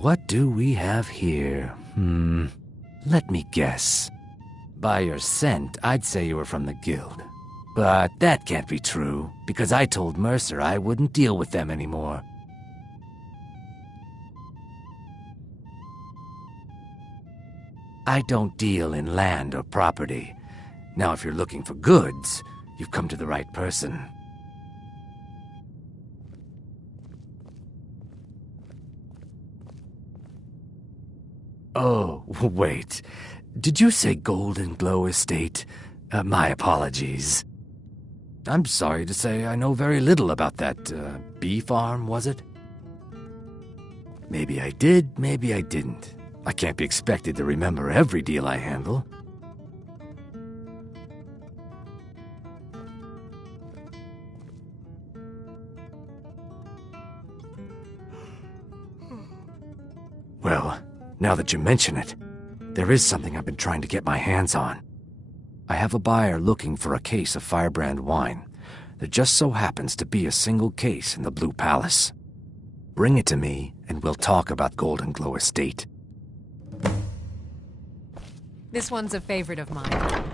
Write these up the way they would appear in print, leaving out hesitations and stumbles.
what do we have here? Let me guess. By your scent, I'd say you were from the guild. But that can't be true, because I told Mercer I wouldn't deal with them anymore. I don't deal in land or property. Now, if you're looking for goods, you've come to the right person. Oh, wait. Did you say Golden Glow Estate? My apologies. I'm sorry to say I know very little about that, bee farm, was it? Maybe I did, maybe I didn't. I can't be expected to remember every deal I handle. Well, now that you mention it, there is something I've been trying to get my hands on. I have a buyer looking for a case of Firebrand wine. There just so happens to be a single case in the Blue Palace. Bring it to me, and we'll talk about Golden Glow Estate. This one's a favorite of mine.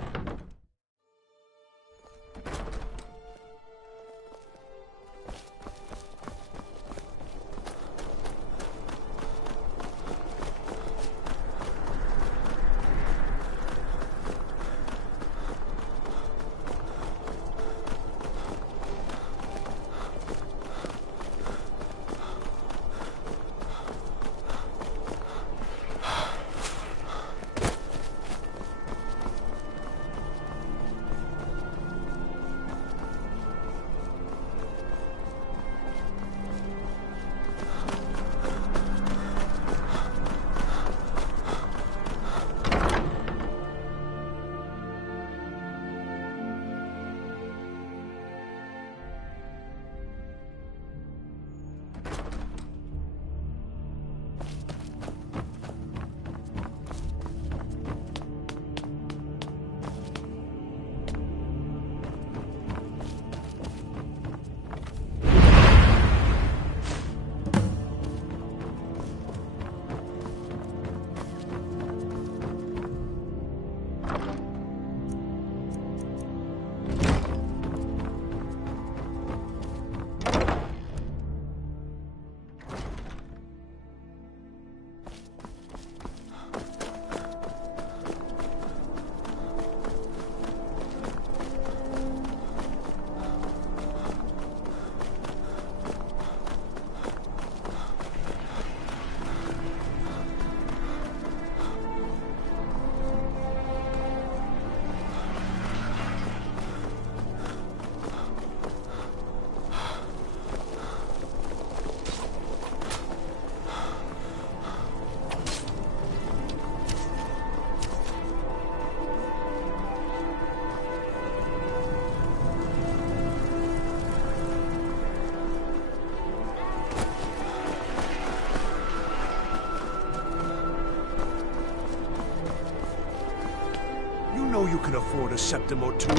You can afford a septim or two.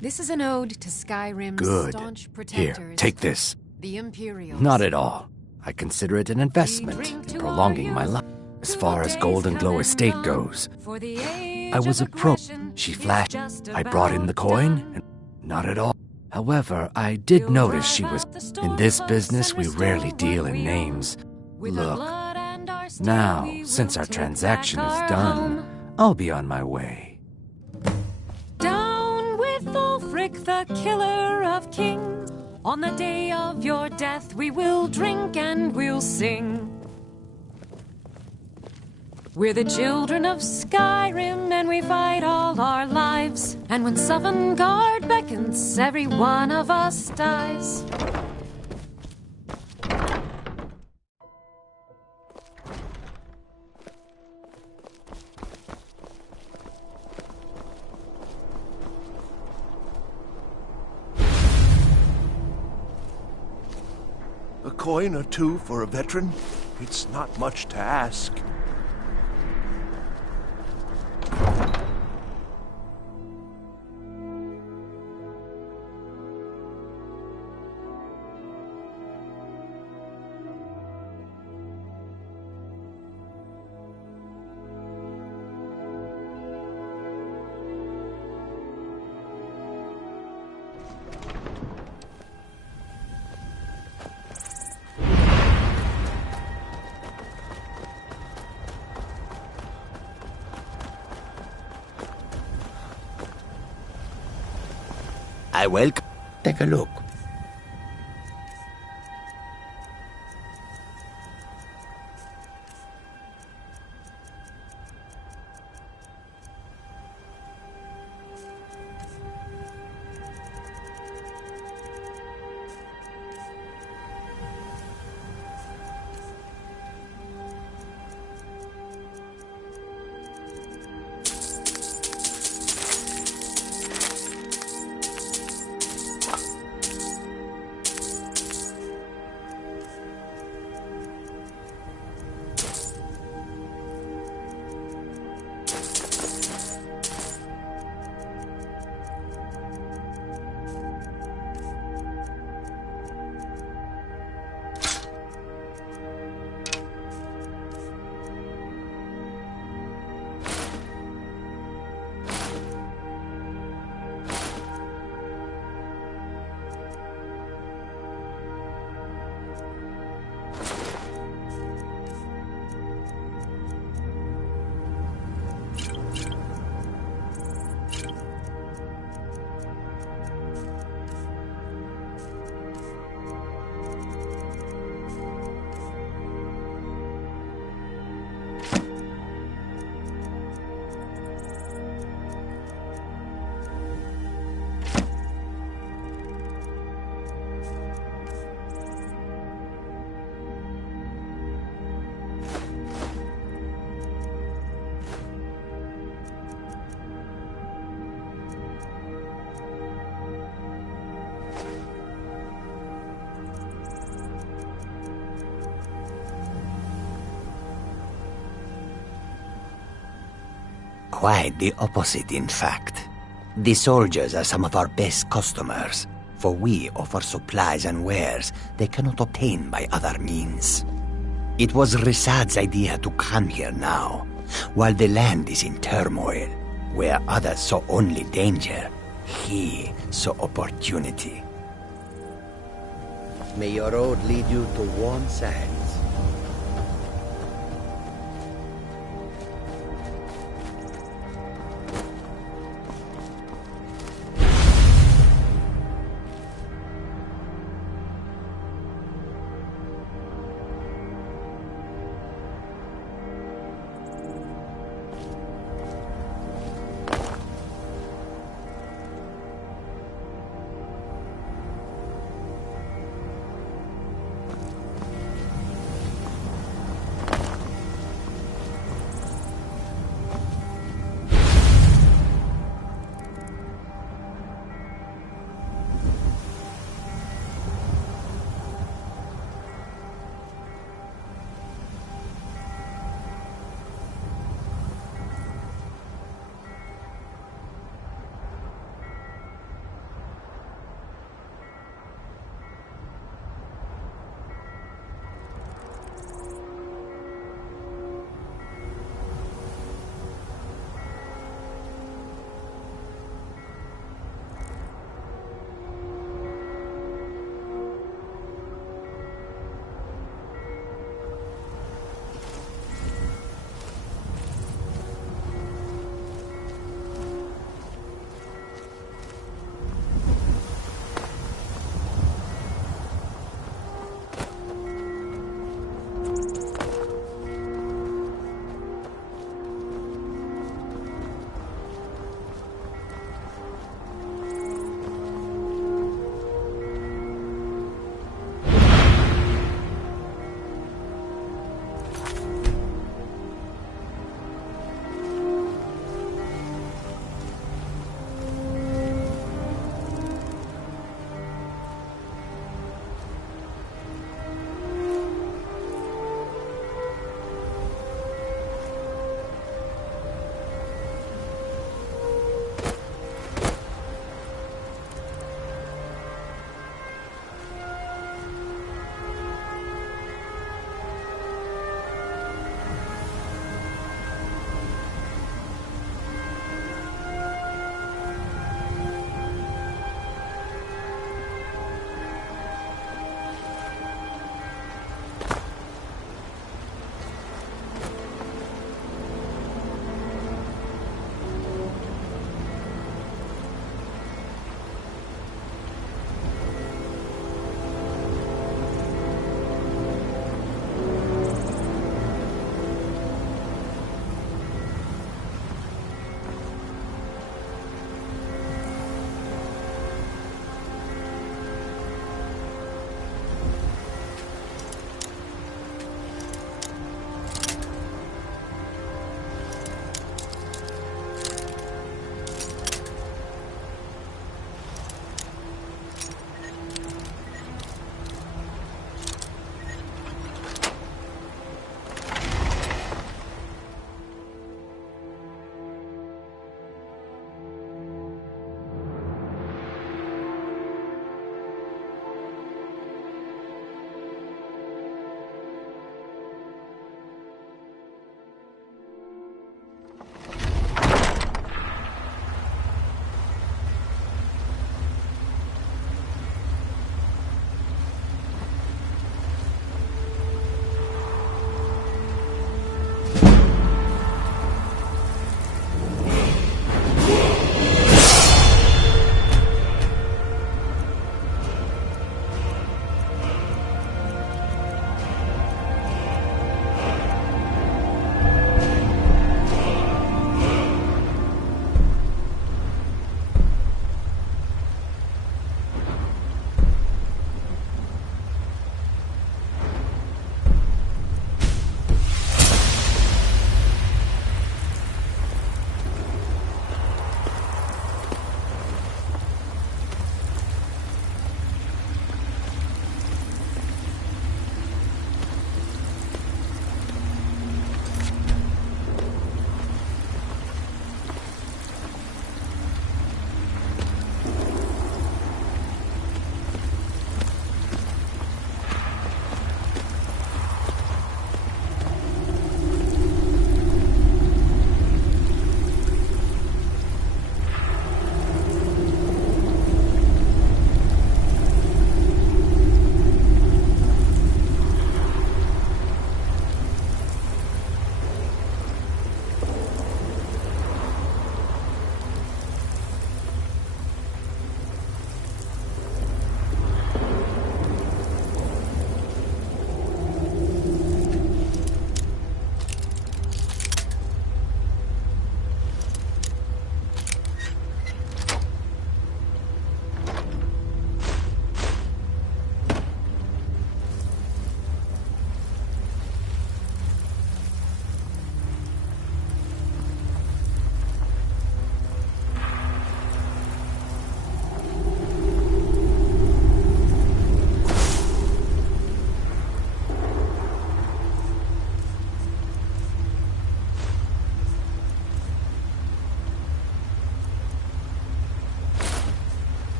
This is an ode to Skyrim's staunch protectors. Here, take this. The Imperials. Not at all. I consider it an investment in prolonging my life. As far as Golden Glow Estate goes, I was approached. She flashed. I brought in the coin, and not at all. However, I did notice she was... In this business, we rarely deal in names. Look, now, since our transaction is done, I'll be on my way. Down with Ulfric, the killer of kings. On the day of your death, we will drink and we'll sing. We're the children of Skyrim, and we fight all our lives. And when Sovngarde beckons, every one of us dies. A coin or two for a veteran? It's not much to ask. I welcome. Take a look. Quite the opposite, in fact. The soldiers are some of our best customers, for we offer supplies and wares they cannot obtain by other means. It was Risad's idea to come here now, while the land is in turmoil, where others saw only danger. He saw opportunity. May your road lead you to warm sands.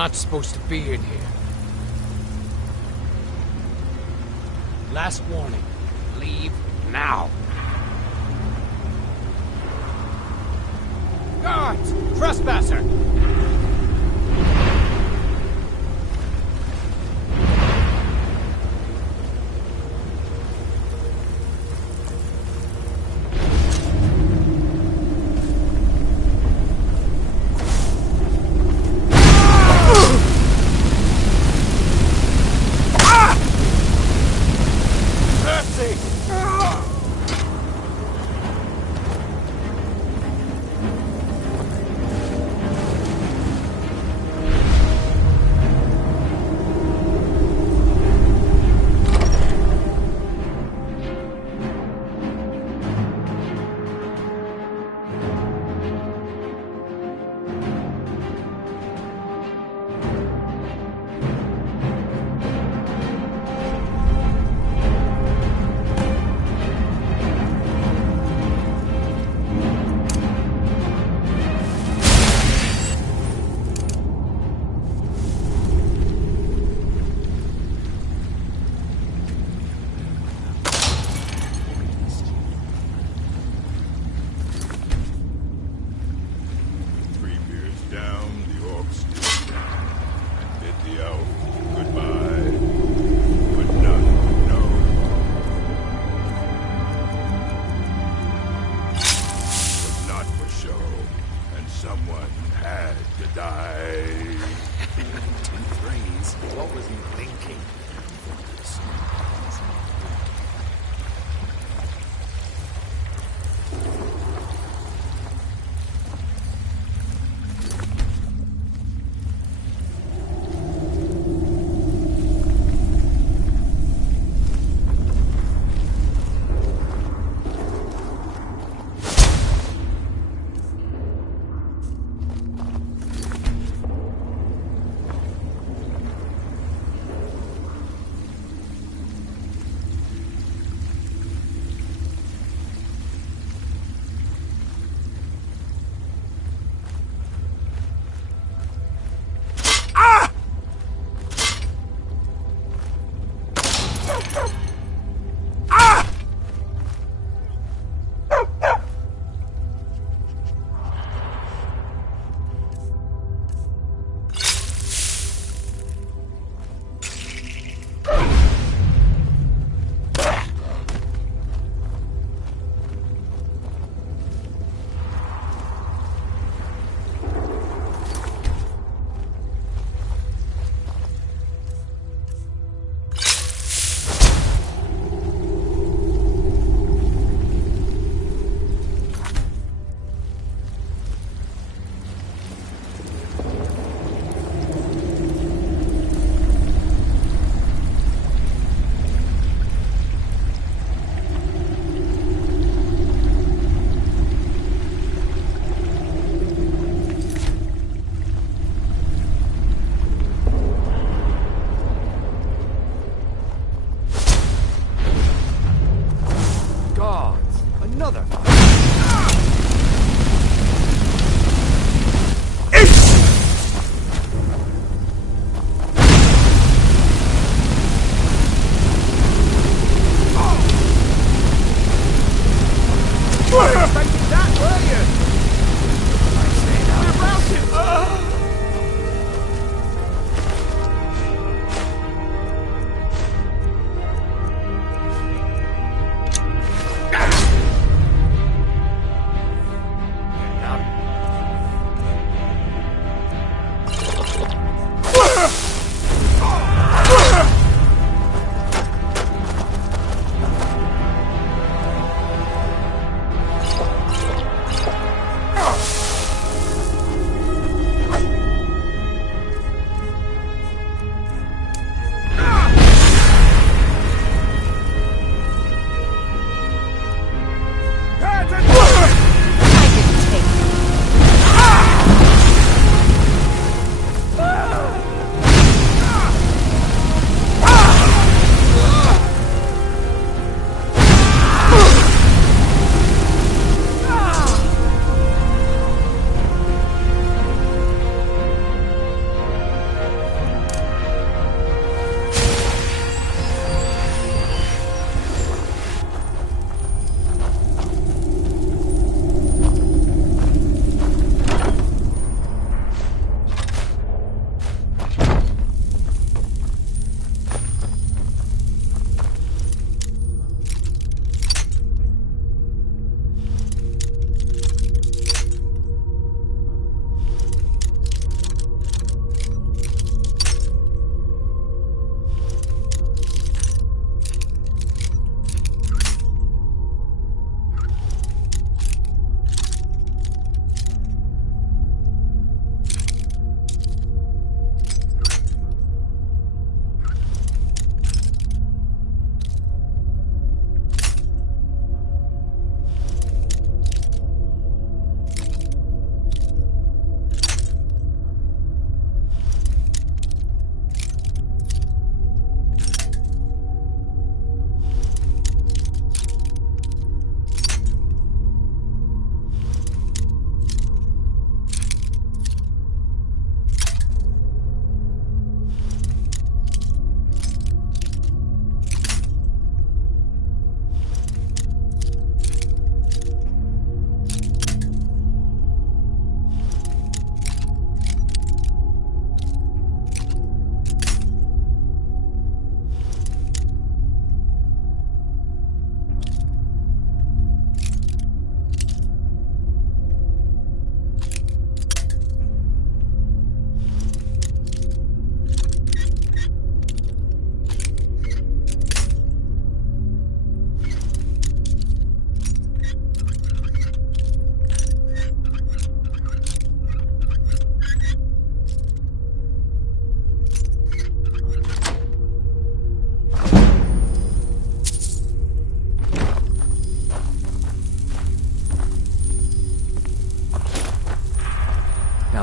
not supposed to be in here. Last warning. Leave now. Guards! Trespasser!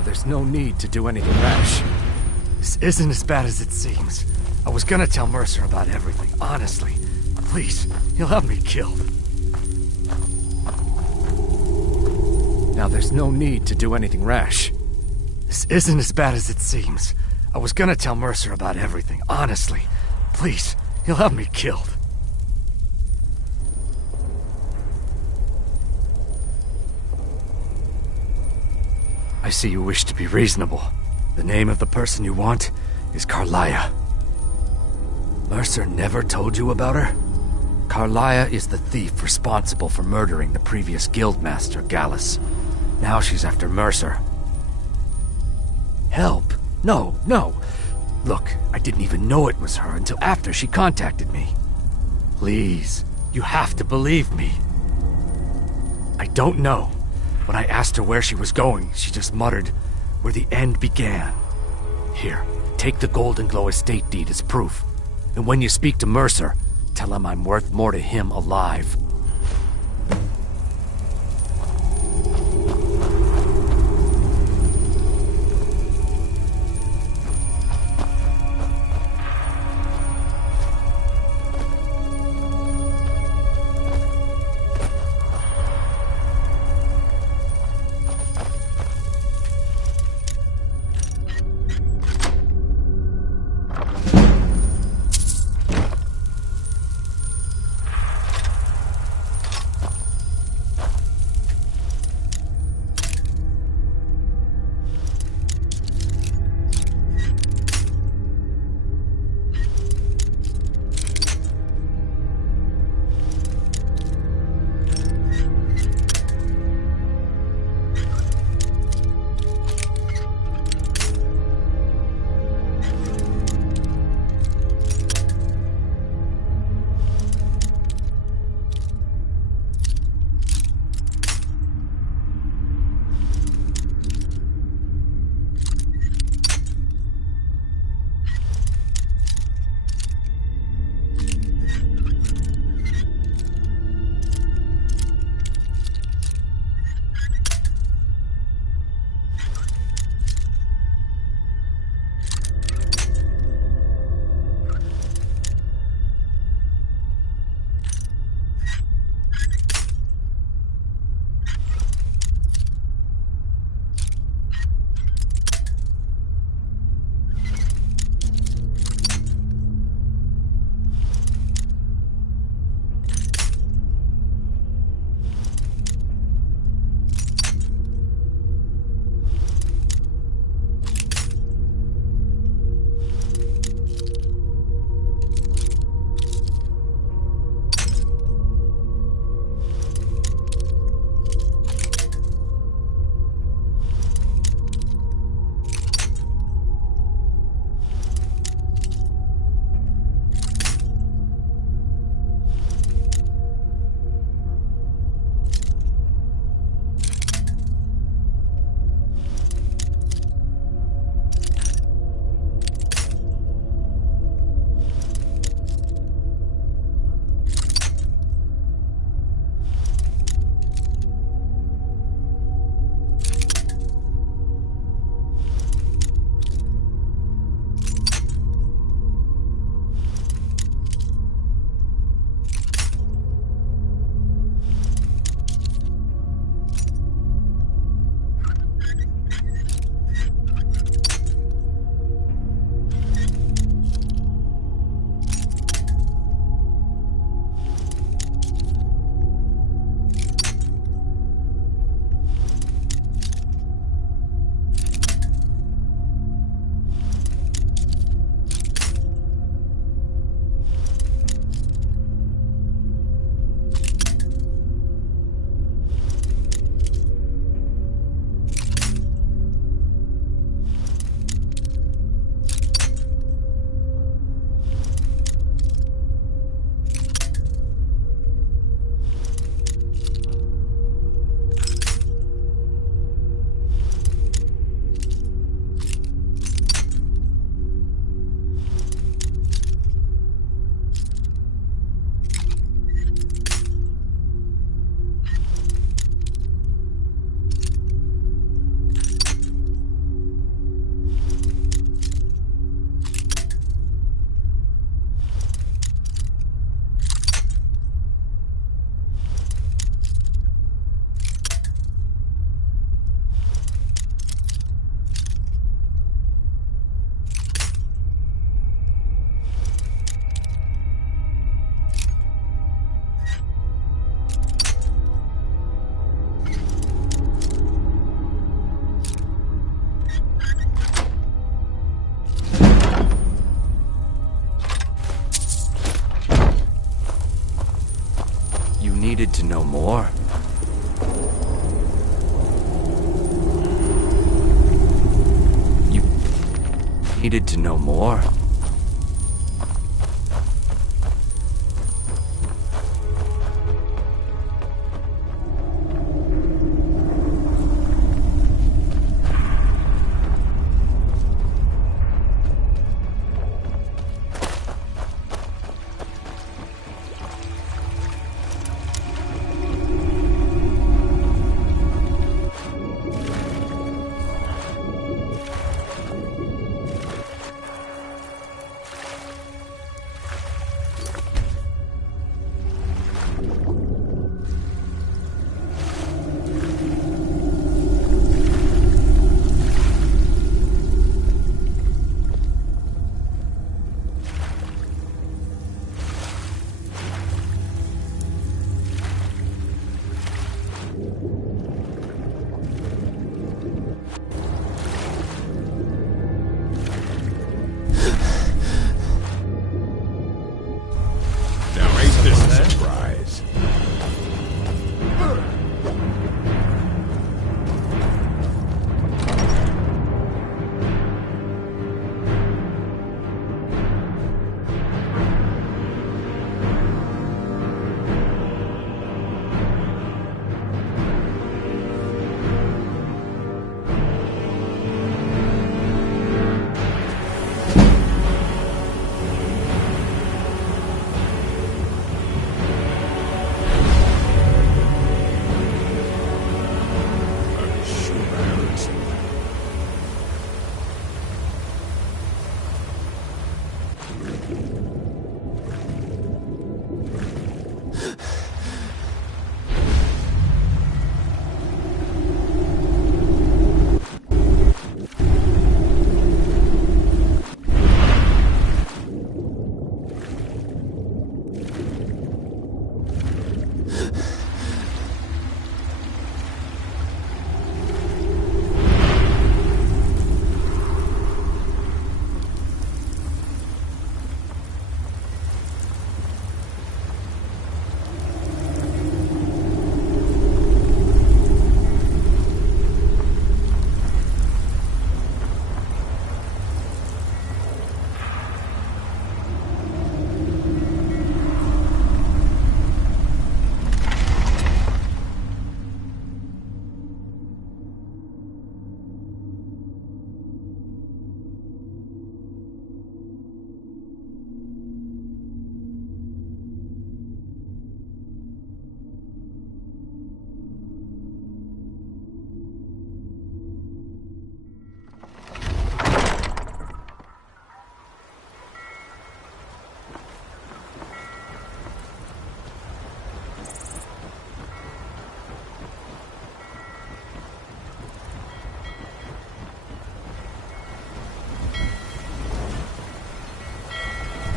there's no need to do anything rash. This isn't as bad as it seems. I was gonna tell Mercer about everything, honestly. Please, he'll have me killed. Now there's no need to do anything rash. This isn't as bad as it seems. I was gonna tell Mercer about everything, honestly. Please, he'll have me killed. I see you wish to be reasonable. The name of the person you want is Carlia. Mercer never told you about her? Carlia is the thief responsible for murdering the previous guildmaster, Gallus. Now she's after Mercer. Help? No. Look, I didn't even know it was her until after she contacted me. Please, you have to believe me. I don't know. When I asked her where she was going, she just muttered, "Where the end began." Here, take the Golden Glow estate deed as proof. And when you speak to Mercer, tell him I'm worth more to him alive. You needed to know more? You needed to know more?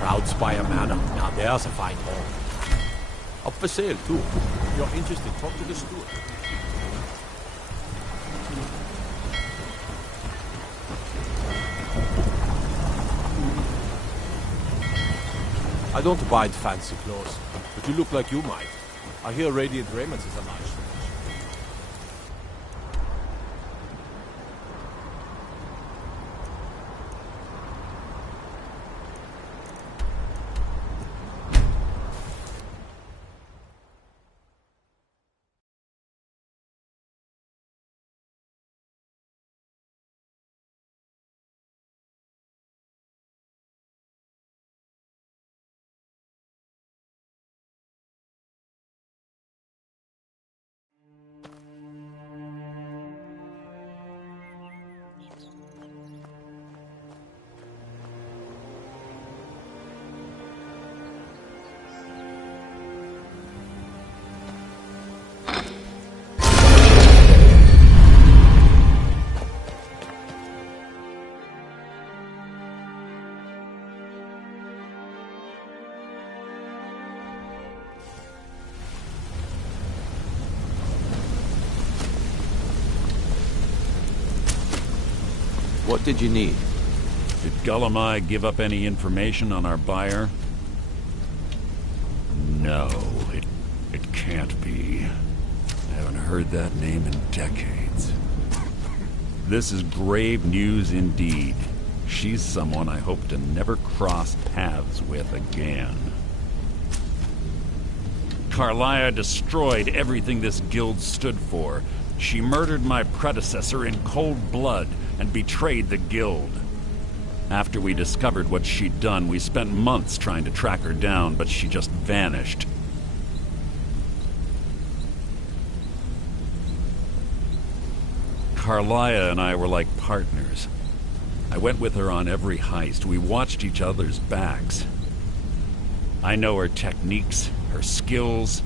Proud Spire Manor. Now there's a fine home. Up for sale, too. If you're interested, talk to the steward. I don't buy fancy clothes, but you look like you might. I hear Radiant Raiments is a large selection. What did you need? Did Gullumai give up any information on our buyer? No, it that be? I haven't heard that name in decades. This is grave news indeed. She's someone I hope to never cross paths with again. Carlia destroyed everything this guild stood for. She murdered my predecessor in cold blood and betrayed the guild. After we discovered what she'd done, we spent months trying to track her down, but she just vanished. Carlia and I were like partners. I went with her on every heist. We watched each other's backs. I know her techniques, her skills.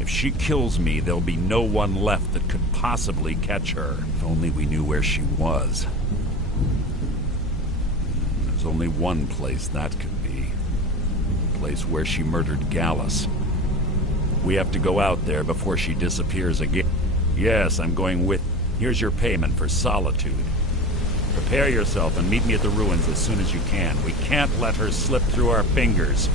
If she kills me, there'll be no one left that could possibly catch her. If only we knew where she was. There's only one place that could be. The place where she murdered Gallus. We have to go out there before she disappears again. Yes, I'm going with... Here's your payment for solitude. Prepare yourself and meet me at the ruins as soon as you can. We can't let her slip through our fingers.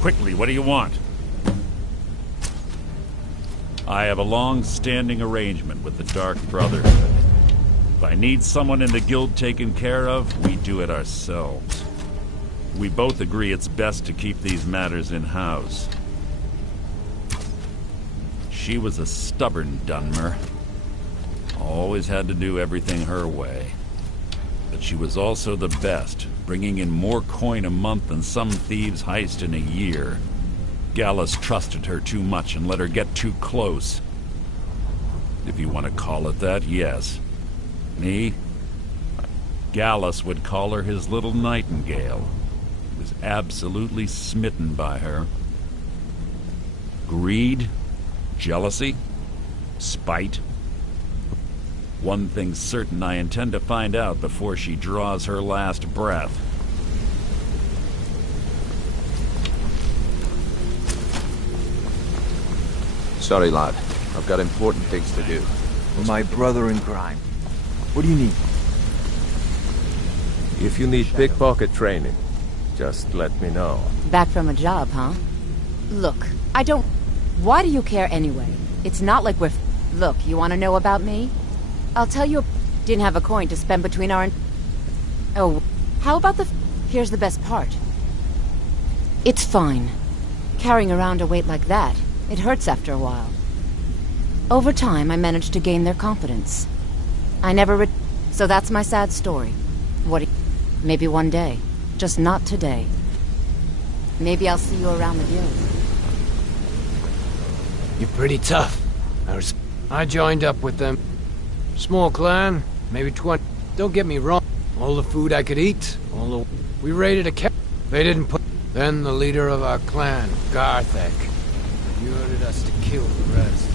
Quickly, what do you want? I have a long-standing arrangement with the Dark Brotherhood. If I need someone in the guild taken care of, we do it ourselves. We both agree it's best to keep these matters in-house. She was a stubborn Dunmer. Always had to do everything her way. But she was also the best, bringing in more coin a month than some thieves heist in a year. Gallus trusted her too much and let her get too close. If you want to call it that, yes. Me? Gallus would call her his little nightingale. He was absolutely smitten by her. Greed? Jealousy? Spite? One thing's certain, I intend to find out before she draws her last breath. Sorry, lad. I've got important things to do. My brother in crime. What do you need? If you need pickpocket training, just let me know. Back from a job, huh? Look, I don't... Why do you care anyway? It's not like we're... Look, you want to know about me? I'll tell you... Didn't have a coin to spend between our... Oh, how about the... Here's the best part. It's fine. Carrying around a weight like that, it hurts after a while. Over time, I managed to gain their confidence. I never So that's my sad story. Maybe one day. Just not today. Maybe I'll see you around the guild. You're pretty tough. I joined up with them. Small clan, maybe 20. Don't get me wrong. All the food I could eat, We raided a camp. They didn't put... Then the leader of our clan, Garthek, he ordered us to kill the rest.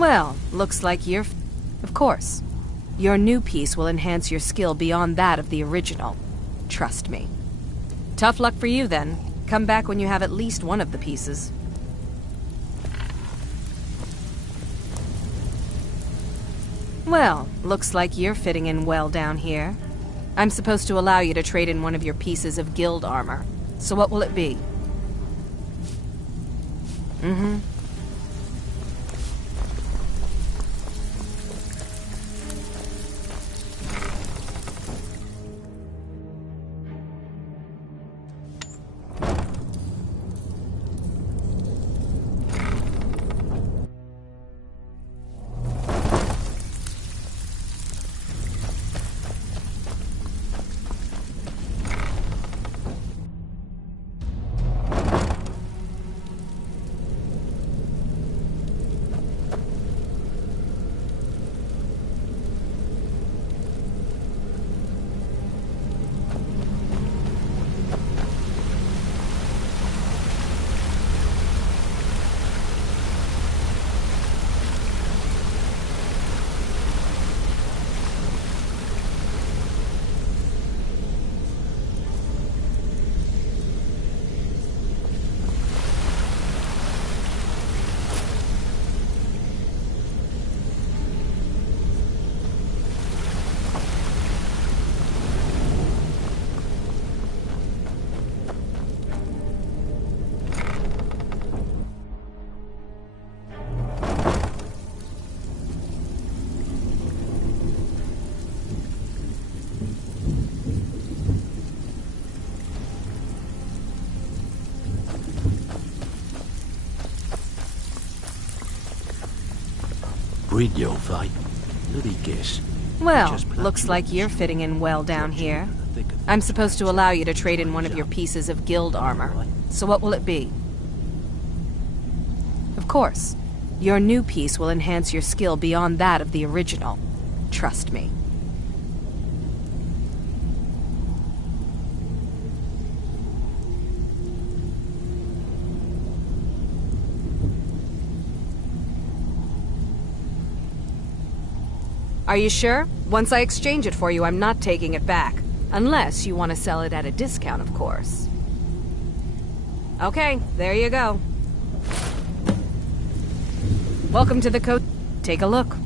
Well, looks like you're... Of course. Your new piece will enhance your skill beyond that of the original. Trust me. Tough luck for you, then. Come back when you have at least one of the pieces. Well, looks like you're fitting in well down here. I'm supposed to allow you to trade in one of your pieces of guild armor. So what will it be? Mm-hmm. Read your fate. Bloody guess. Well, looks like you're fitting in well down here. I'm supposed to allow you to trade in one of your pieces of guild armor. So what will it be? Of course. Your new piece will enhance your skill beyond that of the original. Trust me. Are you sure? Once I exchange it for you, I'm not taking it back. Unless you want to sell it at a discount, of course. Okay, there you go. Welcome to the coast. Take a look.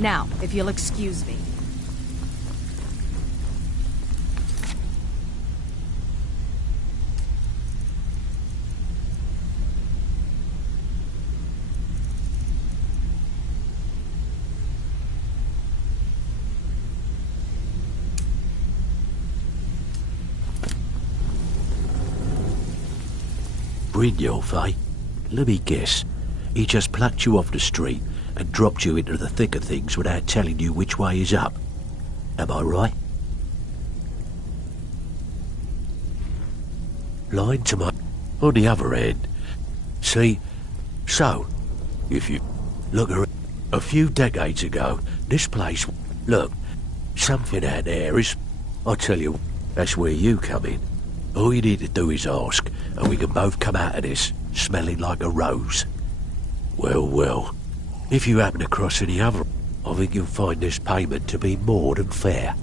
Now, if you'll excuse me. Read your fate. Let me guess. He just plucked you off the street and dropped you into the thick of things without telling you which way is up. Am I right? Lying to my... On the other hand, see, so, if you look around, a few decades ago, this place... Look, something out there is... I tell you, that's where you come in. All you need to do is ask, and we can both come out of this smelling like a rose. Well, well. If you happen across any other, I think you'll find this payment to be more than fair.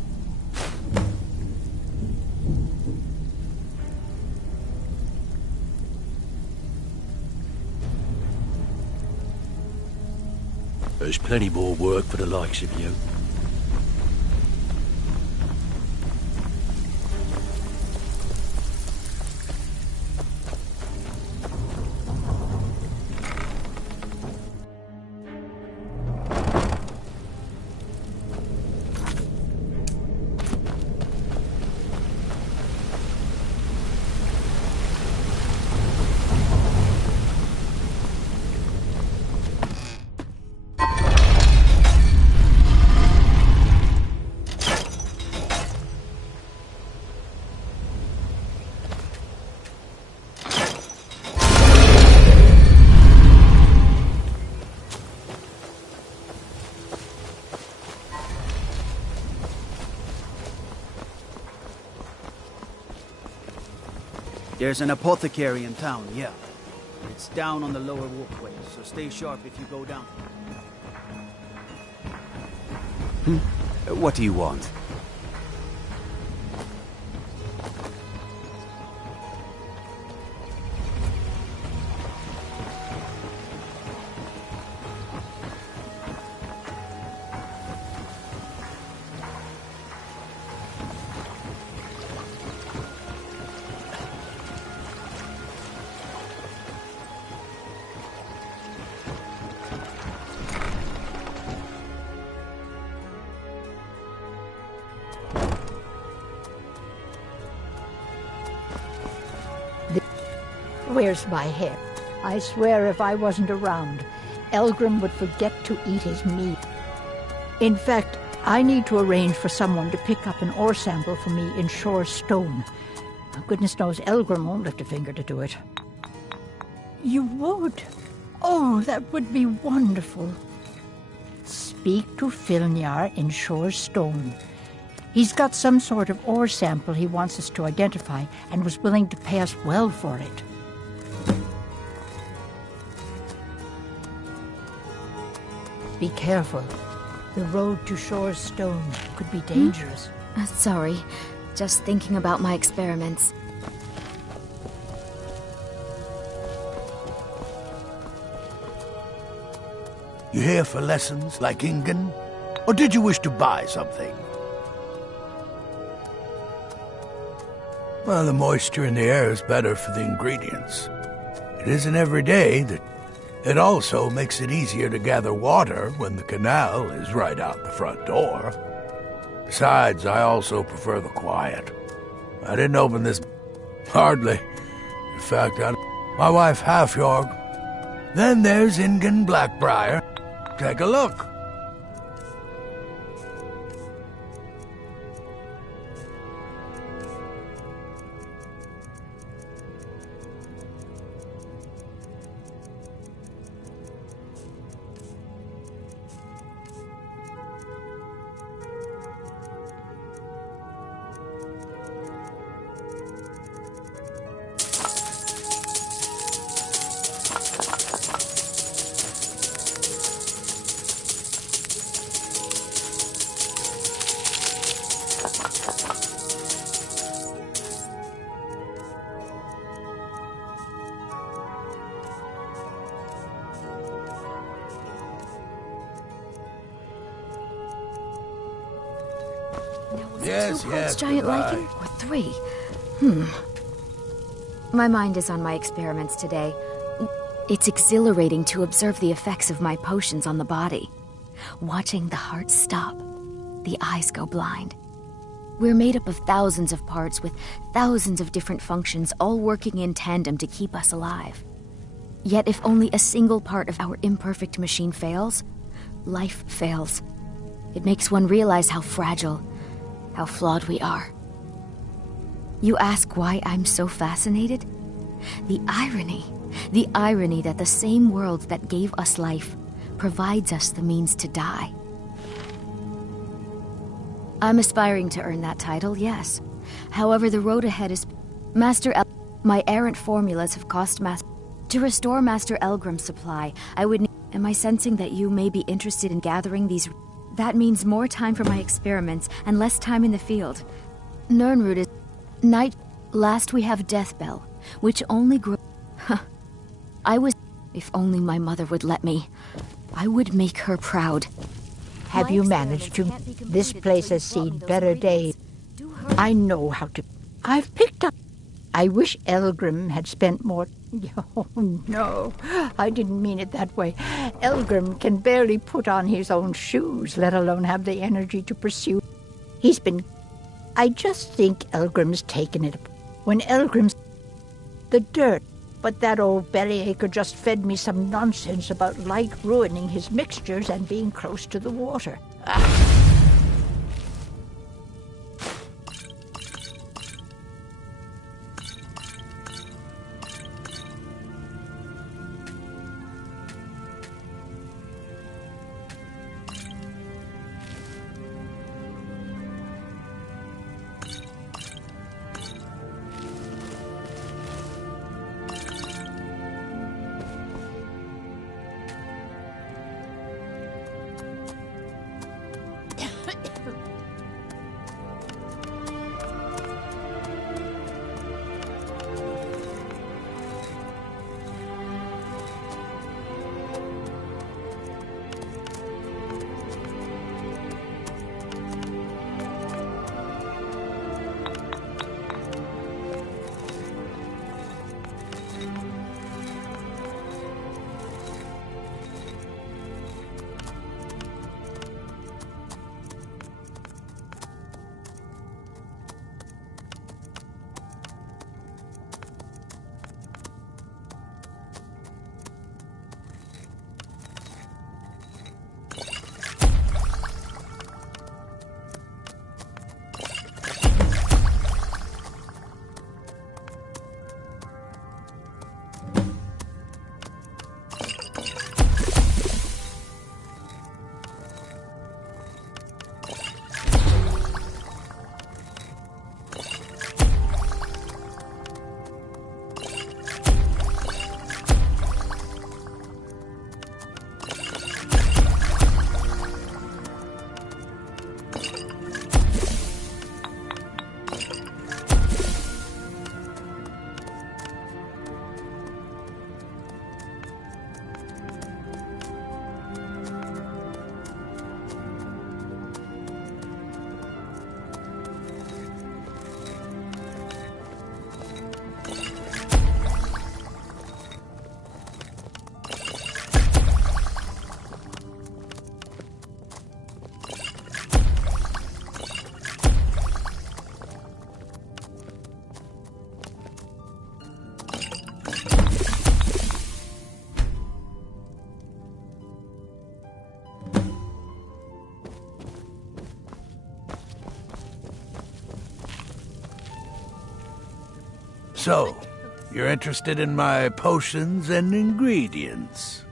There's plenty more work for the likes of you. There's an apothecary in town, yeah. It's down on the lower walkway, so stay sharp if you go down. What do you want? Where's my head? I swear if I wasn't around, Elgrim would forget to eat his meat. In fact, I need to arrange for someone to pick up an ore sample for me in Shore Stone. Goodness knows Elgrim won't lift a finger to do it. You would? Oh, that would be wonderful. Speak to Filnyar in Shore Stone. He's got some sort of ore sample he wants us to identify and was willing to pay us well for it. Be careful. The road to Shore Stone could be dangerous. Sorry. Just thinking about my experiments. You here for lessons, like Ingen? Or did you wish to buy something? Well, the moisture in the air is better for the ingredients. It isn't every day that it also makes it easier to gather water when the canal is right out the front door. Besides, I also prefer the quiet. I didn't open this hardly. In fact, my wife Halfjorg. Then there's Ingen Blackbriar. Take a look. Yes, giant lichen? Or 3? My mind is on my experiments today. It's exhilarating to observe the effects of my potions on the body. Watching the heart stop, the eyes go blind. We're made up of thousands of parts with thousands of different functions, all working in tandem to keep us alive. Yet if only a single part of our imperfect machine fails, life fails. It makes one realize how fragile, how flawed we are. You ask why I'm so fascinated? The irony that the same world that gave us life provides us the means to die. I'm aspiring to earn that title, yes. However, the road ahead is... My errant formulas have cost To restore Master Elgrim's supply, I would need... Am I sensing that you may be interested in gathering these... That means more time for my experiments and less time in the field. Nirnroot is... Night... Last we have Deathbell, which only grew... I was... If only my mother would let me. I would make her proud. Have you managed to? This place has seen better days. I know how to. I've picked up. I wish Elgrim had spent more. Oh, no. I didn't mean it that way. Elgrim can barely put on his own shoes, let alone have the energy to pursue. He's been. I just think Elgrim's taken it. When Elgrim's. The dirt. But that old bellyacre just fed me some nonsense about light ruining his mixtures and being close to the water. So, you're interested in my potions and ingredients?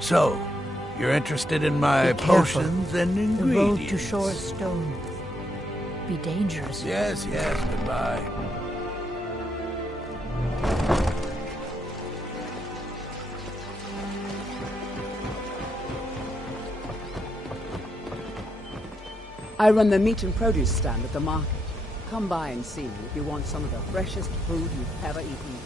So, you're interested in my potions and ingredients? The road to shore is stone. Be dangerous. Yes, goodbye. I run the meat and produce stand at the market. Come by and see if you want some of the freshest food you've ever eaten.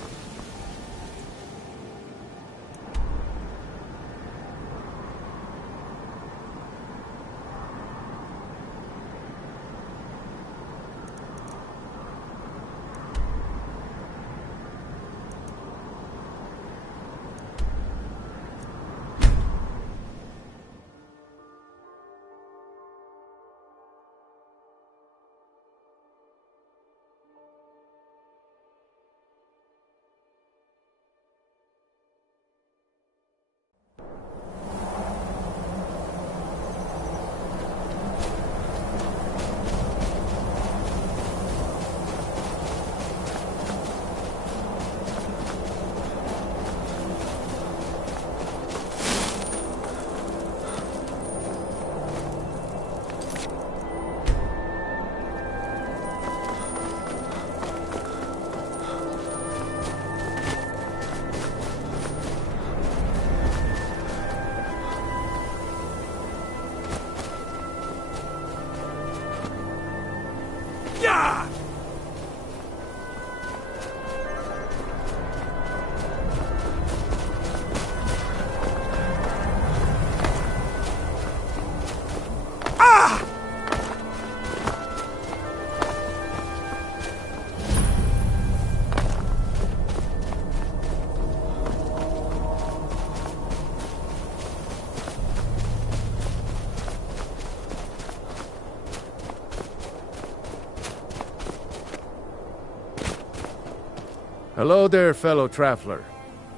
Hello there, fellow traveler.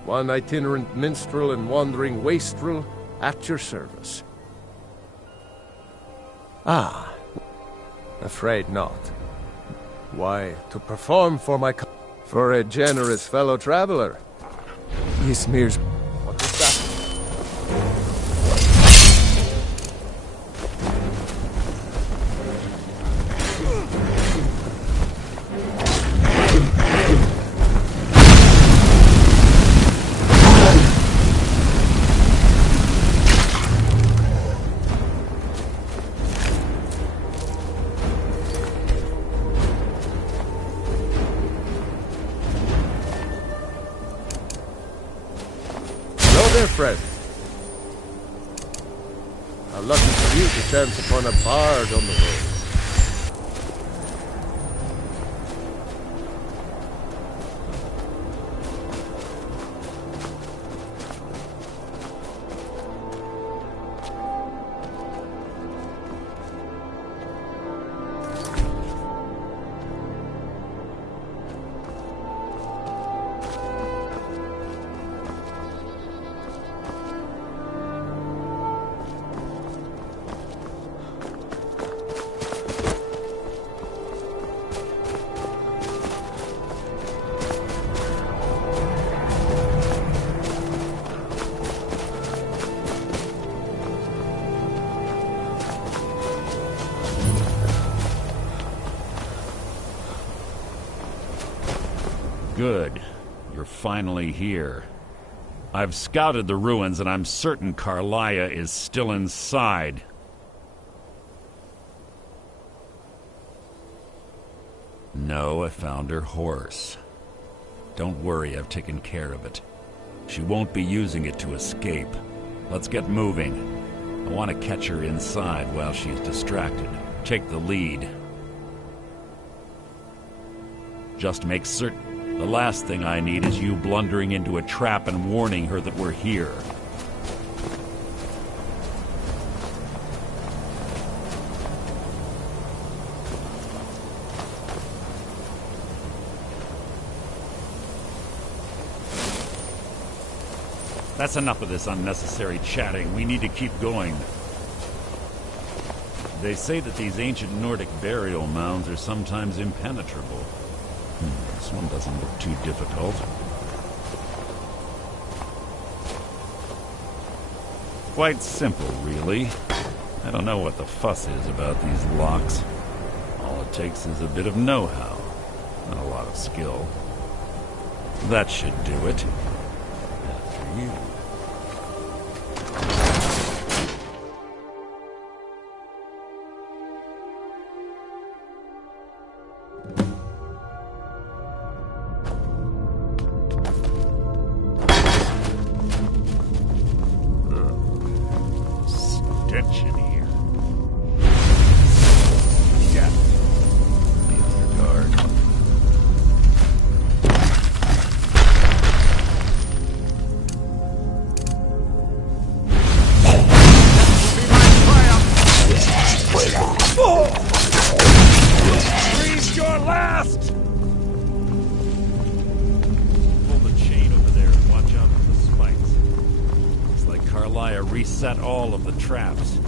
One itinerant minstrel and wandering wastrel at your service. Ah, afraid not. Why, to perform for for a generous fellow traveler. He smears... What is that? Friend. How lucky for you to chance upon a bard on the road. Good. You're finally here. I've scouted the ruins and I'm certain Carlia is still inside. No, I found her horse. Don't worry, I've taken care of it. She won't be using it to escape. Let's get moving. I want to catch her inside while she's distracted. Take the lead. Just make certain... The last thing I need is you blundering into a trap and warning her that we're here. That's enough of this unnecessary chatting. We need to keep going. They say that these ancient Nordic burial mounds are sometimes impenetrable. This one doesn't look too difficult. Quite simple, really. I don't know what the fuss is about these locks. All it takes is a bit of know-how, not a lot of skill. That should do it. After you. Reset all of the traps.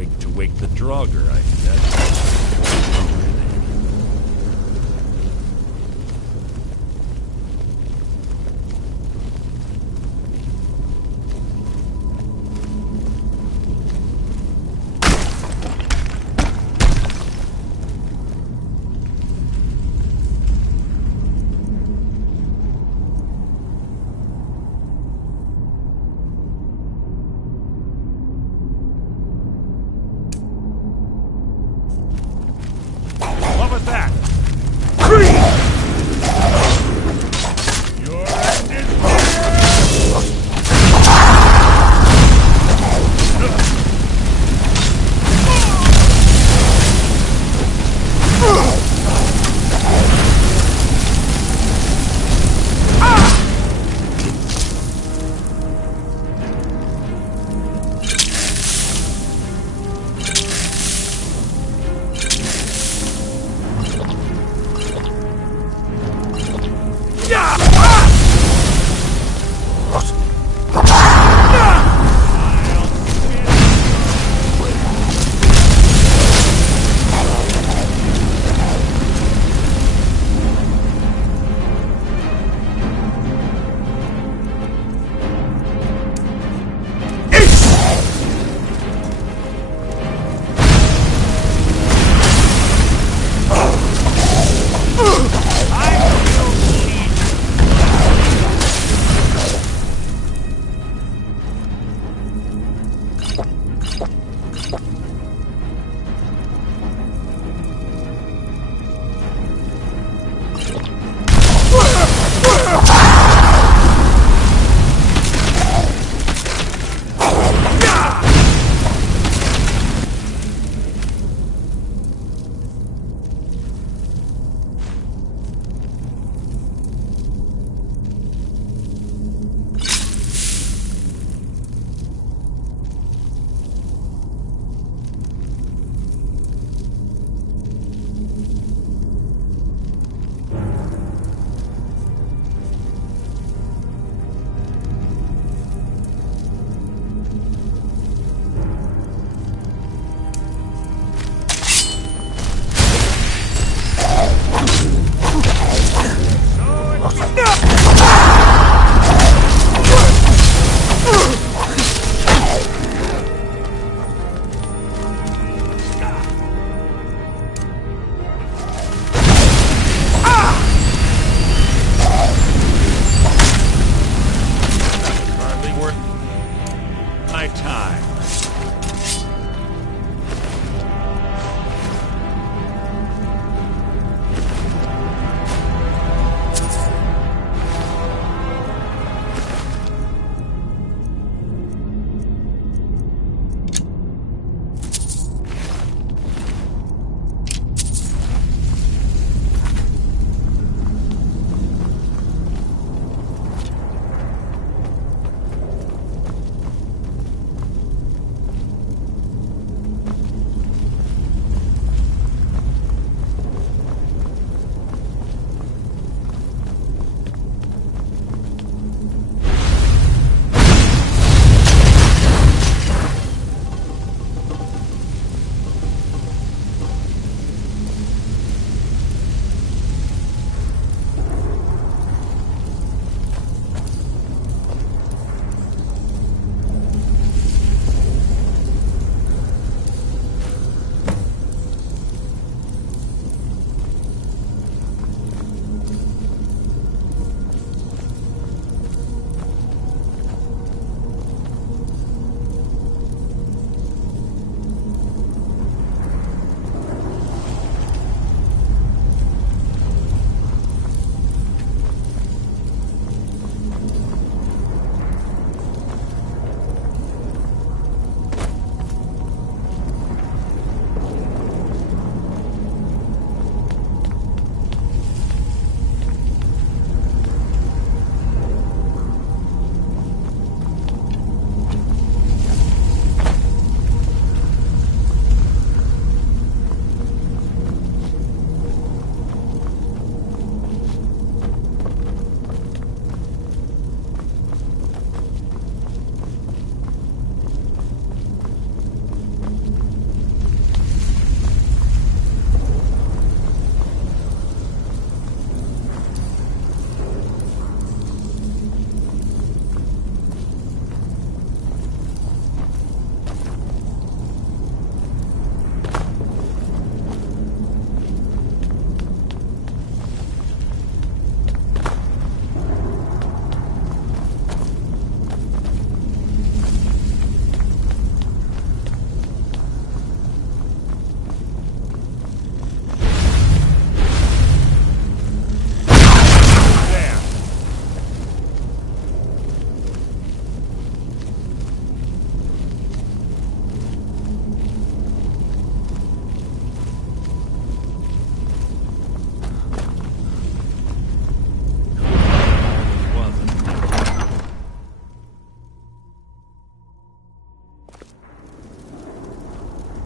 rig to wake the Draugr, I bet.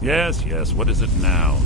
Yes, yes, what is it now?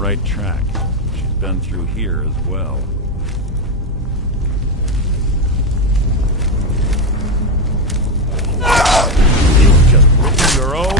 right track. She's been through here as well. You've just written your own...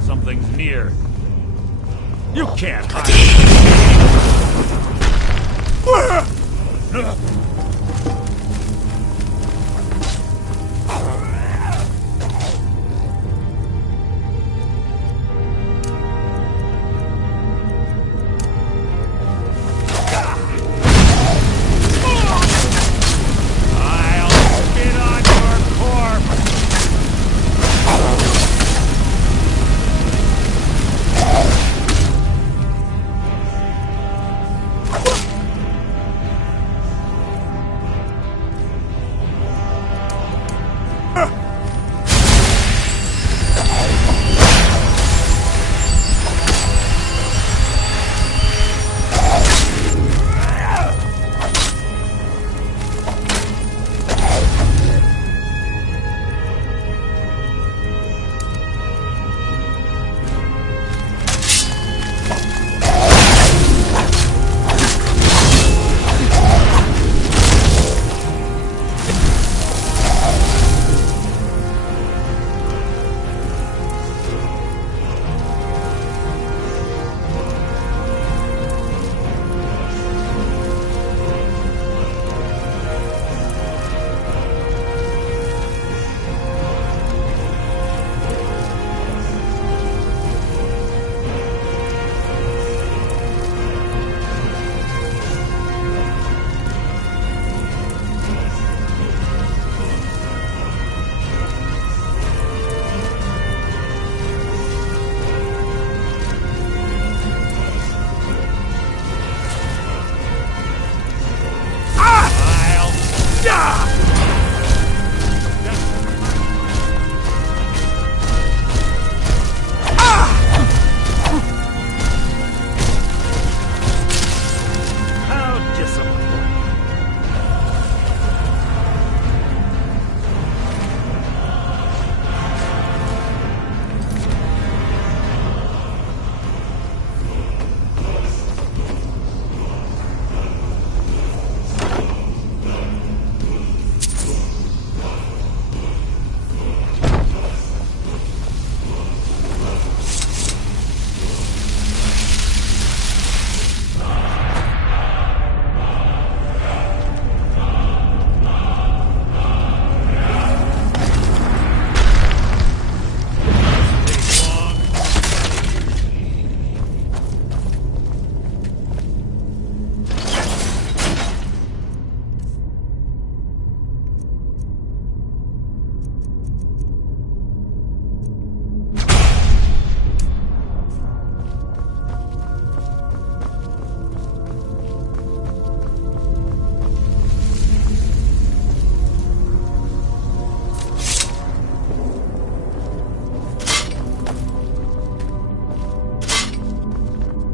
Something's near. You can't hide.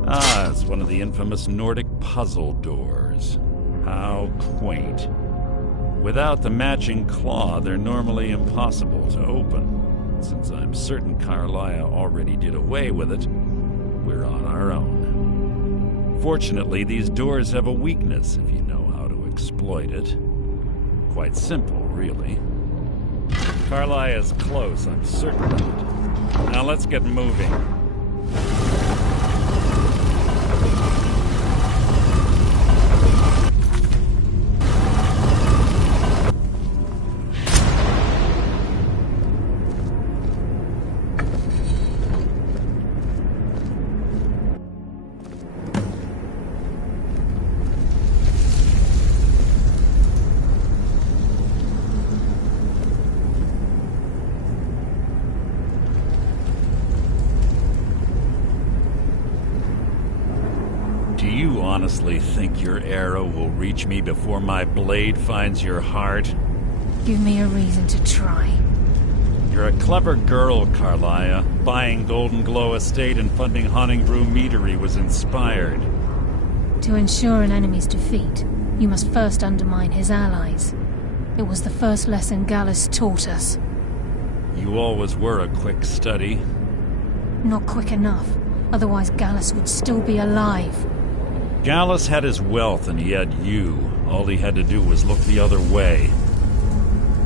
Ah, it's one of the infamous Nordic puzzle doors. How quaint. Without the matching claw, they're normally impossible to open. Since I'm certain Carlia already did away with it, we're on our own. Fortunately, these doors have a weakness if you know how to exploit it. Quite simple, really. Carlia is close, I'm certain of it. Now let's get moving. Do you honestly think your arrow will reach me before my blade finds your heart? Give me a reason to try. You're a clever girl, Carlia. Buying Golden Glow Estate and funding Honningbrew Meadery was inspired. To ensure an enemy's defeat, you must first undermine his allies. It was the first lesson Gallus taught us. You always were a quick study. Not quick enough, otherwise Gallus would still be alive. Gallus had his wealth and he had you. All he had to do was look the other way.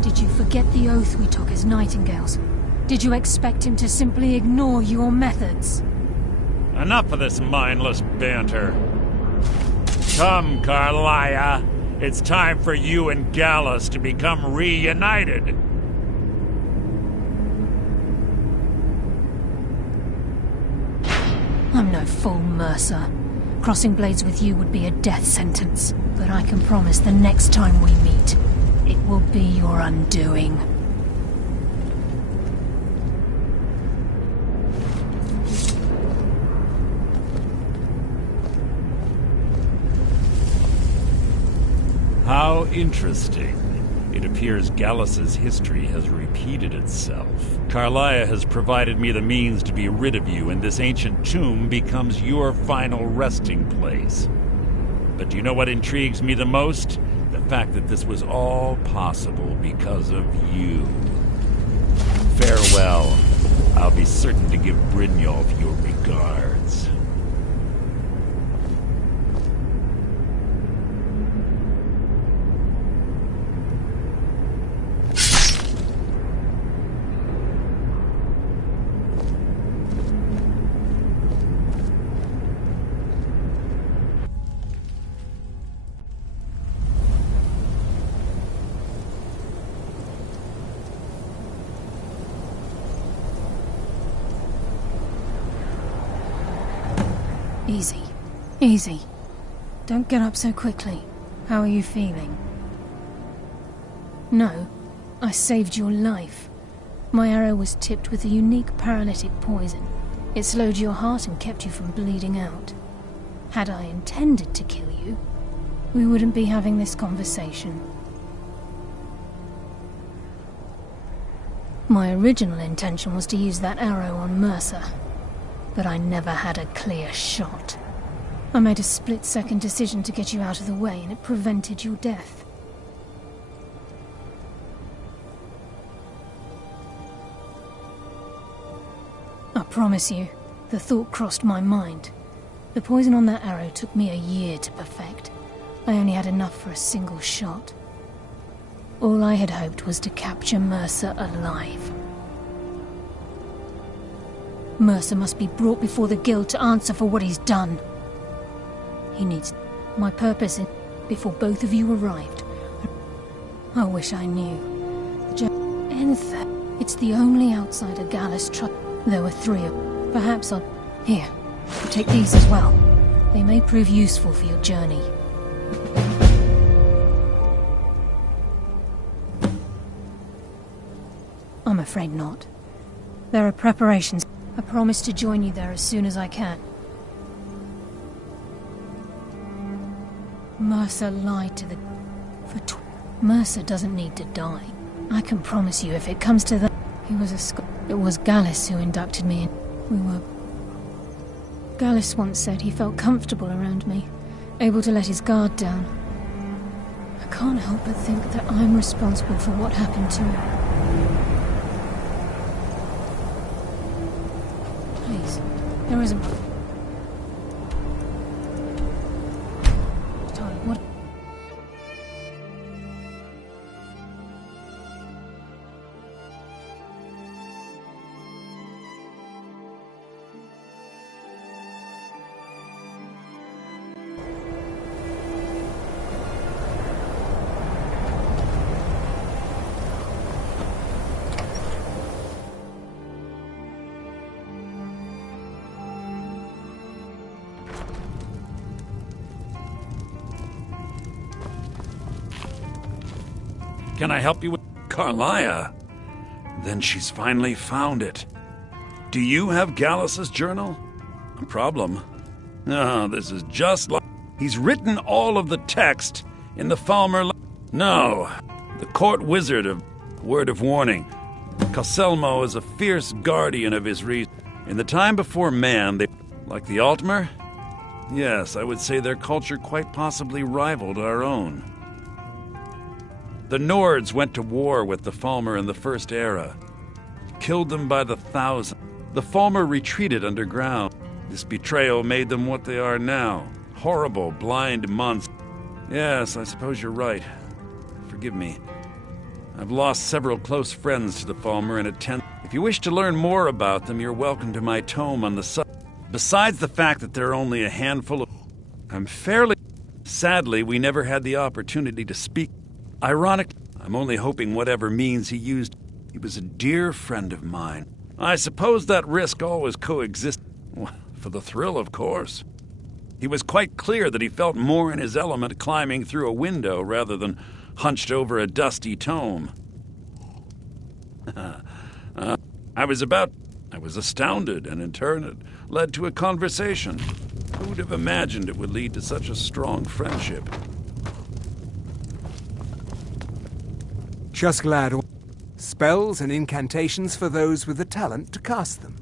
Did you forget the oath we took as Nightingales? Did you expect him to simply ignore your methods? Enough of this mindless banter. Come, Carlia. It's time for you and Gallus to become reunited. I'm no fool, Mercer. Crossing blades with you would be a death sentence. But I can promise the next time we meet, it will be your undoing. How interesting. It appears Gallus's history has repeated itself. Carlia has provided me the means to be rid of you, and this ancient tomb becomes your final resting place. But do you know what intrigues me the most? The fact that this was all possible because of you. Farewell. I'll be certain to give Brynjolf your regards. Easy. Easy. Don't get up so quickly. How are you feeling? No, I saved your life. My arrow was tipped with a unique paralytic poison. It slowed your heart and kept you from bleeding out. Had I intended to kill you, we wouldn't be having this conversation. My original intention was to use that arrow on Mercer, but I never had a clear shot. I made a split-second decision to get you out of the way, and it prevented your death. I promise you, the thought crossed my mind. The poison on that arrow took me a year to perfect. I only had enough for a single shot. All I had hoped was to capture Mercer alive. Mercer must be brought before the guild to answer for what he's done. He needs my purpose before both of you arrived. I wish I knew. It's the only outsider Gallus trust. There were 3 of them. Perhaps I'll... Here, take these as well. They may prove useful for your journey. I'm afraid not. There are preparations. I promise to join you there as soon as I can. Mercer lied to the... Mercer doesn't need to die. I can promise you if it comes to that... He was a... It was Gallus who inducted me in. We were... Gallus once said he felt comfortable around me, able to let his guard down. I can't help but think that I'm responsible for what happened to him. Please, there isn't... What? Can I help you with Carlia? Then she's finally found it. Do you have Gallus's journal? A problem? No, this is just like... He's written all of the text in the Falmer... No, the court wizard of... Word of warning. Coselmo is a fierce guardian of his reason. In the time before man, they... Like the Altmer? Yes, I would say their culture quite possibly rivaled our own. The Nords went to war with the Falmer in the First Era. Killed them by the thousand. The Falmer retreated underground. This betrayal made them what they are now. Horrible, blind monsters. Yes, I suppose you're right. Forgive me. I've lost several close friends to the Falmer and attempt. If you wish to learn more about them, you're welcome to my tome on the subject. Besides the fact that there are only a handful of... I'm fairly... Sadly, we never had the opportunity to speak. Ironically, I'm only hoping whatever means he used... He was a dear friend of mine. I suppose that risk always coexists. For the thrill, of course. He was quite clear that he felt more in his element climbing through a window rather than hunched over a dusty tome. I was astounded, and in turn it led to a conversation. Who would have imagined it would lead to such a strong friendship? Just glad. Spells and incantations for those with the talent to cast them.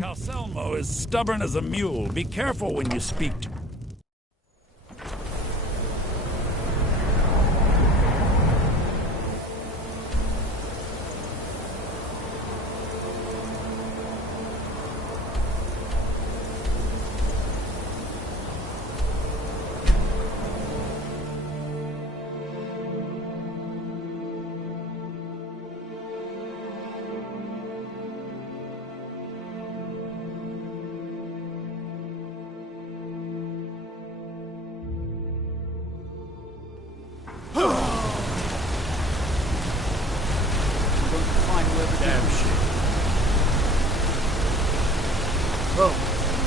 Calselmo is stubborn as a mule. Be careful when you speak to...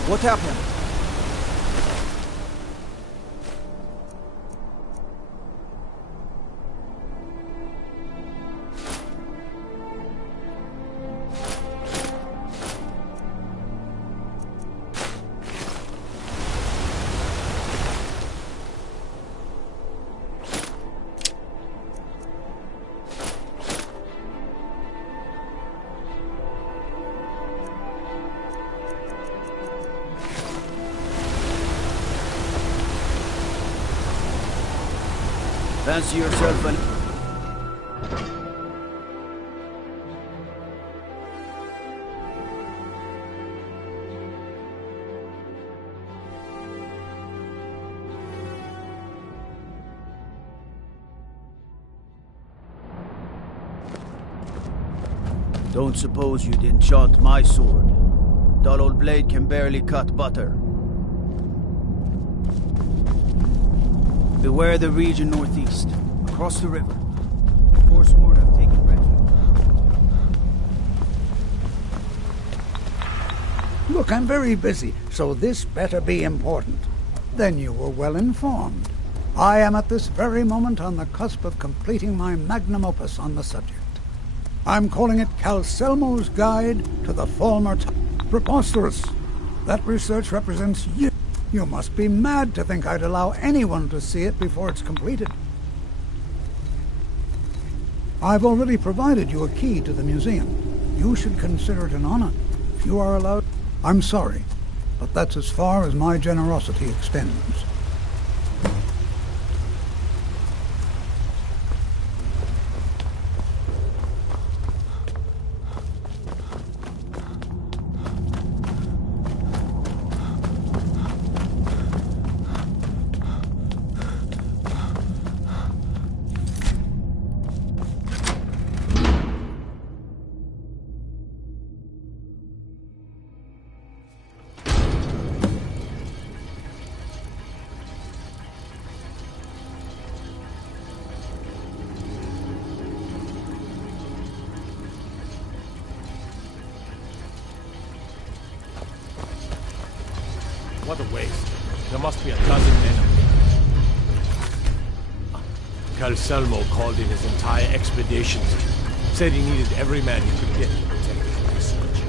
What happened? Fancy yourself an... Don't suppose you didn't shot my sword. Dull old blade can barely cut butter. Beware the region northeast, across the river. Forsworn have taken refuge. Look, I'm very busy, so this better be important. Then you were well informed. I am at this very moment on the cusp of completing my magnum opus on the subject. I'm calling it Calselmo's Guide to the Falmer Preposterous. That research represents you. You must be mad to think I'd allow anyone to see it before it's completed. I've already provided you a key to the museum. You should consider it an honor if you are allowed. I'm sorry, but that's as far as my generosity extends. What a waste. There must be a dozen men up there. Calselmo called in his entire expedition team. Said he needed every man he could get to protect his research.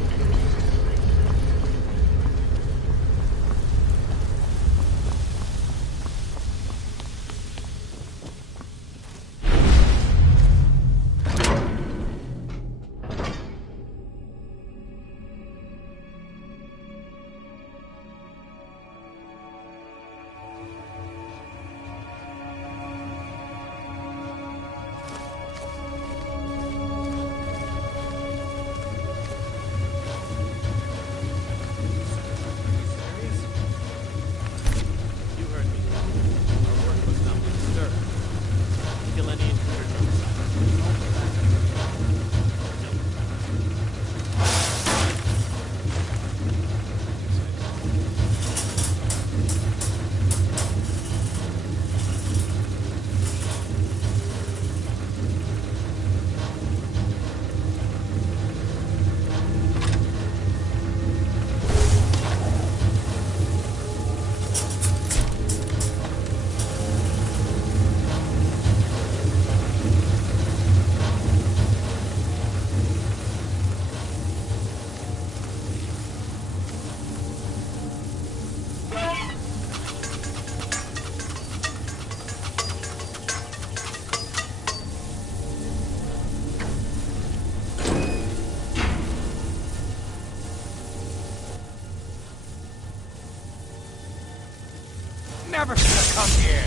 Never should have come here.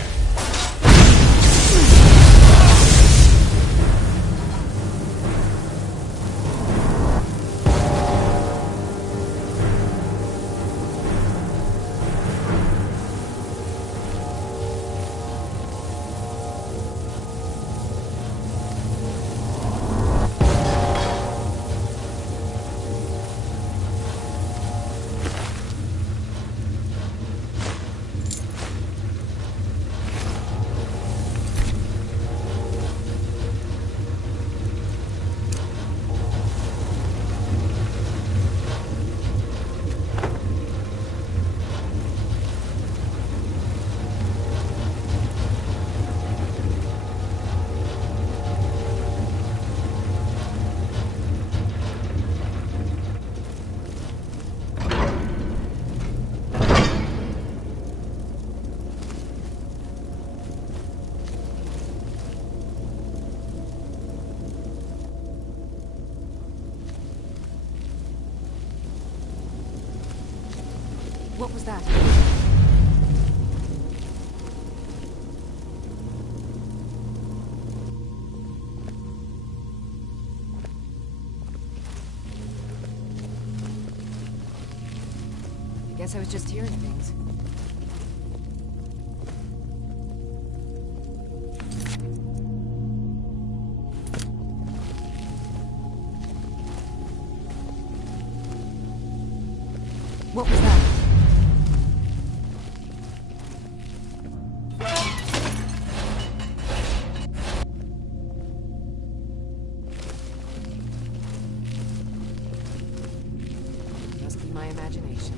What was that? Guess I was just hearing things. What was that? my imagination.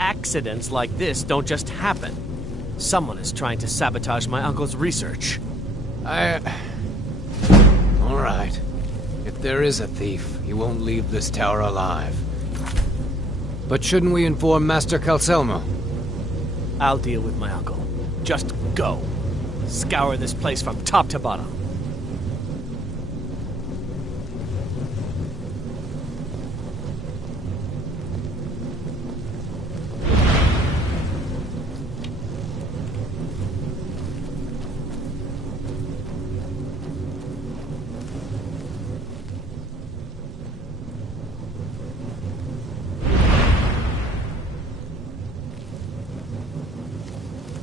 Accidents like this don't just happen. Someone is trying to sabotage my uncle's research. All right. If there is a thief, he won't leave this tower alive. But shouldn't we inform Master Calcelmo? I'll deal with my uncle. Just go. Scour this place from top to bottom.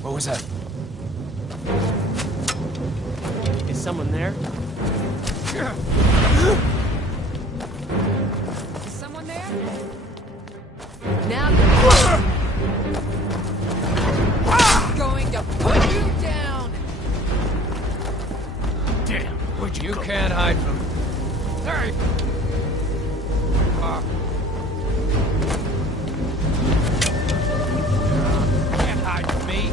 What was that? Is someone there? Is someone there? Now you're going to put you down! Damn, where'd you go? Can't hide from... Hey! Can't hide from me.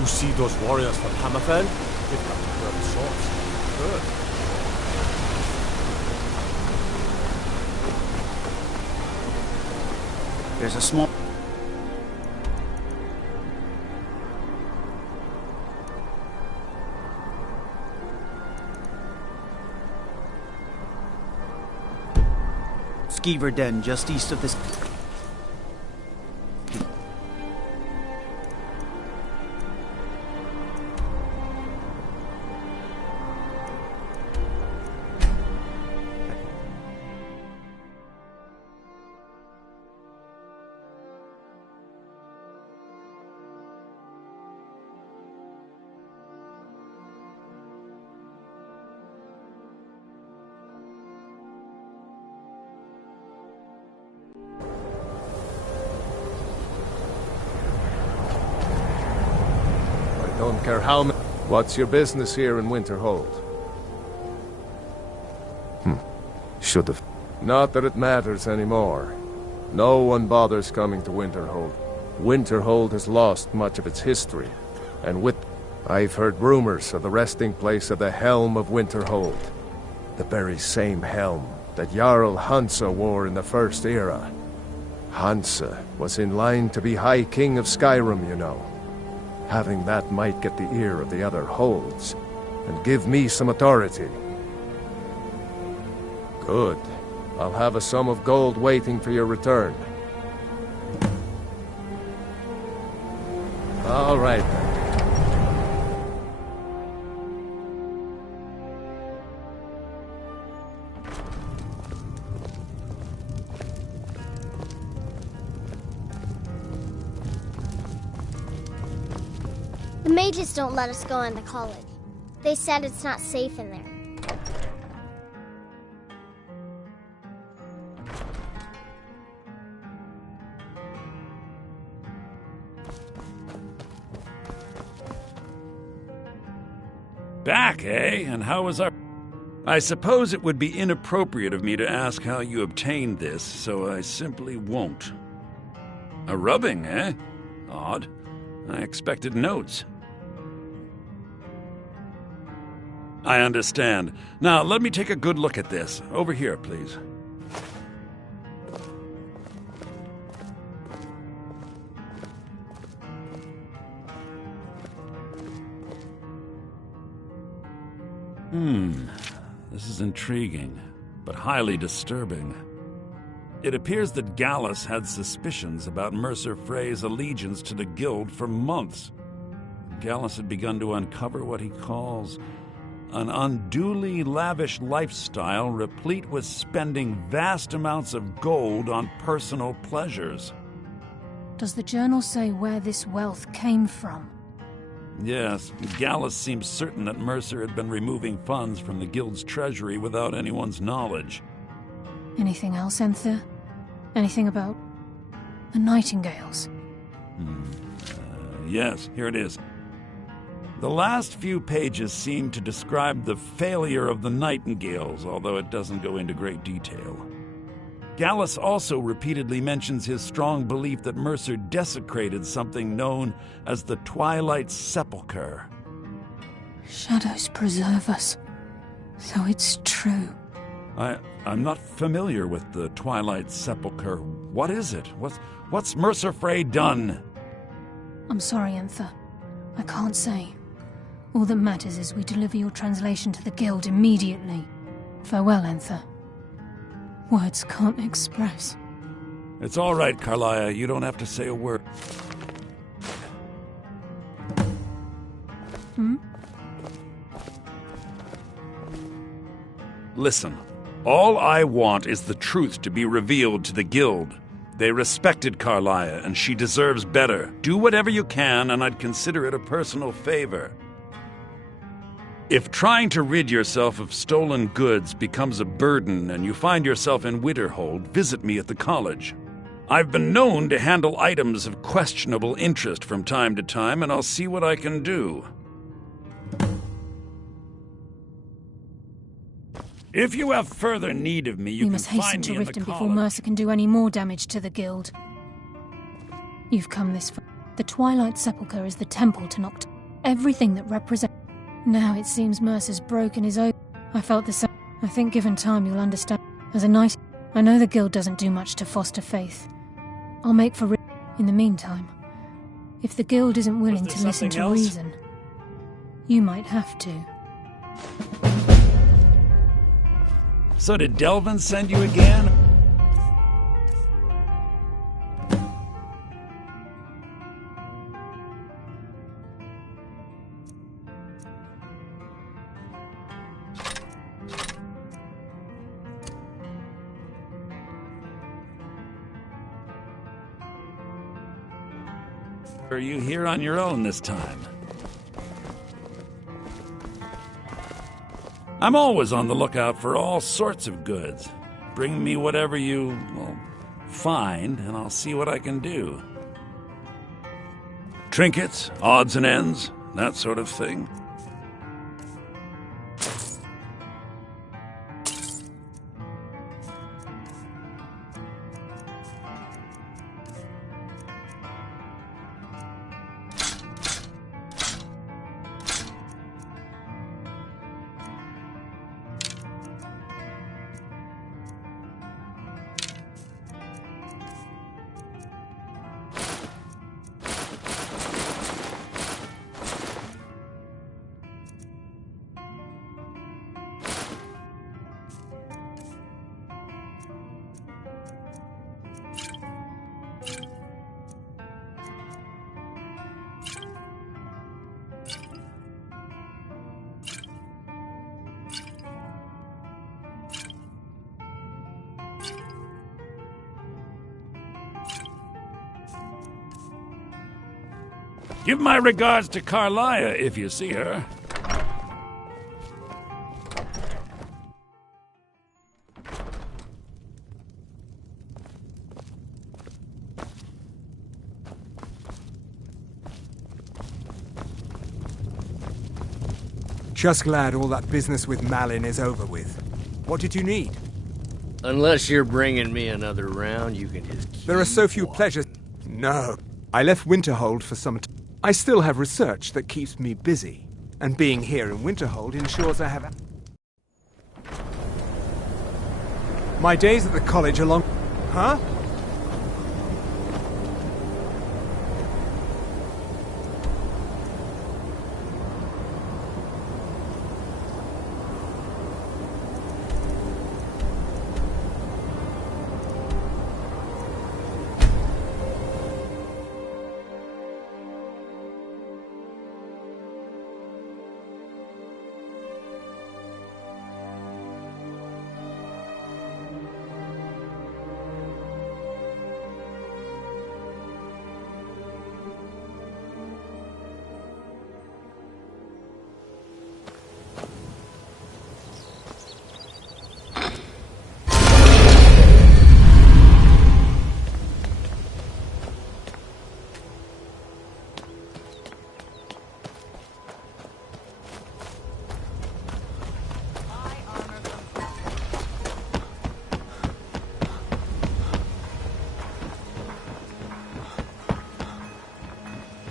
You see those warriors from Hammerfell? They've got good swords. Good. There's a small... skeever den just east of this... Don't care how many... What's your business here in Winterhold? Should've... Not that it matters anymore. No one bothers coming to Winterhold. Winterhold has lost much of its history. And with... I've heard rumors of the resting place of the Helm of Winterhold. The very same helm that Jarl Hansa wore in the First Era. Hansa was in line to be High King of Skyrim, you know. Having that might get the ear of the other holds, and give me some authority. Good. I'll have a sum of gold waiting for your return. All right, then. The mages don't let us go into college. They said it's not safe in there. Back, eh? And how was our... I suppose it would be inappropriate of me to ask how you obtained this, so I simply won't. A rubbing, eh? Odd. I expected notes. I understand. Now, let me take a good look at this. Over here, please. This is intriguing, but highly disturbing. It appears that Gallus had suspicions about Mercer Frey's allegiance to the Guild for months. Gallus had begun to uncover what he calls an unduly lavish lifestyle replete with spending vast amounts of gold on personal pleasures. Does the journal say where this wealth came from? Yes, Gallus seems certain that Mercer had been removing funds from the Guild's treasury without anyone's knowledge. Anything else, Enther? Anything about the Nightingales? Yes, here it is. The last few pages seem to describe the failure of the Nightingales, although it doesn't go into great detail. Gallus also repeatedly mentions his strong belief that Mercer desecrated something known as the Twilight Sepulchre. Shadows preserve us. So it's true. I'm not familiar with the Twilight Sepulchre. What is it? What's Mercer Frey done? I'm sorry, Enther. I can't say. All that matters is we deliver your translation to the Guild immediately. Farewell, Enther. Words can't express. It's all right, Carlia. You don't have to say a word. Listen, all I want is the truth to be revealed to the Guild. They respected Carlia, and she deserves better. Do whatever you can, and I'd consider it a personal favor. If trying to rid yourself of stolen goods becomes a burden and you find yourself in Winterhold, visit me at the college. I've been known to handle items of questionable interest from time to time, and I'll see what I can do. If you have further need of me, you can must hasten find to me in the Riften before college. Mercer can do any more damage to the Guild. You've come this far. The Twilight Sepulchre is the temple to Noct. Everything that represents. Now it seems Mercer's broken his oath. I felt the same. I think given time you'll understand. As a knight, I know the Guild doesn't do much to foster faith. I'll make for in the meantime. If the Guild isn't willing to listen to reason, you might have to. So did Delvin send you again? Are you here on your own this time? I'm always on the lookout for all sorts of goods. Bring me whatever you, find, and I'll see what I can do. Trinkets, odds and ends, that sort of thing. Give my regards to Carlia if you see her. Just glad all that business with Malin is over with. What did you need? Unless you're bringing me another round, you can just... There are so few pleasures. No. I left Winterhold for some time. I still have research that keeps me busy. And being here in Winterhold ensures I have... My days at the college are long... Huh?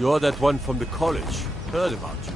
You're that one from the college. Heard about you.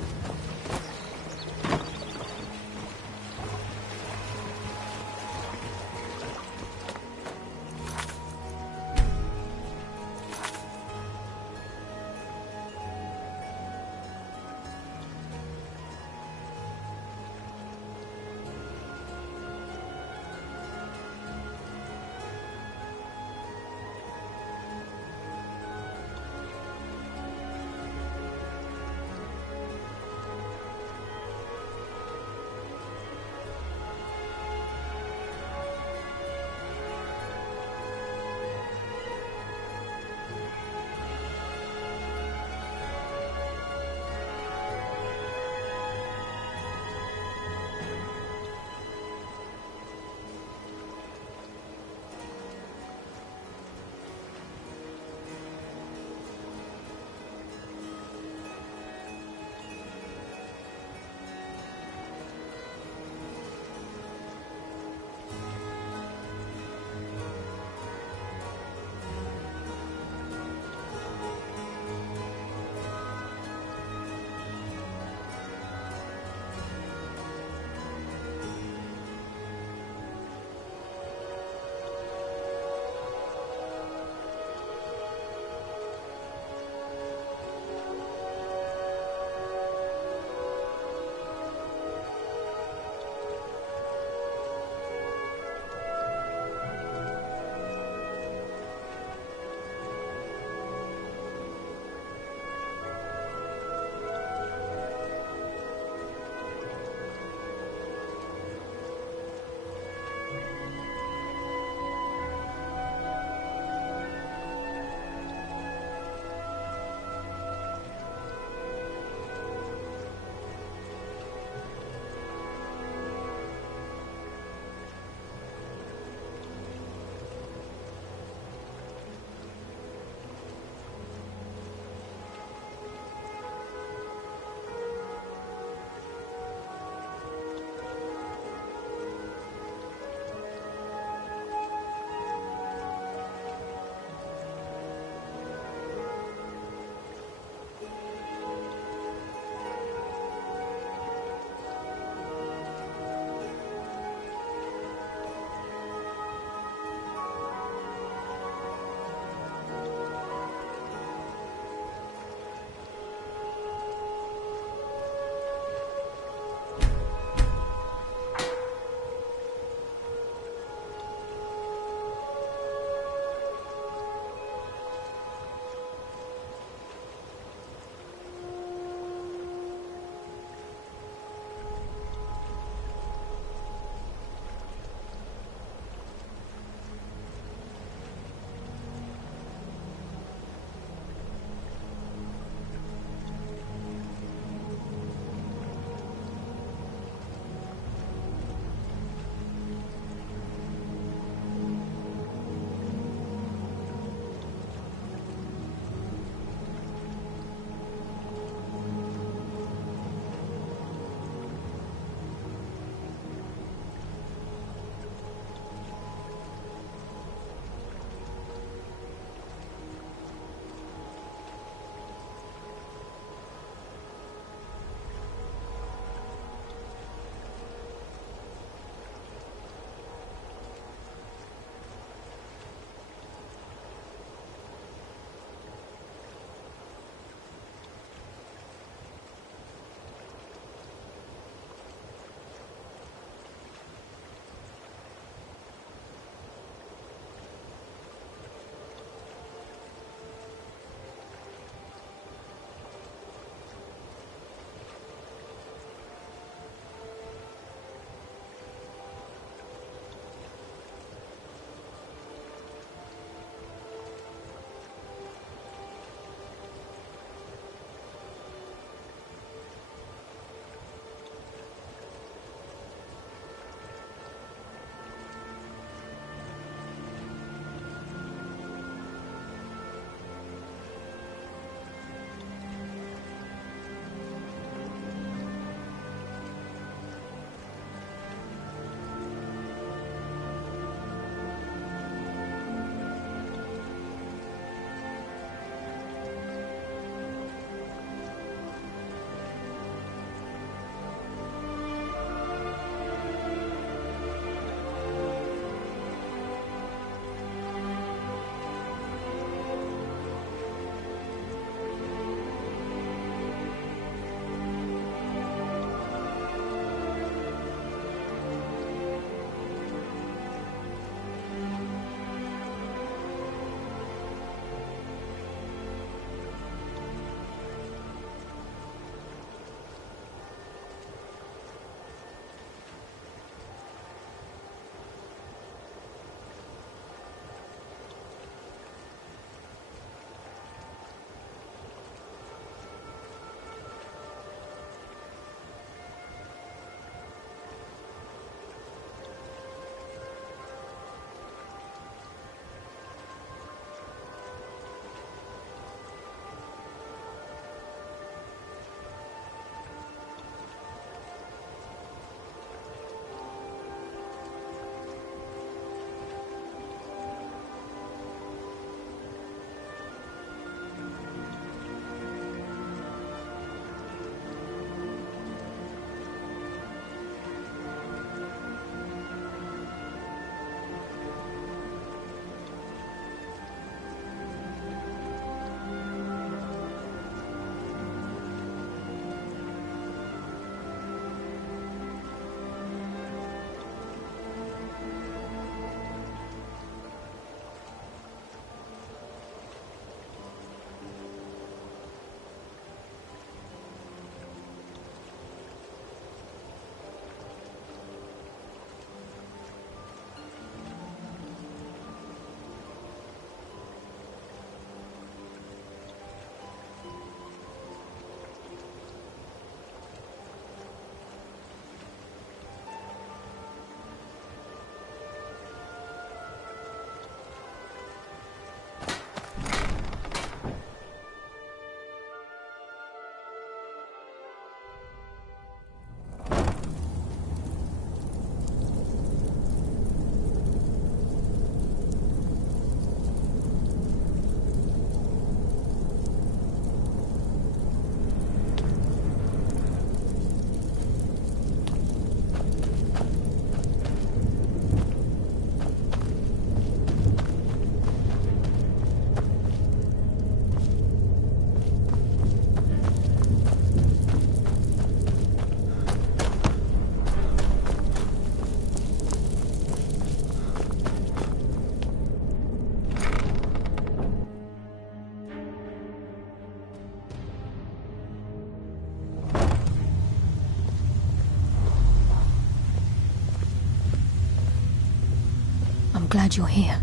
glad you're here.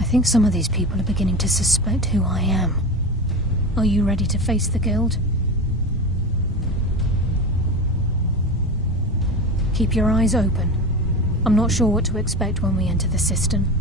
I think some of these people are beginning to suspect who I am. Are you ready to face the Guild? Keep your eyes open. I'm not sure what to expect when we enter the cistern.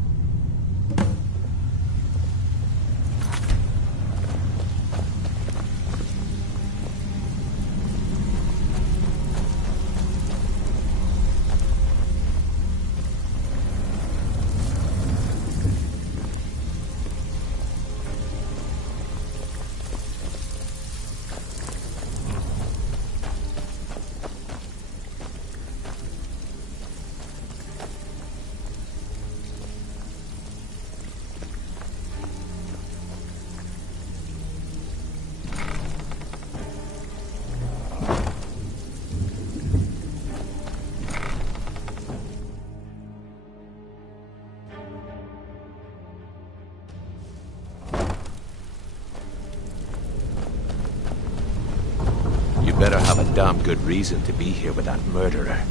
Better have a damn good reason to be here with that murderer.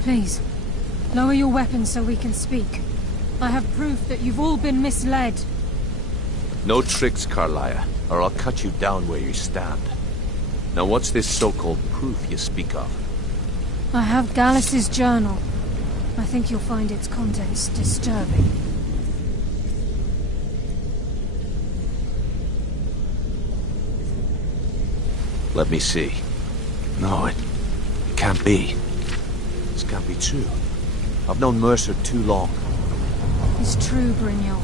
Please, lower your weapons so we can speak. I have proof that you've all been misled. No tricks, Carlia, or I'll cut you down where you stand. Now what's this so-called proof you speak of? I have Gallus's journal. I think you'll find its contents disturbing. Let me see. No, it can't be. This can't be true. I've known Mercer too long. It's true, Brynjolf.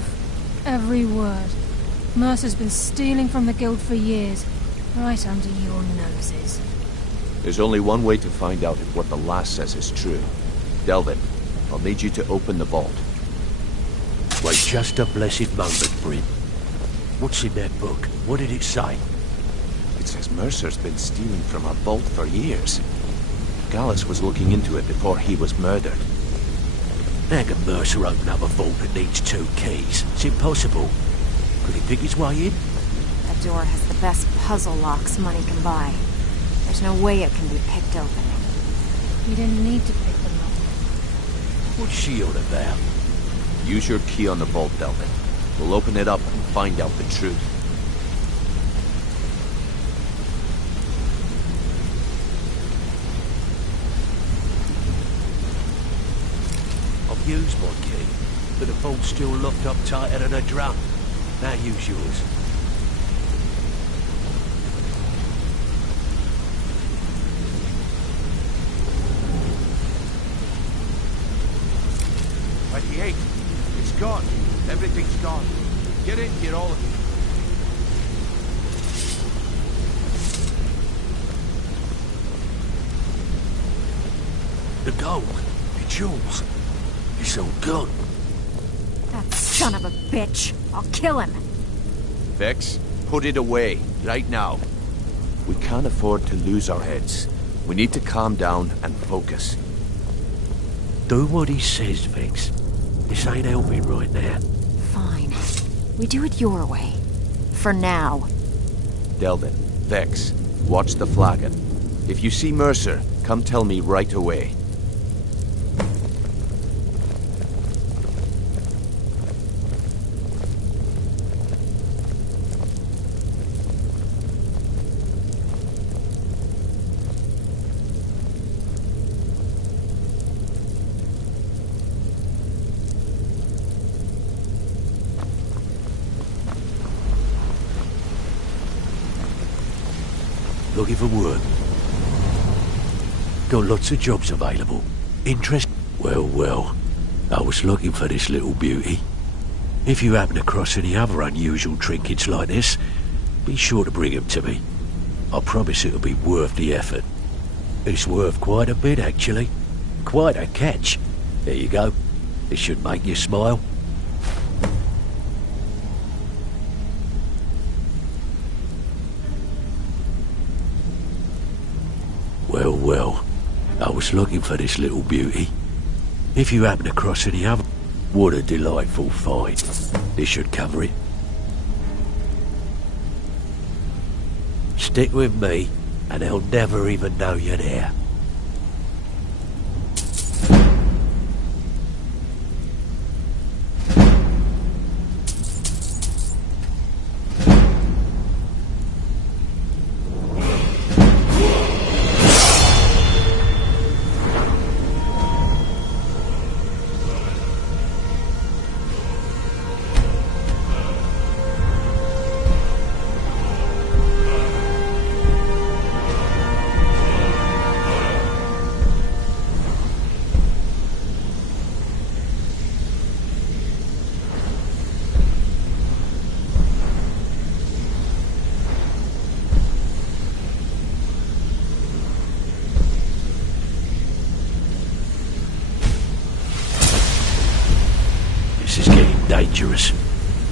Every word. Mercer's been stealing from the Guild for years, right under your noses. There's only one way to find out if what the lass says is true. Delvin, I'll need you to open the vault. Wait just a blessed moment, Bryn. What's in that book? What did it say? It says Mercer's been stealing from our vault for years. Gallus was looking into it before he was murdered. How can Mercer open up a vault that needs 2 keys? It's impossible. Could he pick his way in? That door has the best puzzle locks money can buy. There's no way it can be picked open. You didn't need to pick them up. What's she on about? Use your key on the vault, Delvin. We'll open it up and find out the truth. Use my key, but the vault's still locked up tighter than a drum. Now use yours. It's gone. Everything's gone. Get in here, all of you. The gold, the jewels. It's all gone. That son of a bitch. I'll kill him. Vex, put it away, right now. We can't afford to lose our heads. We need to calm down and focus. Do what he says, Vex. This ain't helping right now. Fine. We do it your way. For now. Delvin, Vex, watch the flagon. If you see Mercer, come tell me right away. Looking for work. Got lots of jobs available. Interest? Well. I was looking for this little beauty. If you happen across any other unusual trinkets like this, be sure to bring them to me. I promise it'll be worth the effort. It's worth quite a bit, actually. Quite a catch. There you go. It should make you smile. Well. I was looking for this little beauty. If you happen across any other... What a delightful find. This should cover it. Stick with me, and they'll never even know you're there. dangerous.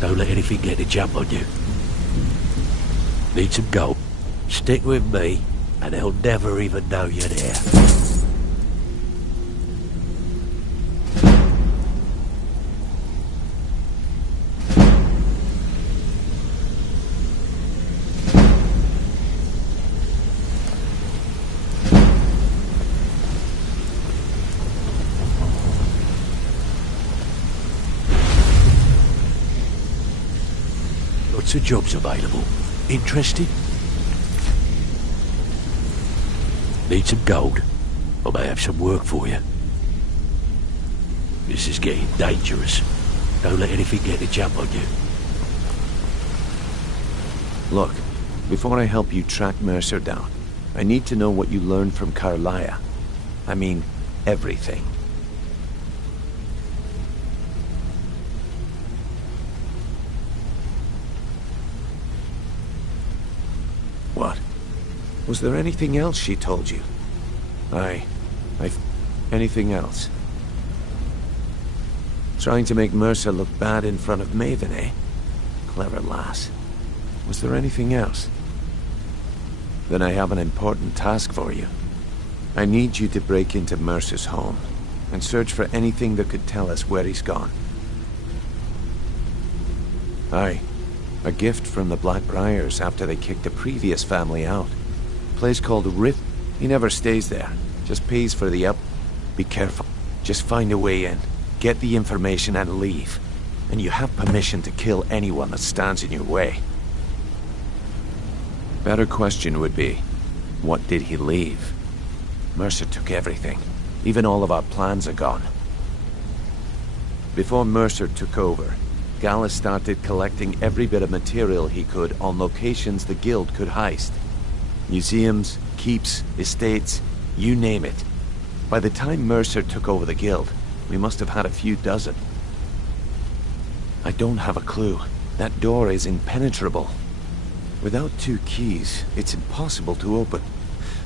Don't let anything get a jump on you. Need some gold? Stick with me, and they'll never even know you're there. Lots of jobs available. Interested? Need some gold? I may have some work for you. This is getting dangerous. Don't let anything get a jump on you. Look, before I help you track Mercer down, I need to know what you learned from Carlia. I mean, everything. What? Was there anything else she told you? Anything else? Trying to make Mercer look bad in front of Maven, eh? Clever lass. Was there anything else? Then I have an important task for you. I need you to break into Mercer's home and search for anything that could tell us where he's gone. Aye. A gift from the Blackbriars after they kicked the previous family out. Place called Rift. He never stays there. Just pays for the up. Be careful. Just find a way in. Get the information and leave. And you have permission to kill anyone that stands in your way. Better question would be, what did he leave? Mercer took everything. Even all of our plans are gone. Before Mercer took over, Gallus started collecting every bit of material he could on locations the guild could heist. Museums, keeps, estates, you name it. By the time Mercer took over the guild, we must have had a few dozen. I don't have a clue. That door is impenetrable. Without 2 keys, it's impossible to open.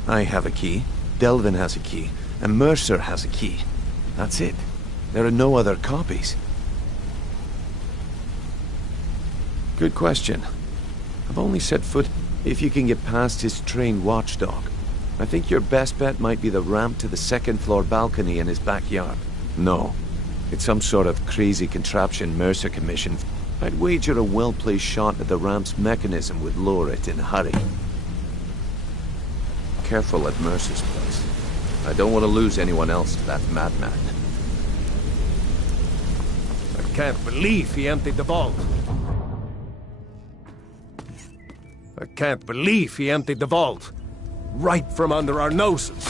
I have a key, Delvin has a key, and Mercer has a key. That's it. There are no other copies. Good question. I've only set foot if you can get past his trained watchdog. I think your best bet might be the ramp to the 2nd floor balcony in his backyard. No. It's some sort of crazy contraption Mercer commissioned. I'd wager a well-placed shot at the ramp's mechanism would lower it in a hurry. Careful at Mercer's place. I don't want to lose anyone else to that madman. I can't believe he emptied the vault. I can't believe he emptied the vault. Right from under our noses.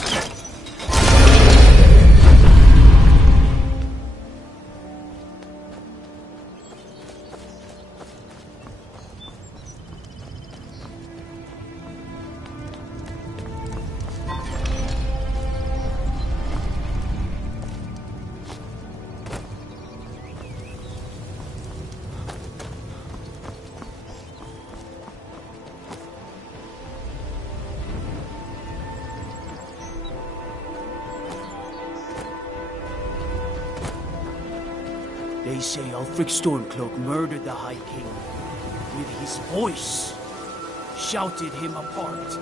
They say Ulfric Stormcloak murdered the High King. With his voice, shouted him apart.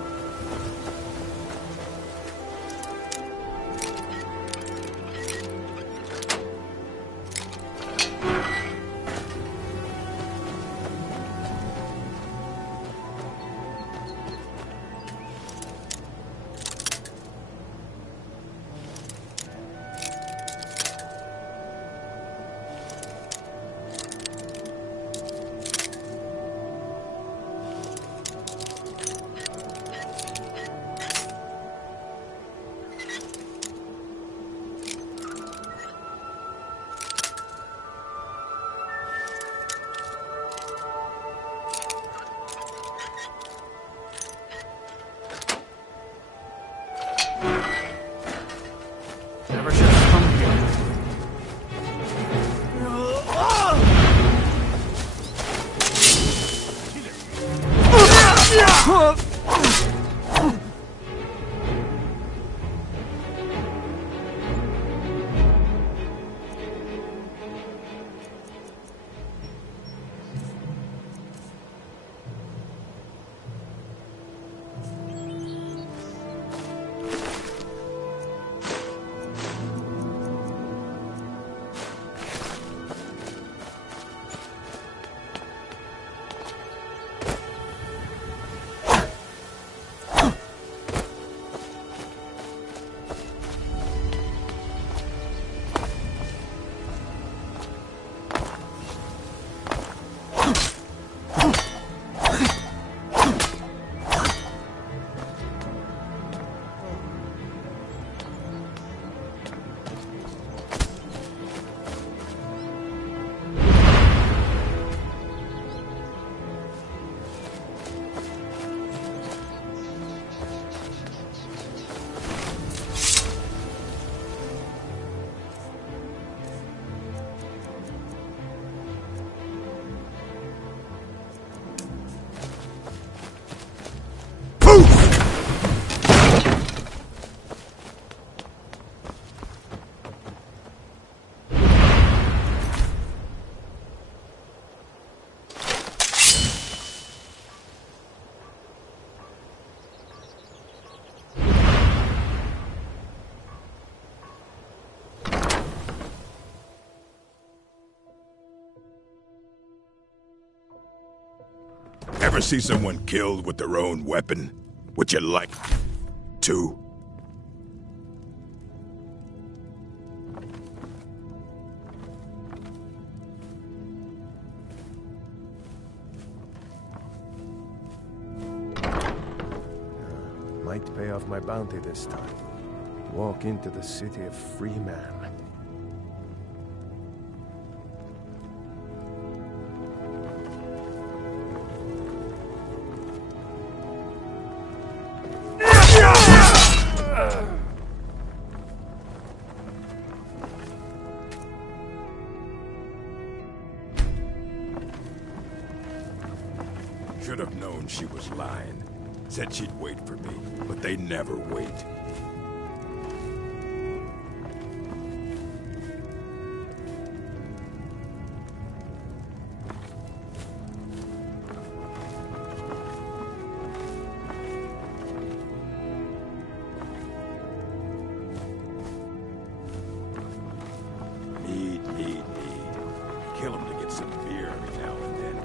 ever see someone killed with their own weapon? Would you like to? Might pay off my bounty this time. Walk into the city a free man. Should have known she was lying. Said she'd wait for me, but they never wait. Need. Kill them to get some beer every now and then.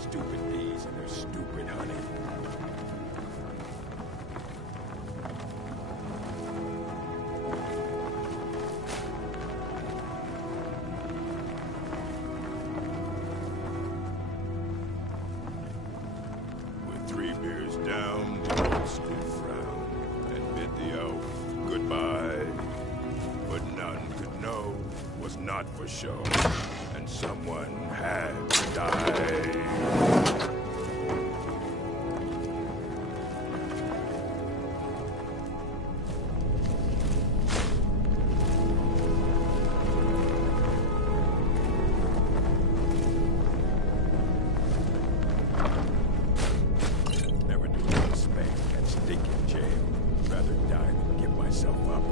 Stupid bees and their stupid honey. With 3 beers down, the host did frown and bid the oath goodbye. But none could know was not for show, and someone had to die. Never do another spank in that stinking jail. Rather die than give myself up.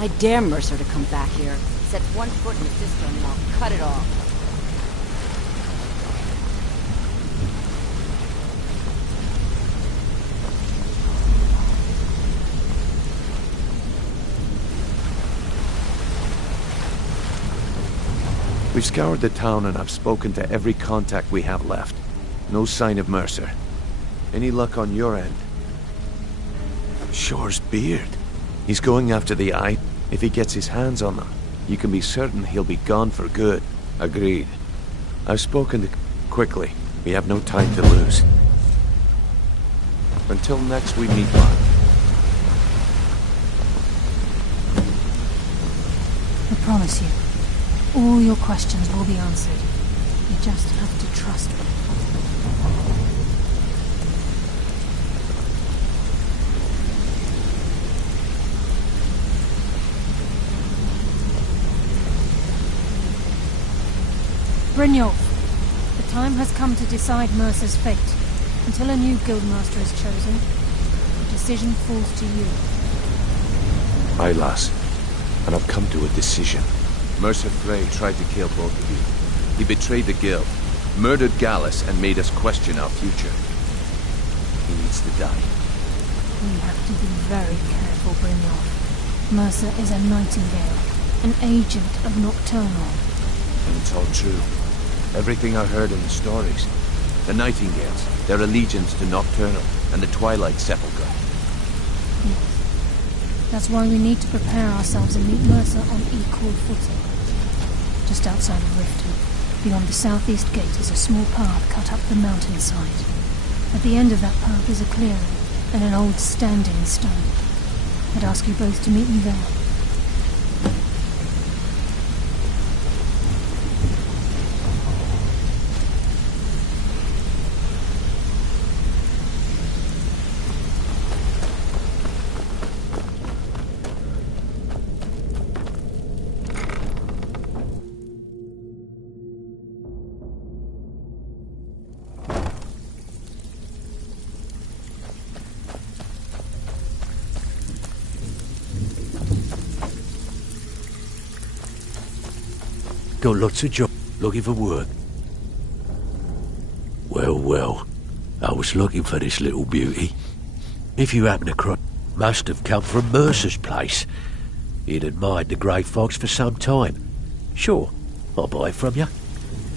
I dare Mercer to come back here. Sets one foot in the cistern and I'll cut it off. We've scoured the town and I've spoken to every contact we have left. No sign of Mercer. Any luck on your end? Shore's beard. He's going after the eye. If he gets his hands on them, you can be certain he'll be gone for good. Agreed. I've spoken to... Quickly. We have no time to lose. Until next we meet, Mark. I promise you, all your questions will be answered. You just have to trust me. Brynjolf, the time has come to decide Mercer's fate. Until a new guildmaster is chosen, the decision falls to you. Aye, lass. And I've come to a decision. Mercer Frey tried to kill both of you. He betrayed the guild, murdered Gallus, and made us question our future. He needs to die. We have to be very careful, Brynjolf. Mercer is a nightingale, an agent of Nocturnal. And it's all true. Everything I heard in the stories. The Nightingales, their allegiance to Nocturnal, and the Twilight Sepulchre. Yes. That's why we need to prepare ourselves and meet Mercer on equal footing. Just outside of Riften, beyond the southeast gate is a small path cut up the mountainside. At the end of that path is a clearing, and an old standing stone. I'd ask you both to meet me there. Got lots of jobs, looking for work. Well, well, I was looking for this little beauty. If you happen to cross, must have come from Mercer's place. He'd admired the grey fox for some time. Sure, I'll buy it from you.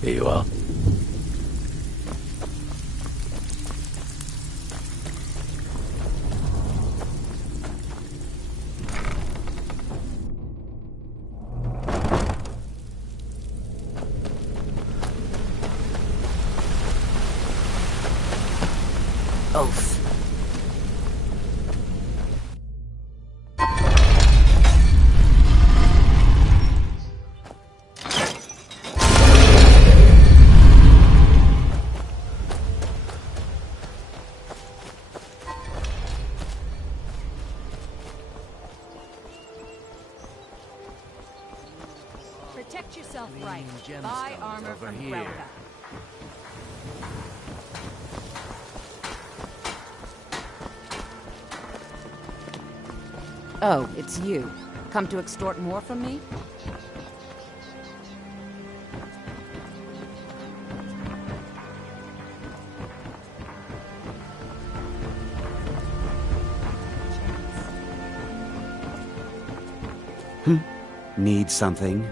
Here you are. Oath. Protect yourself right. Buy armor from here. Relka. Oh, it's you. Come to extort more from me? Need something?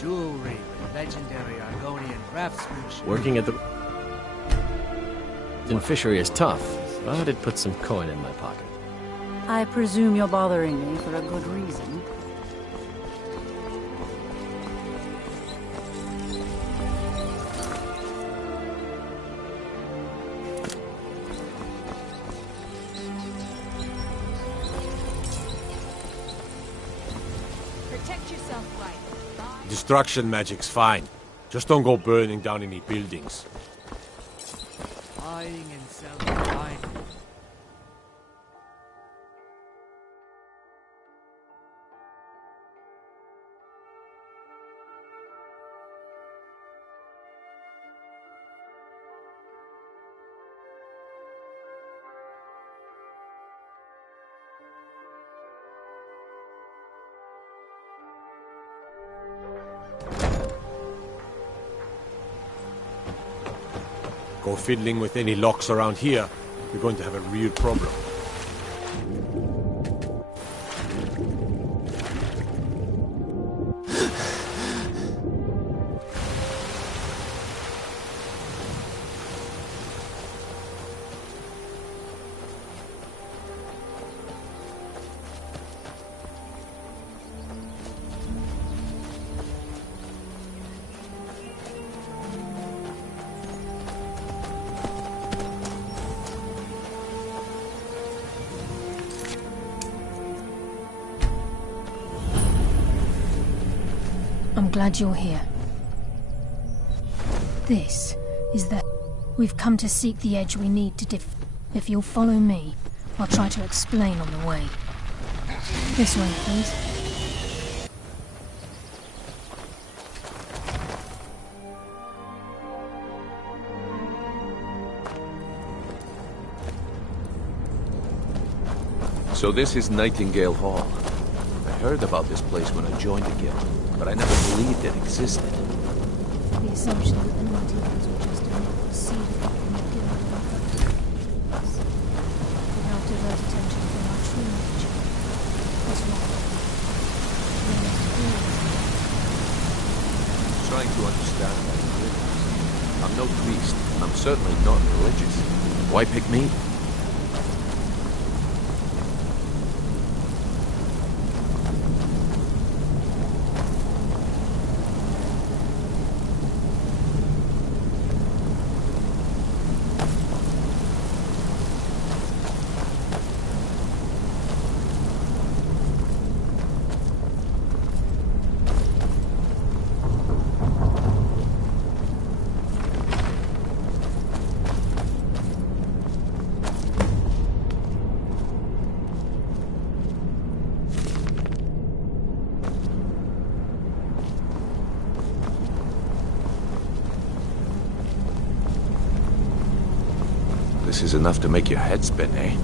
Jewelry with legendary Argonian craftsmanship. Working at the fishery is tough, but it puts some coin in my pocket. I presume you're bothering me for a good reason. Protect yourself right. Destruction magic's fine. Just don't go burning down any buildings. Buying and selling wine. Go fiddling with any locks around here, you're going to have a real problem. I'm glad you're here. This is the... We've come to seek the edge we need to If you'll follow me, I'll try to explain on the way. This way, please. So this is Nightingale Hall. I heard about this place when I joined the guild, but I never believed it existed. The assumption that the Nightingales were just a seed in the guild would help divert attention from our true nature. What's wrong? Trying to understand my religions. I'm no priest. I'm certainly not religious. Why pick me? This is enough to make your head spin, eh?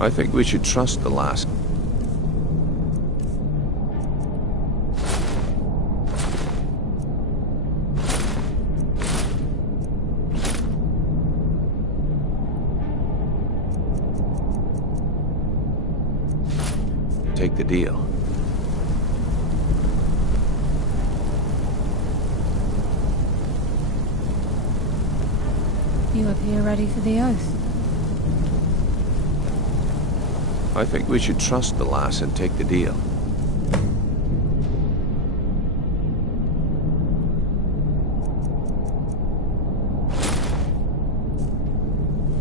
I think we should trust the lass. Take the deal. You appear ready for the oath. I think we should trust the lass and take the deal.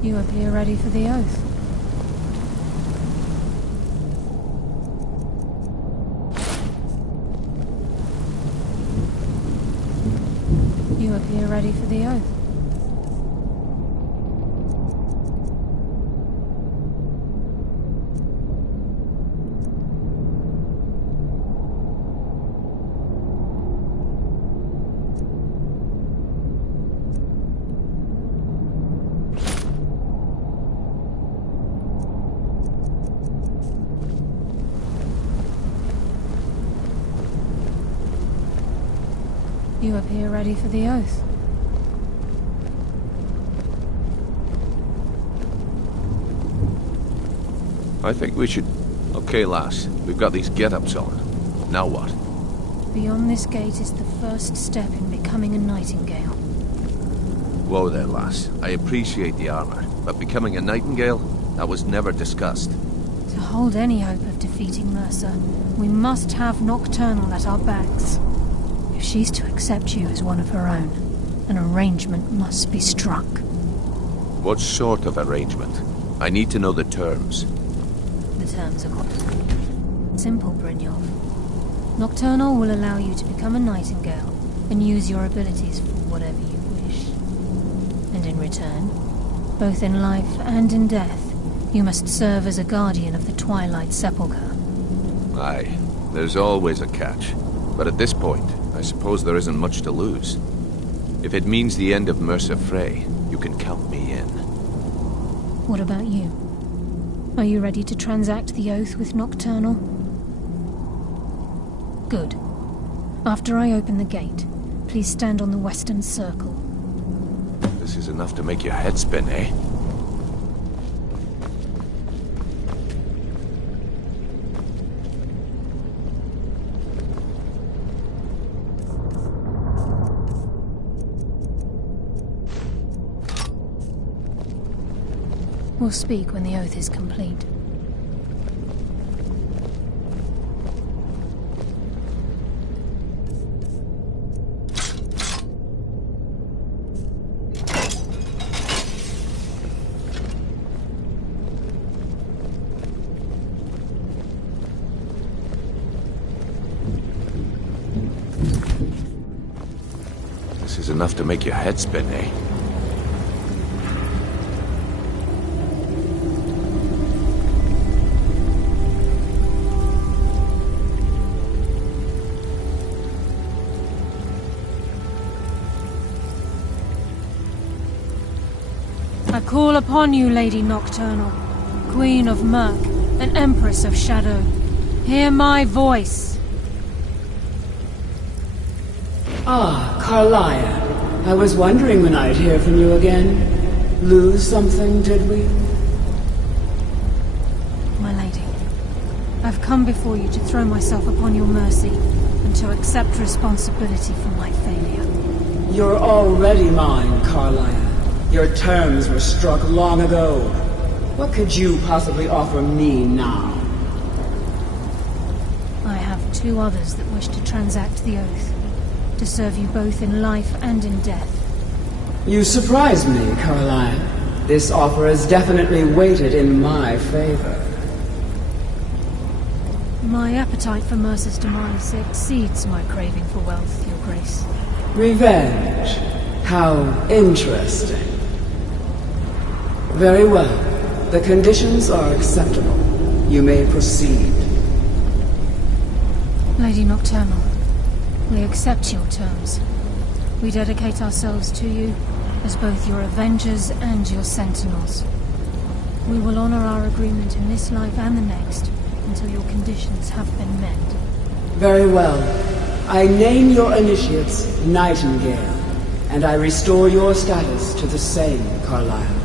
You appear ready for the oath. You appear ready for the oath. You appear ready for the oath. I think we should... Okay, lass. We've got these get-ups on. Now what? Beyond this gate is the first step in becoming a nightingale. Whoa there, lass. I appreciate the armor, but becoming a nightingale? That was never discussed. To hold any hope of defeating Mercer, we must have Nocturnal at our backs. If she's to accept you as one of her own, an arrangement must be struck. What sort of arrangement? I need to know the terms. The terms are quite simple, Brynjolf. Nocturnal will allow you to become a nightingale and use your abilities for whatever you wish. And in return, both in life and in death, you must serve as a guardian of the Twilight Sepulchre. Aye, there's always a catch. But at this point, I suppose there isn't much to lose. If it means the end of Mercer Frey, you can count me in. What about you? Are you ready to transact the oath with Nocturnal? Good. After I open the gate, please stand on the western circle. This is enough to make your head spin, eh? We'll speak when the oath is complete. This is enough to make your head spin, eh? I call upon you, Lady Nocturnal, Queen of Murk, and Empress of Shadow. Hear my voice. Ah, Carlia. I was wondering when I'd hear from you again. Lose something, did we? My lady, I've come before you to throw myself upon your mercy and to accept responsibility for my failure. You're already mine, Carlia. Your terms were struck long ago. What could you possibly offer me now? I have two others that wish to transact the oath, to serve you both in life and in death. You surprise me, Carlia. This offer is definitely weighted in my favor. My appetite for Mercer's demise exceeds my craving for wealth, Your Grace. Revenge. How interesting. Very well. The conditions are acceptable. You may proceed. Lady Nocturnal, we accept your terms. We dedicate ourselves to you as both your avengers and your sentinels. We will honor our agreement in this life and the next until your conditions have been met. Very well. I name your initiates Nightingale, and I restore your status to the same, Carlisle.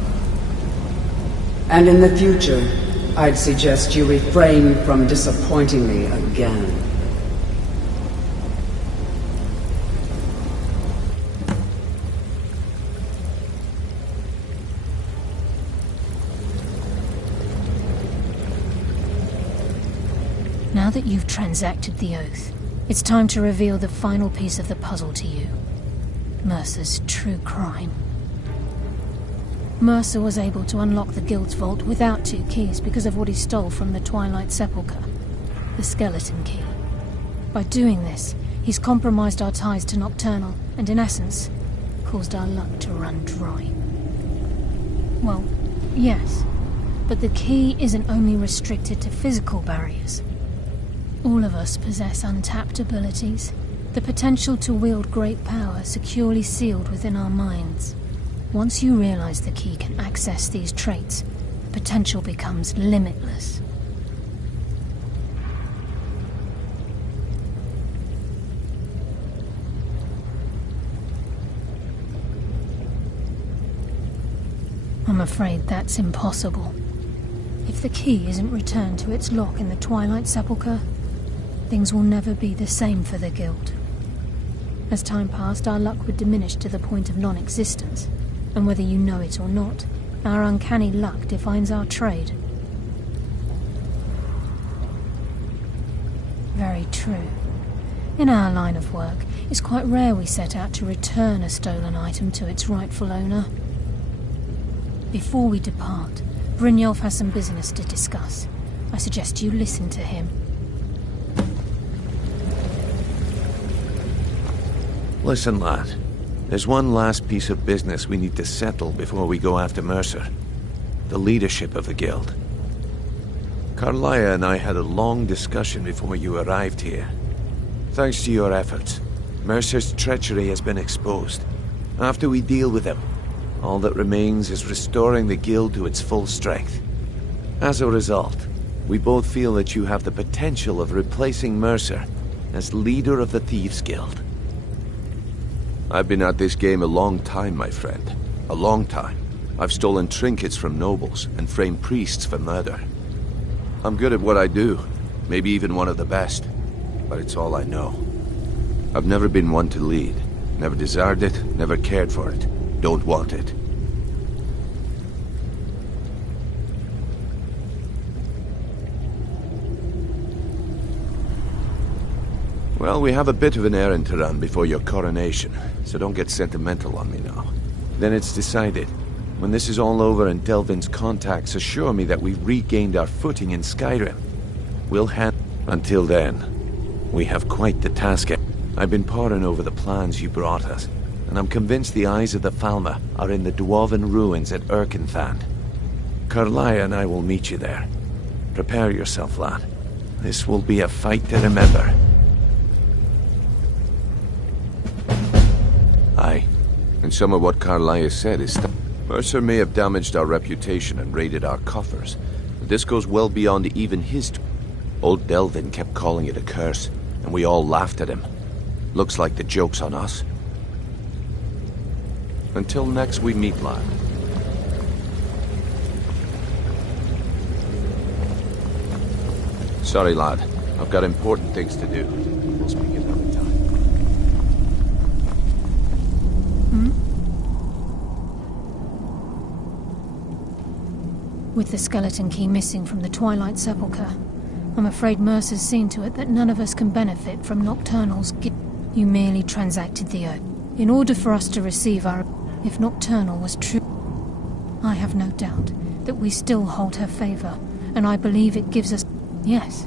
And in the future, I'd suggest you refrain from disappointing me again. Now that you've transacted the oath, it's time to reveal the final piece of the puzzle to you. Mercer's true crime. Mercer was able to unlock the Guild's vault without 2 keys because of what he stole from the Twilight Sepulchre, the skeleton key. By doing this, he's compromised our ties to Nocturnal, and in essence, caused our luck to run dry. Well, yes, but the key isn't only restricted to physical barriers. All of us possess untapped abilities, the potential to wield great power securely sealed within our minds. Once you realize the key can access these traits, the potential becomes limitless. I'm afraid that's impossible. If the key isn't returned to its lock in the Twilight Sepulchre, things will never be the same for the Guild. As time passed, our luck would diminish to the point of non-existence. And whether you know it or not, our uncanny luck defines our trade. Very true. In our line of work, it's quite rare we set out to return a stolen item to its rightful owner. Before we depart, Brynjolf has some business to discuss. I suggest you listen to him. Listen, lad. There's one last piece of business we need to settle before we go after Mercer. The leadership of the Guild. Carlia and I had a long discussion before you arrived here. Thanks to your efforts, Mercer's treachery has been exposed. After we deal with him, all that remains is restoring the Guild to its full strength. As a result, we both feel that you have the potential of replacing Mercer as leader of the Thieves Guild. I've been at this game a long time, my friend. A long time. I've stolen trinkets from nobles and framed priests for murder. I'm good at what I do, maybe even one of the best, but it's all I know. I've never been one to lead. Never desired it, never cared for it. Don't want it. Well, we have a bit of an errand to run before your coronation, so don't get sentimental on me now. Then it's decided. When this is all over and Delvin's contacts assure me that we've regained our footing in Skyrim, we'll Until then, we have quite the task. I've been poring over the plans you brought us, and I'm convinced the eyes of the Falmer are in the dwarven ruins at Erkenthand. Carlia and I will meet you there. Prepare yourself, lad. This will be a fight to remember. Aye, and some of what Carlia said is Mercer may have damaged our reputation and raided our coffers, but this goes well beyond even his... Old Delvin kept calling it a curse, and we all laughed at him. Looks like the joke's on us. Until next we meet, lad. Sorry, lad. I've got important things to do. We'll speak another time. With the skeleton key missing from the Twilight Sepulchre, I'm afraid Mercer's seen to it that none of us can benefit from Nocturnal's gift. You merely transacted the oath. In order for us to receive our... If Nocturnal was true, I have no doubt that we still hold her favor, and I believe it gives us... Yes.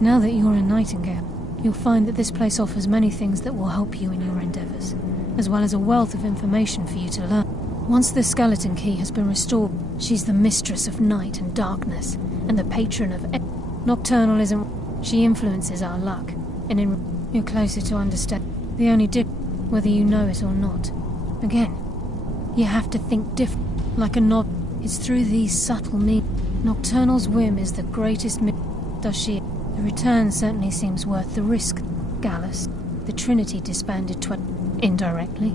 Now that you're in Nightingale, you'll find that this place offers many things that will help you in your endeavors, as well as a wealth of information for you to learn. Once the skeleton key has been restored, she's the mistress of night and darkness, and the patron of... Nocturnal isn't... She influences our luck, and you're closer to understand. The only whether you know it or not. Again, you have to think different, like a nod. It's through these subtle means. Nocturnal's whim is the greatest does she? The return certainly seems worth the risk. Gallus, the Trinity disbanded indirectly.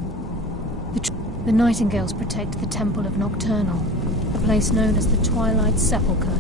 The Nightingales protect the Temple of Nocturnal, a place known as the Twilight Sepulchre.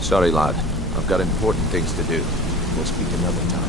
Sorry, lad. I've got important things to do. We'll speak another time.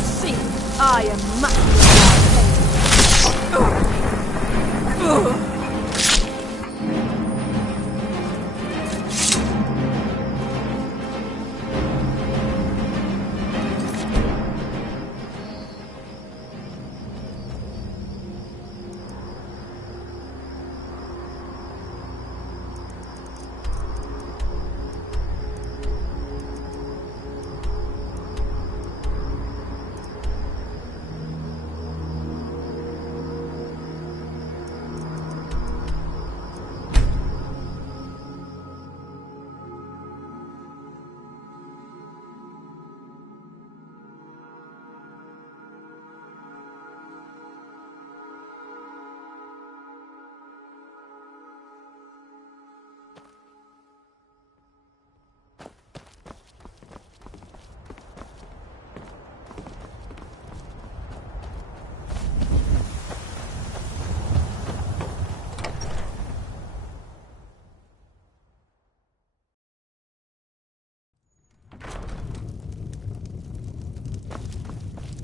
see, I am much more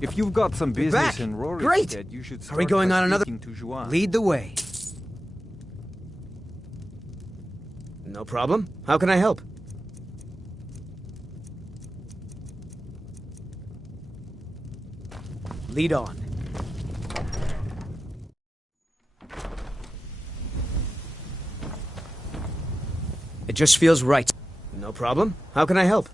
If you've got some business back. in Rory, Great. you should Are we start going by on another? speaking to Juan. Lead the way. No problem. How can I help? Lead on. It just feels right. No problem. How can I help?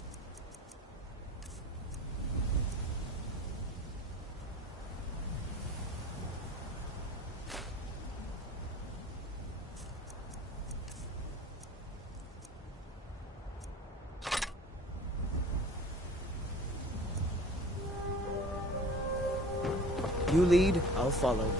You lead, I'll follow.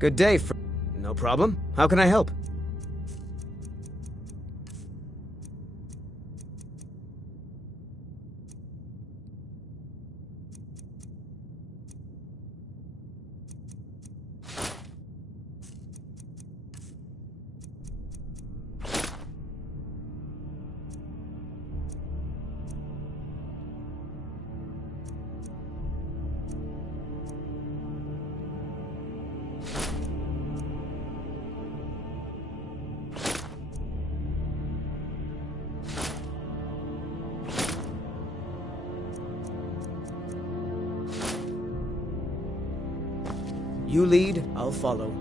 Good day, No problem. How can I help? You lead, I'll follow.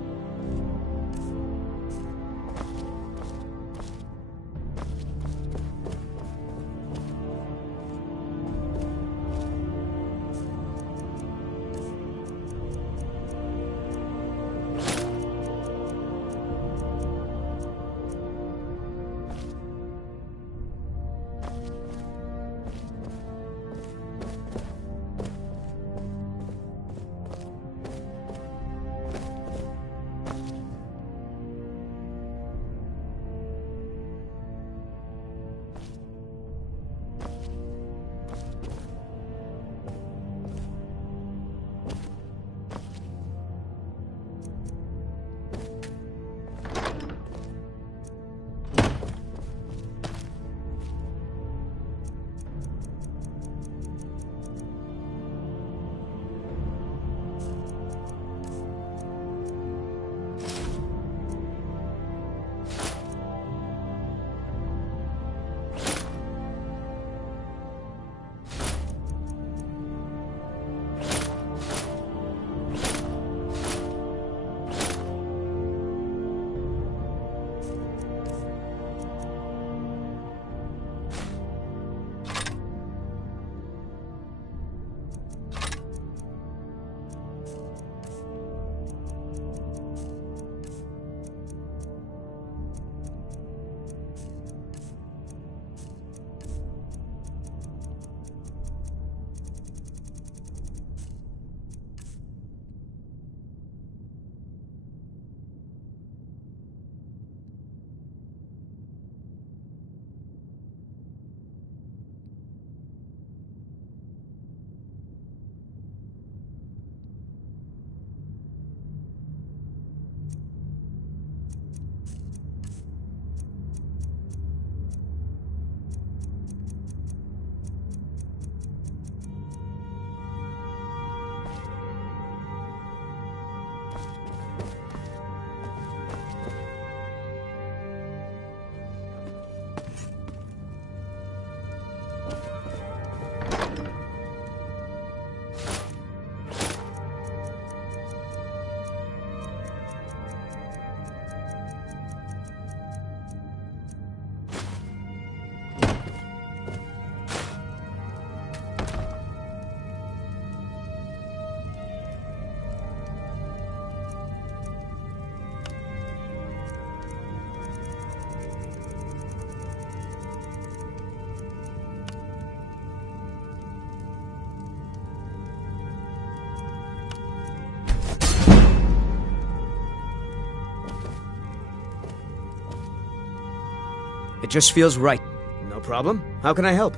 It just feels right. No problem. How can I help?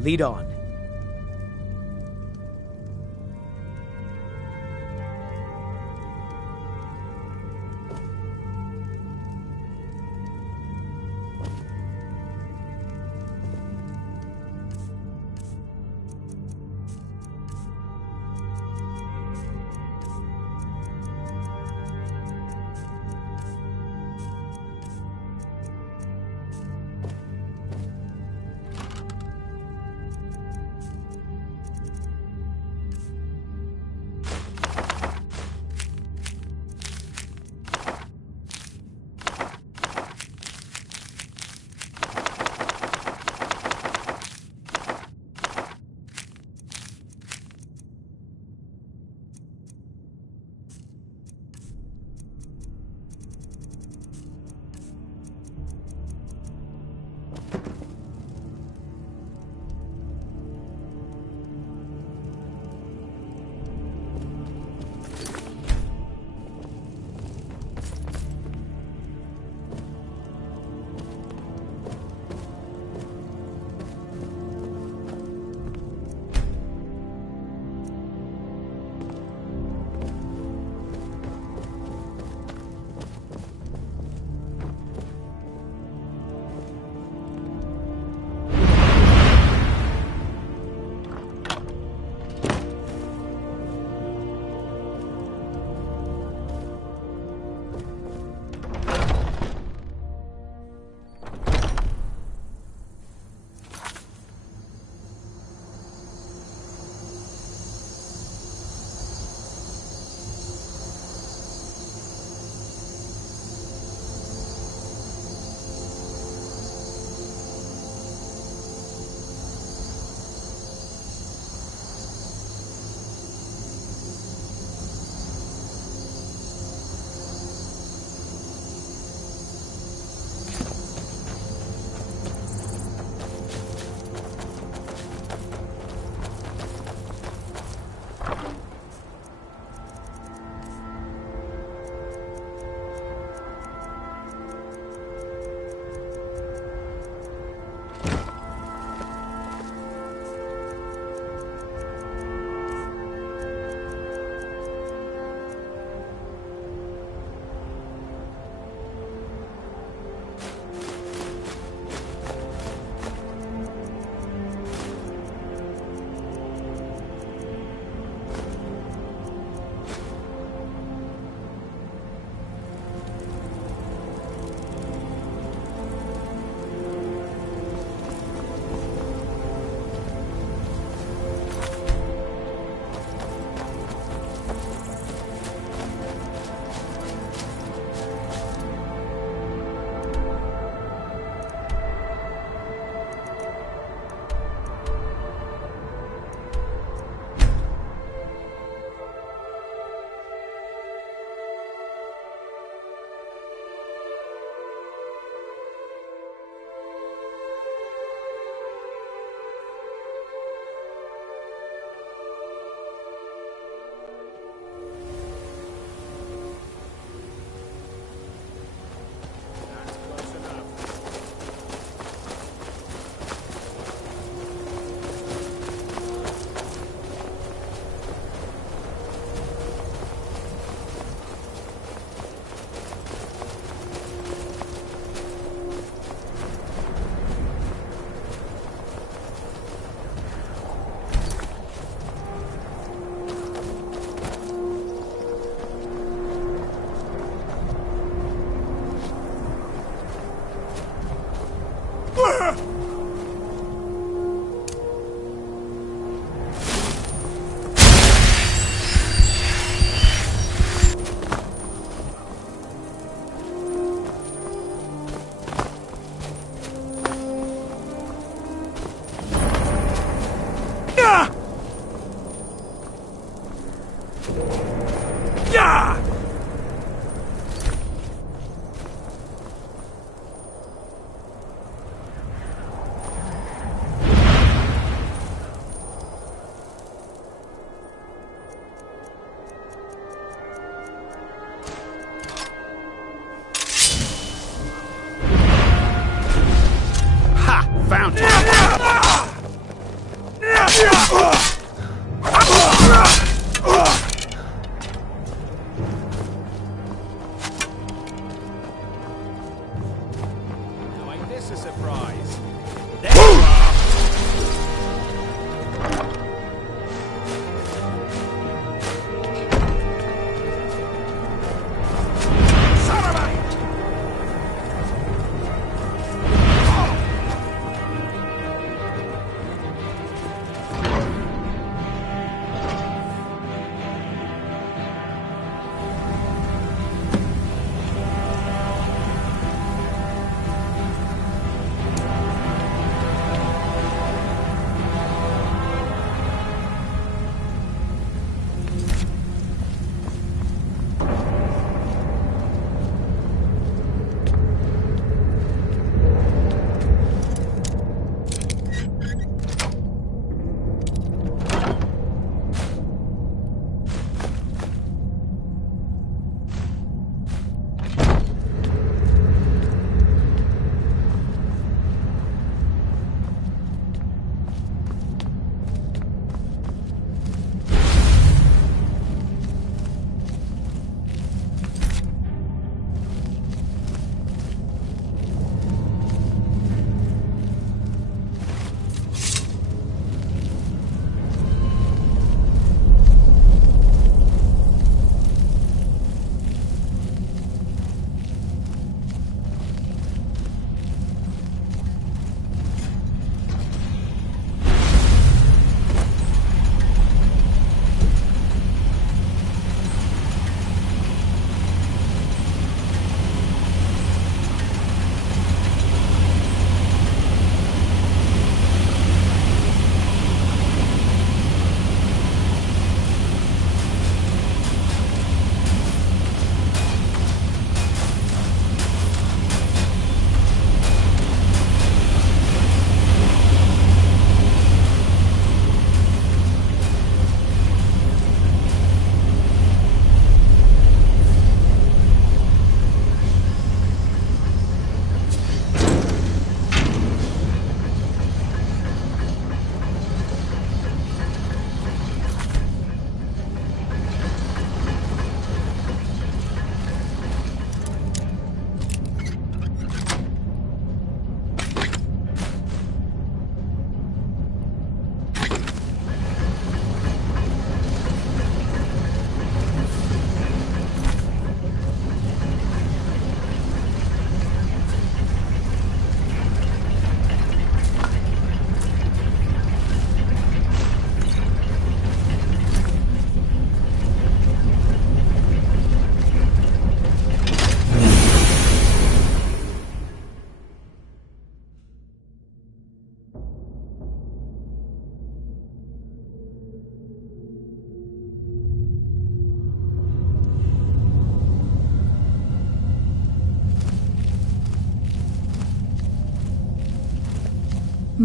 Lead on.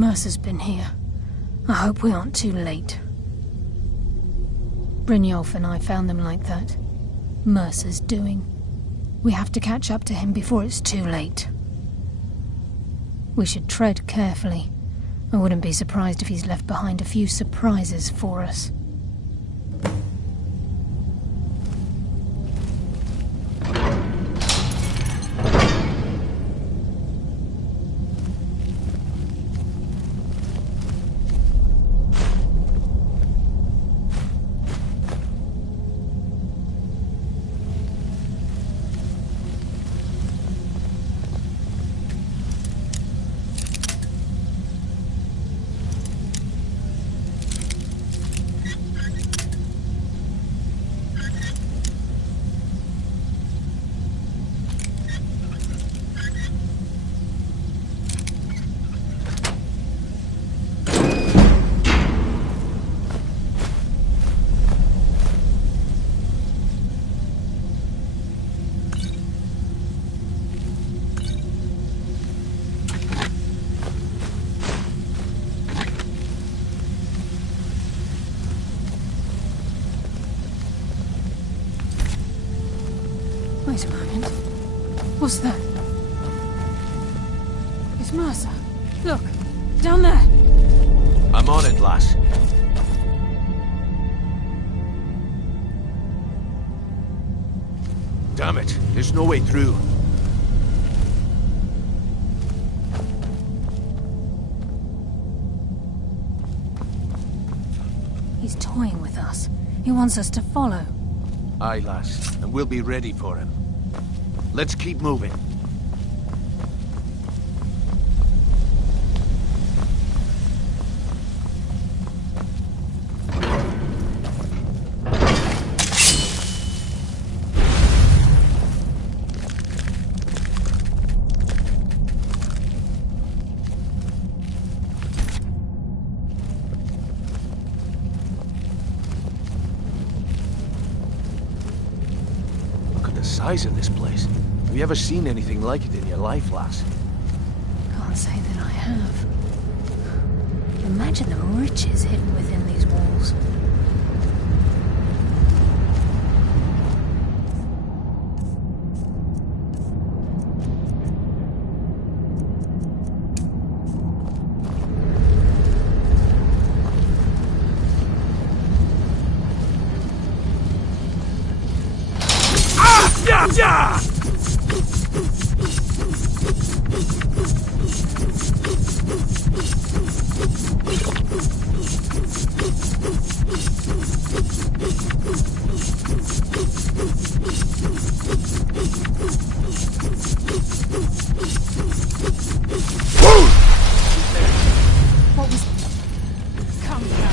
Mercer's been here. I hope we aren't too late. Brynjolf and I found them like that. Mercer's doing. We have to catch up to him before it's too late. We should tread carefully. I wouldn't be surprised if he's left behind a few surprises for us. Wait a moment. What's that? It's Mercer. Look, down there. I'm on it, lass. Damn it, there's no way through. He's toying with us. He wants us to follow. Aye, lass, and we'll be ready for him. Let's keep moving. Size of this place. Have you ever seen anything like it in your life, lass? Can't say that I have. Imagine the riches hidden within these walls. Yeah! What was... Come here.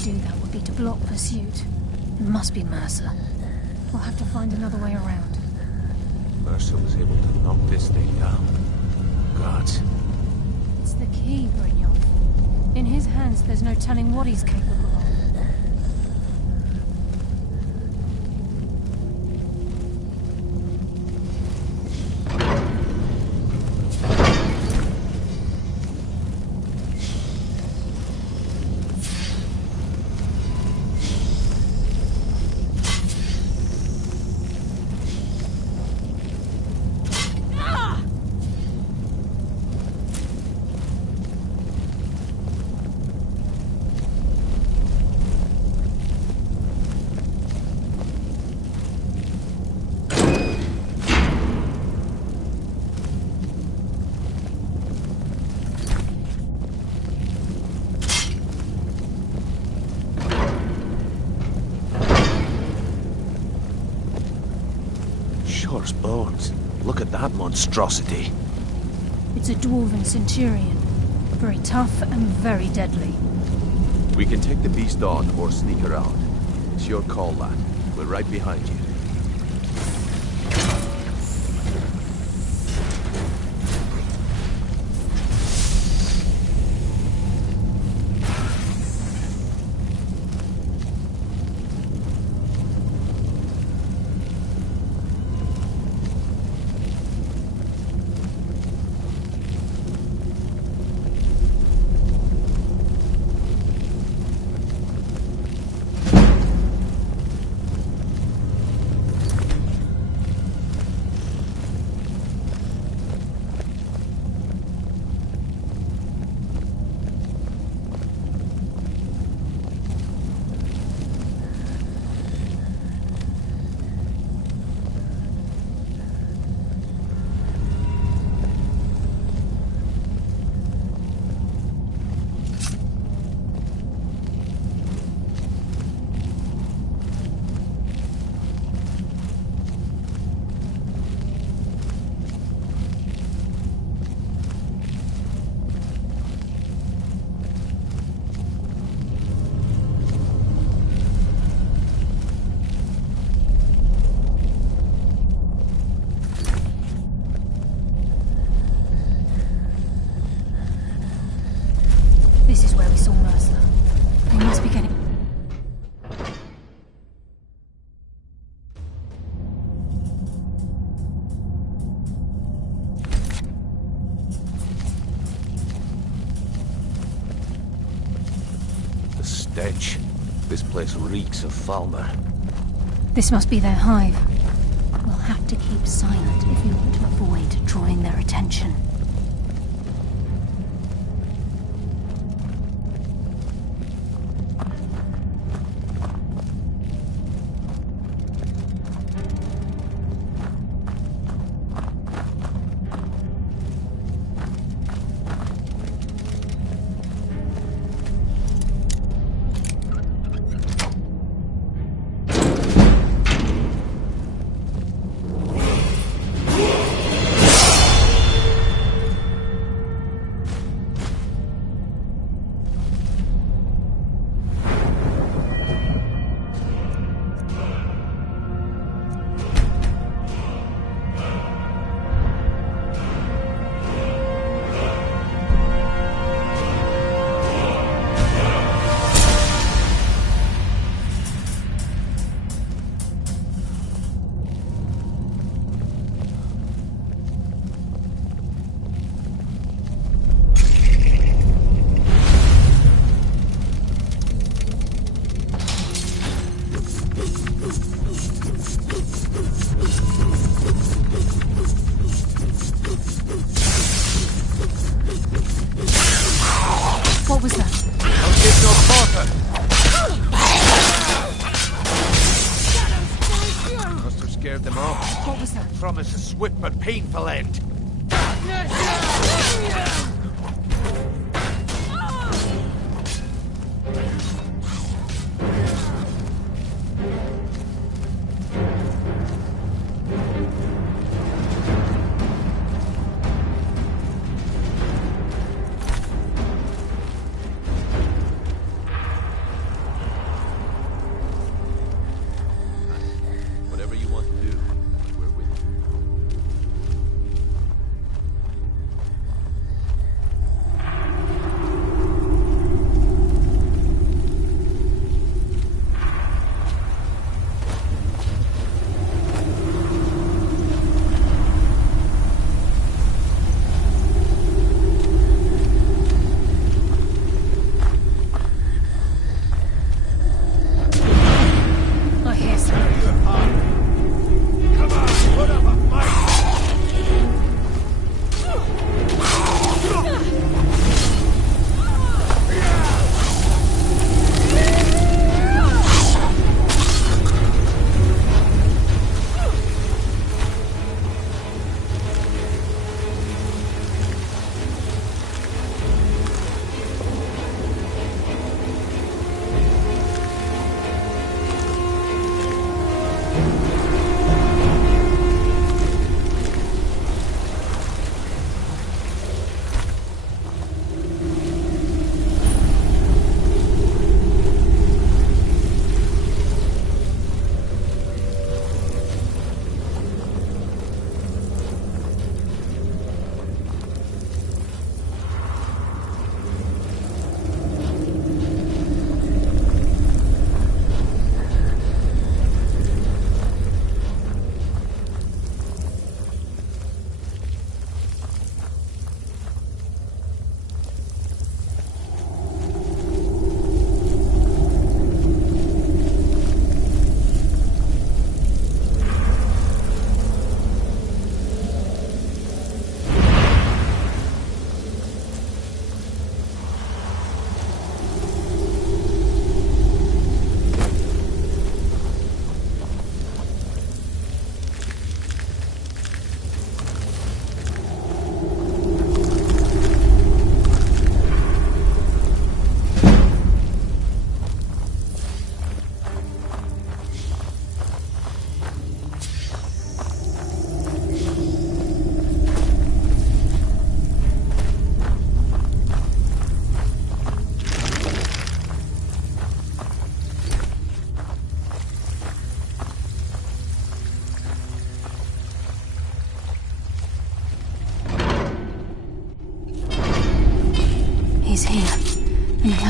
to do that would be to block pursuit. It must be Mercer. We'll have to find another way around. Mercer was able to knock this thing down. Gods. It's the key, Brignon. In his hands, there's no telling what he's capable of. Shore's bones. Look at that monstrosity. It's a dwarven centurion. Very tough and very deadly. We can take the beast on or sneak around. It's your call, lad. We're right behind you. This is where we saw Mercer. We must be getting... The stench. This place reeks of Falmer. This must be their hive. We'll have to keep silent if we want to avoid drawing their attention. What was that? Don't give no quarter! Must have scared them off. What was that? Promise a swift but painful end.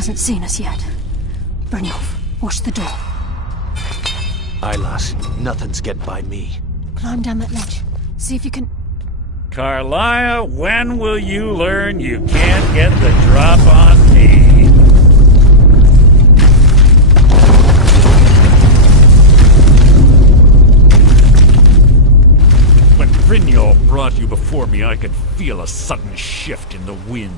hasn't seen us yet. Brynjolf, watch the door. Aye, lass. Nothing's getting by me. Climb down that ledge. See if you can... Carlia, when will you learn you can't get the drop on me? When Brynjolf brought you before me, I could feel a sudden shift in the wind.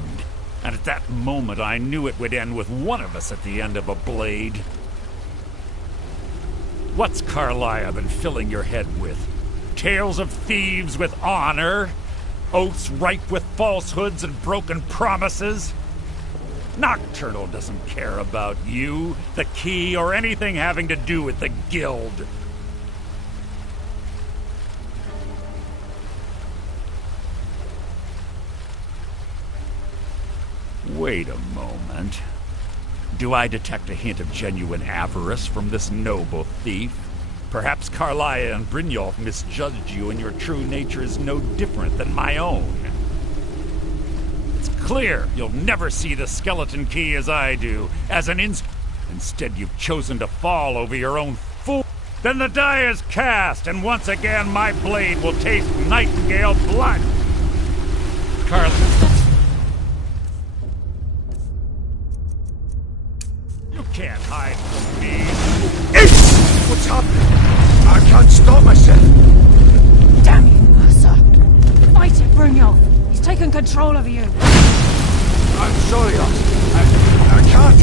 And at that moment, I knew it would end with one of us at the end of a blade. What's Carlia been filling your head with? Tales of thieves with honor? Oaths ripe with falsehoods and broken promises? Nocturnal doesn't care about you, the key, or anything having to do with the guild. Wait a moment. Do I detect a hint of genuine avarice from this noble thief? Perhaps Carlia and Brynjolf misjudged you, and your true nature is no different than my own. It's clear you'll never see the skeleton key as I do, as an Instead, you've chosen to fall over your own fool. Then the die is cast, and once again my blade will taste nightingale blood. Carlia... You can't hide from me. What's happening? I can't stop myself. Damn you, Mercer. Fight it, Brynjolf. He's taken control of you. I'm sorry, I can't.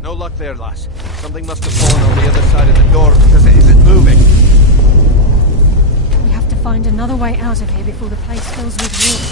No luck there, lass. Something must have fallen on the other side of the door because it isn't moving. We have to find another way out of here before the place fills with water.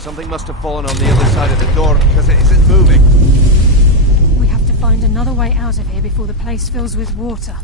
Something must have fallen on the other side of the door because it isn't moving. We have to find another way out of here before the place fills with water.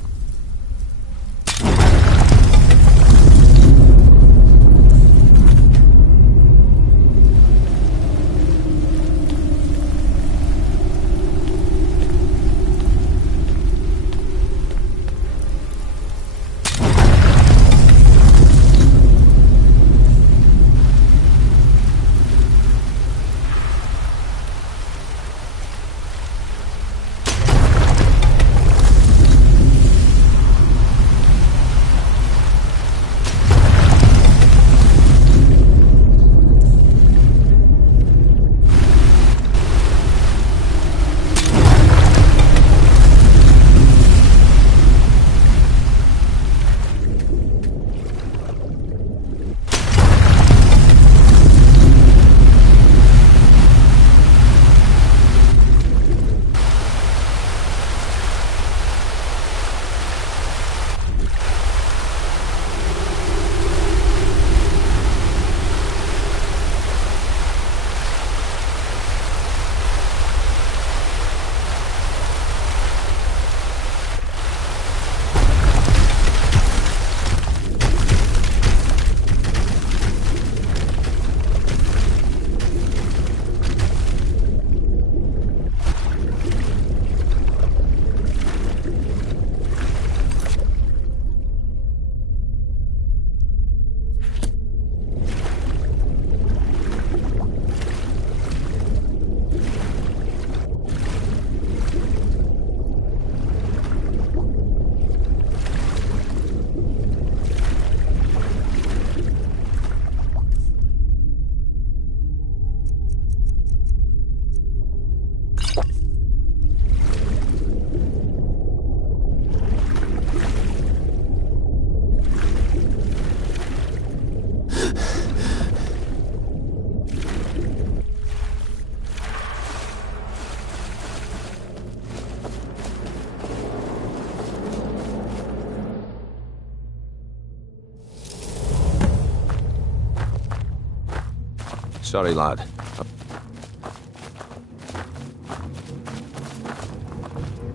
Sorry, lad.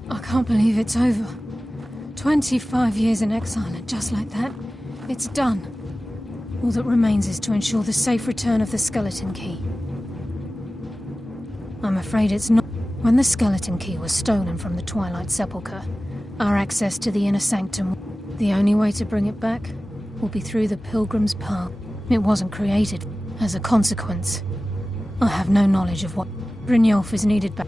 I can't believe it's over. 25 years in exile, and just like that, it's done. All that remains is to ensure the safe return of the skeleton key. I'm afraid it's not. When the skeleton key was stolen from the Twilight Sepulchre, our access to the inner sanctum, the only way to bring it back will be through the Pilgrim's Path. It wasn't created. As a consequence, I have no knowledge of what Brynjolf is needed back.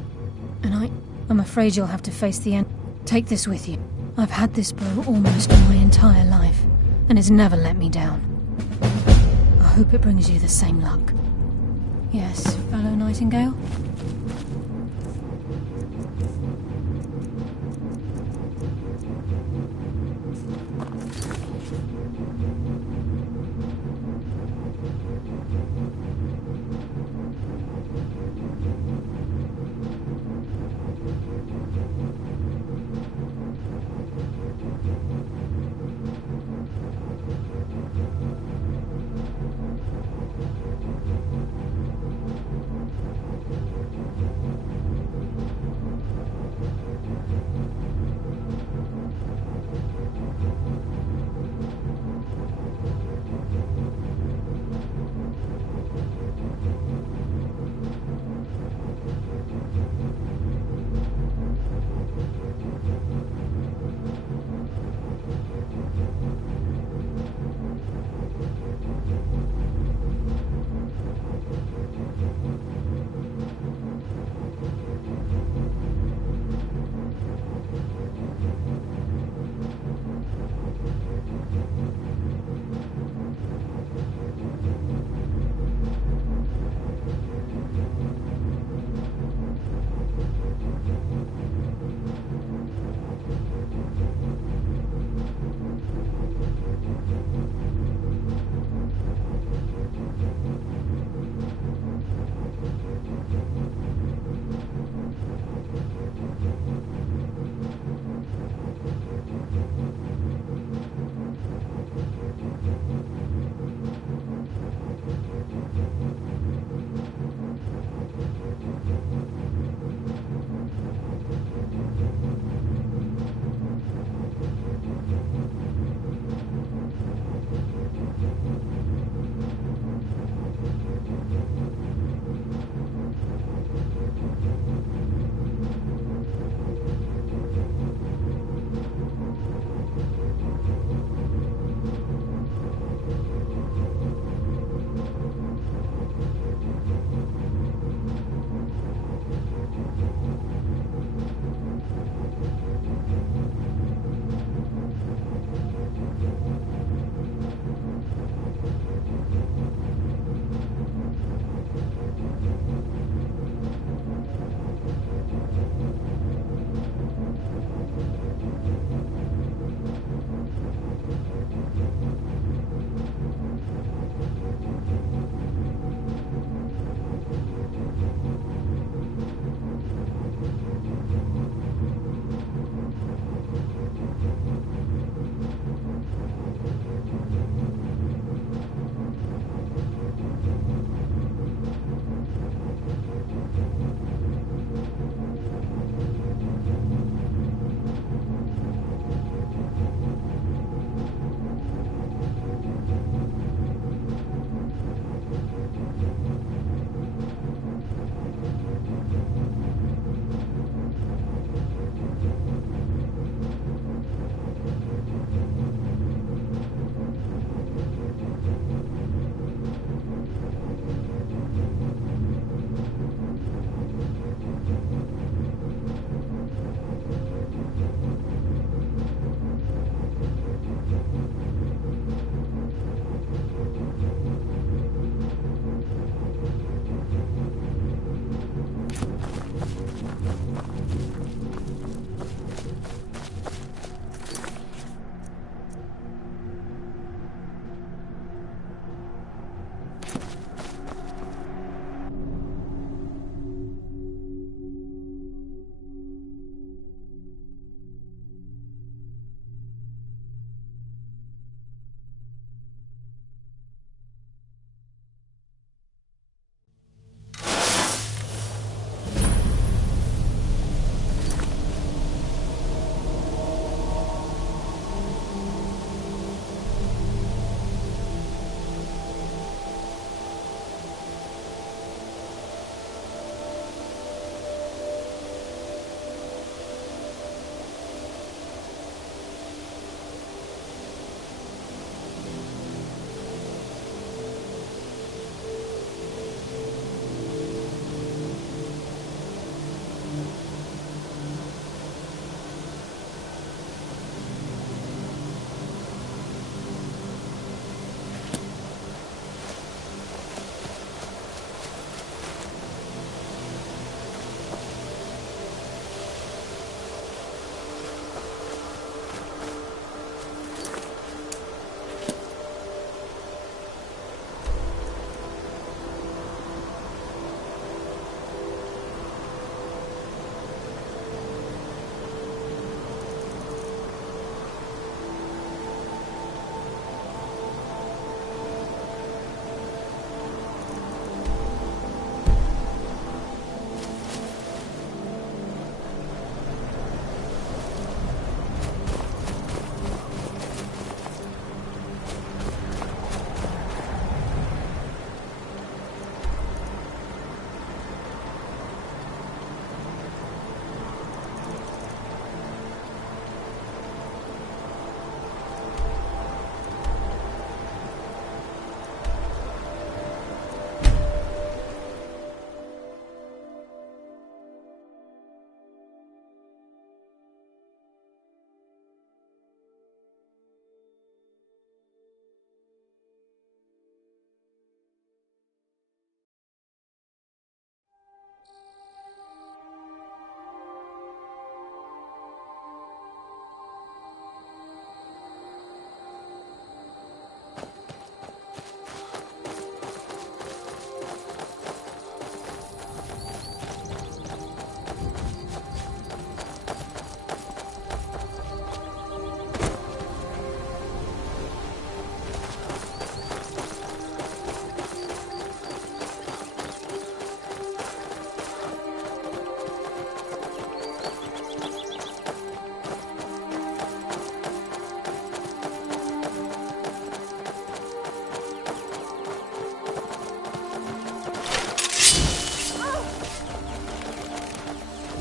And I'm afraid you'll have to face the end. Take this with you. I've had this bow almost my entire life, and it's never let me down. I hope it brings you the same luck. Yes, fellow Nightingale?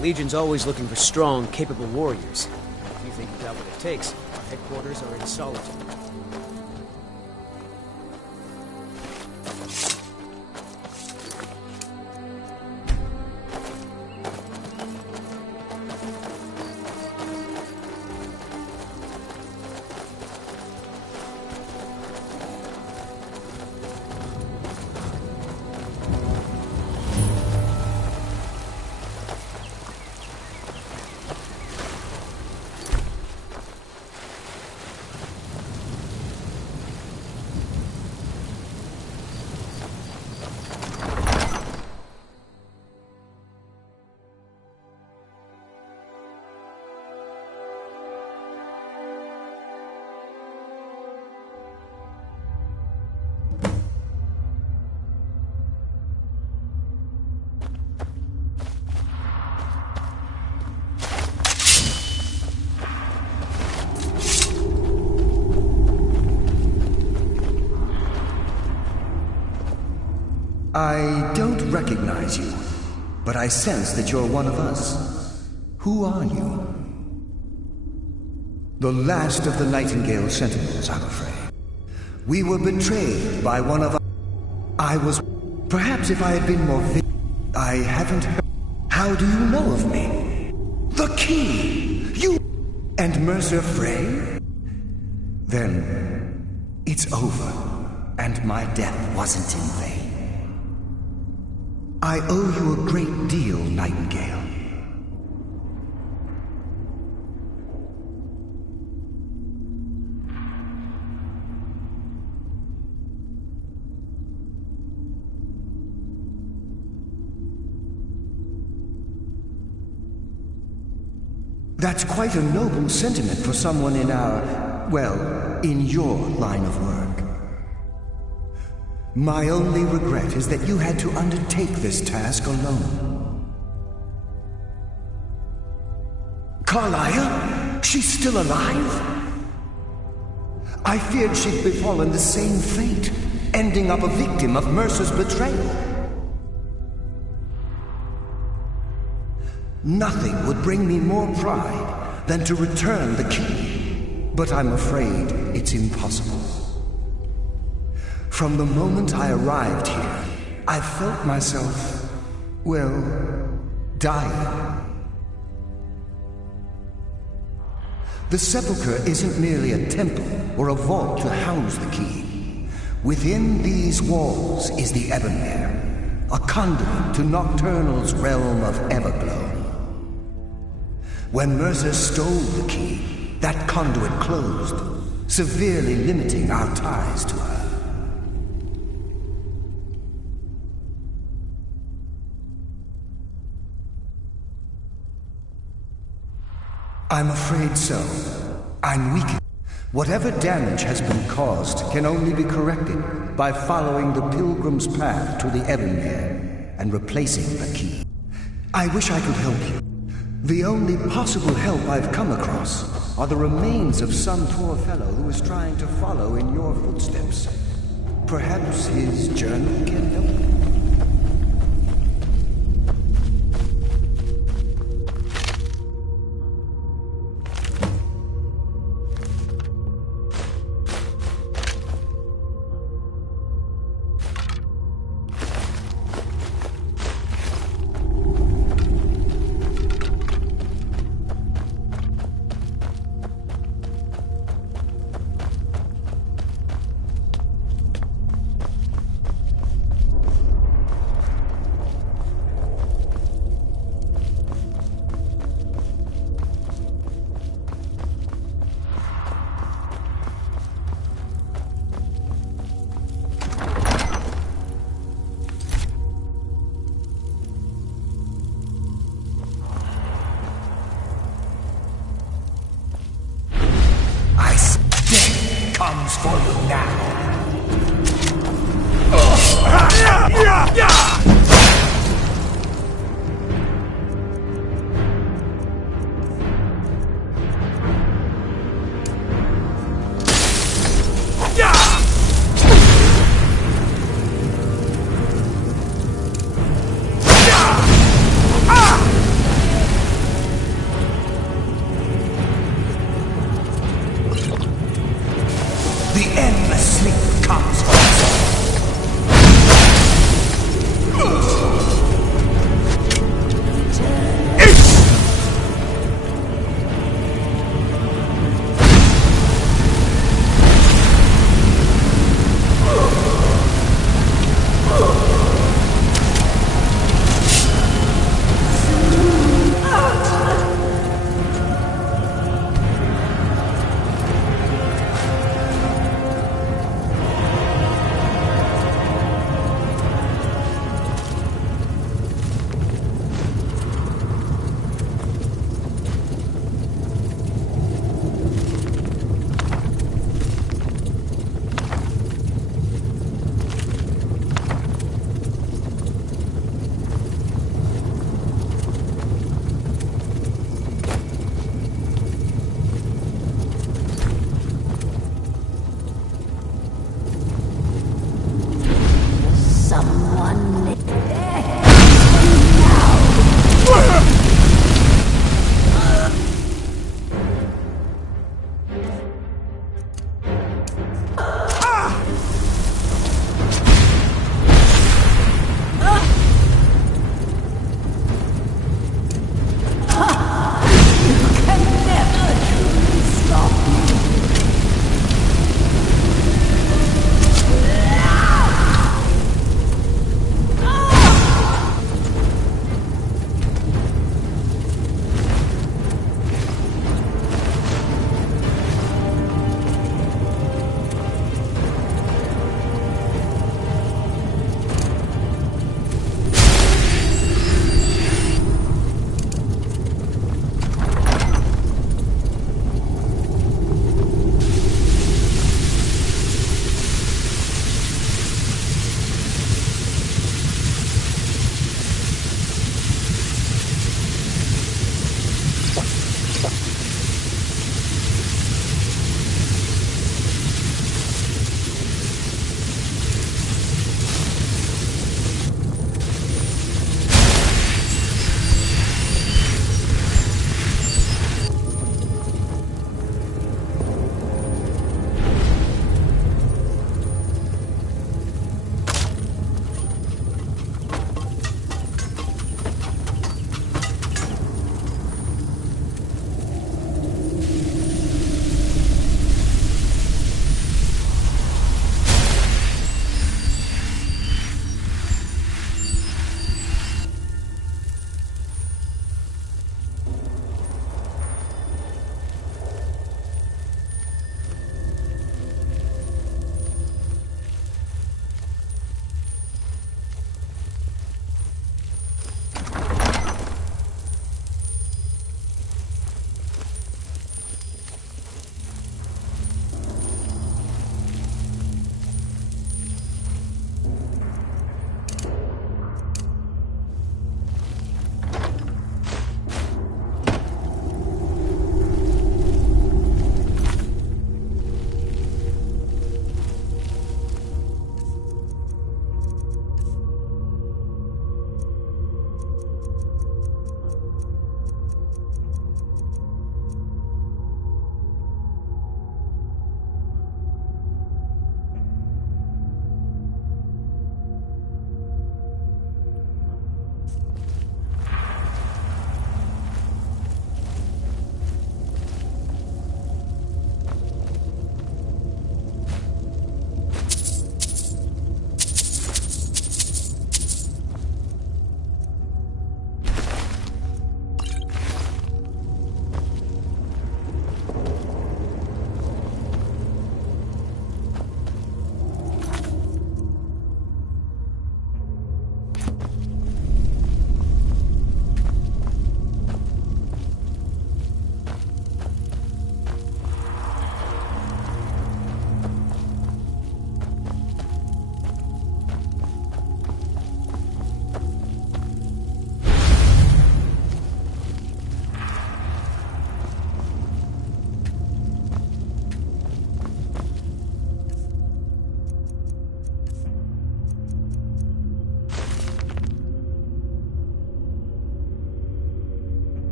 Legion's always looking for strong, capable warriors. If you think you've got what it takes, our headquarters are in Solitude. I don't recognize you, but I sense that you're one of us. Who are you? The last of the Nightingale Sentinels, I'm afraid. We were betrayed by one of our... I was... Perhaps if I had been more I haven't heard... How do you know of me? The key! You... And Mercer Frey? Then... It's over, and my death wasn't in vain. I owe you a great deal, Nightingale. That's quite a noble sentiment for someone in our, well, in your line of work. My only regret is that you had to undertake this task alone. Carlia? She's still alive? I feared she'd befallen the same fate, ending up a victim of Mercer's betrayal. Nothing would bring me more pride than to return the key, but I'm afraid it's impossible. From the moment I arrived here, I felt myself, well, dying. The Sepulchre isn't merely a temple or a vault to house the key. Within these walls is the Ebonmere, a conduit to Nocturnal's realm of Everglow. When Mercer stole the key, that conduit closed, severely limiting our ties to her. I'm afraid so. I'm weakened. Whatever damage has been caused can only be corrected by following the Pilgrim's path to the Ebonmere and replacing the key. I wish I could help you. The only possible help I've come across are the remains of some poor fellow who is trying to follow in your footsteps. Perhaps his journal can help?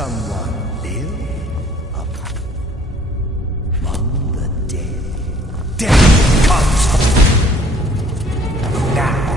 someone live among the dead. Death comes now.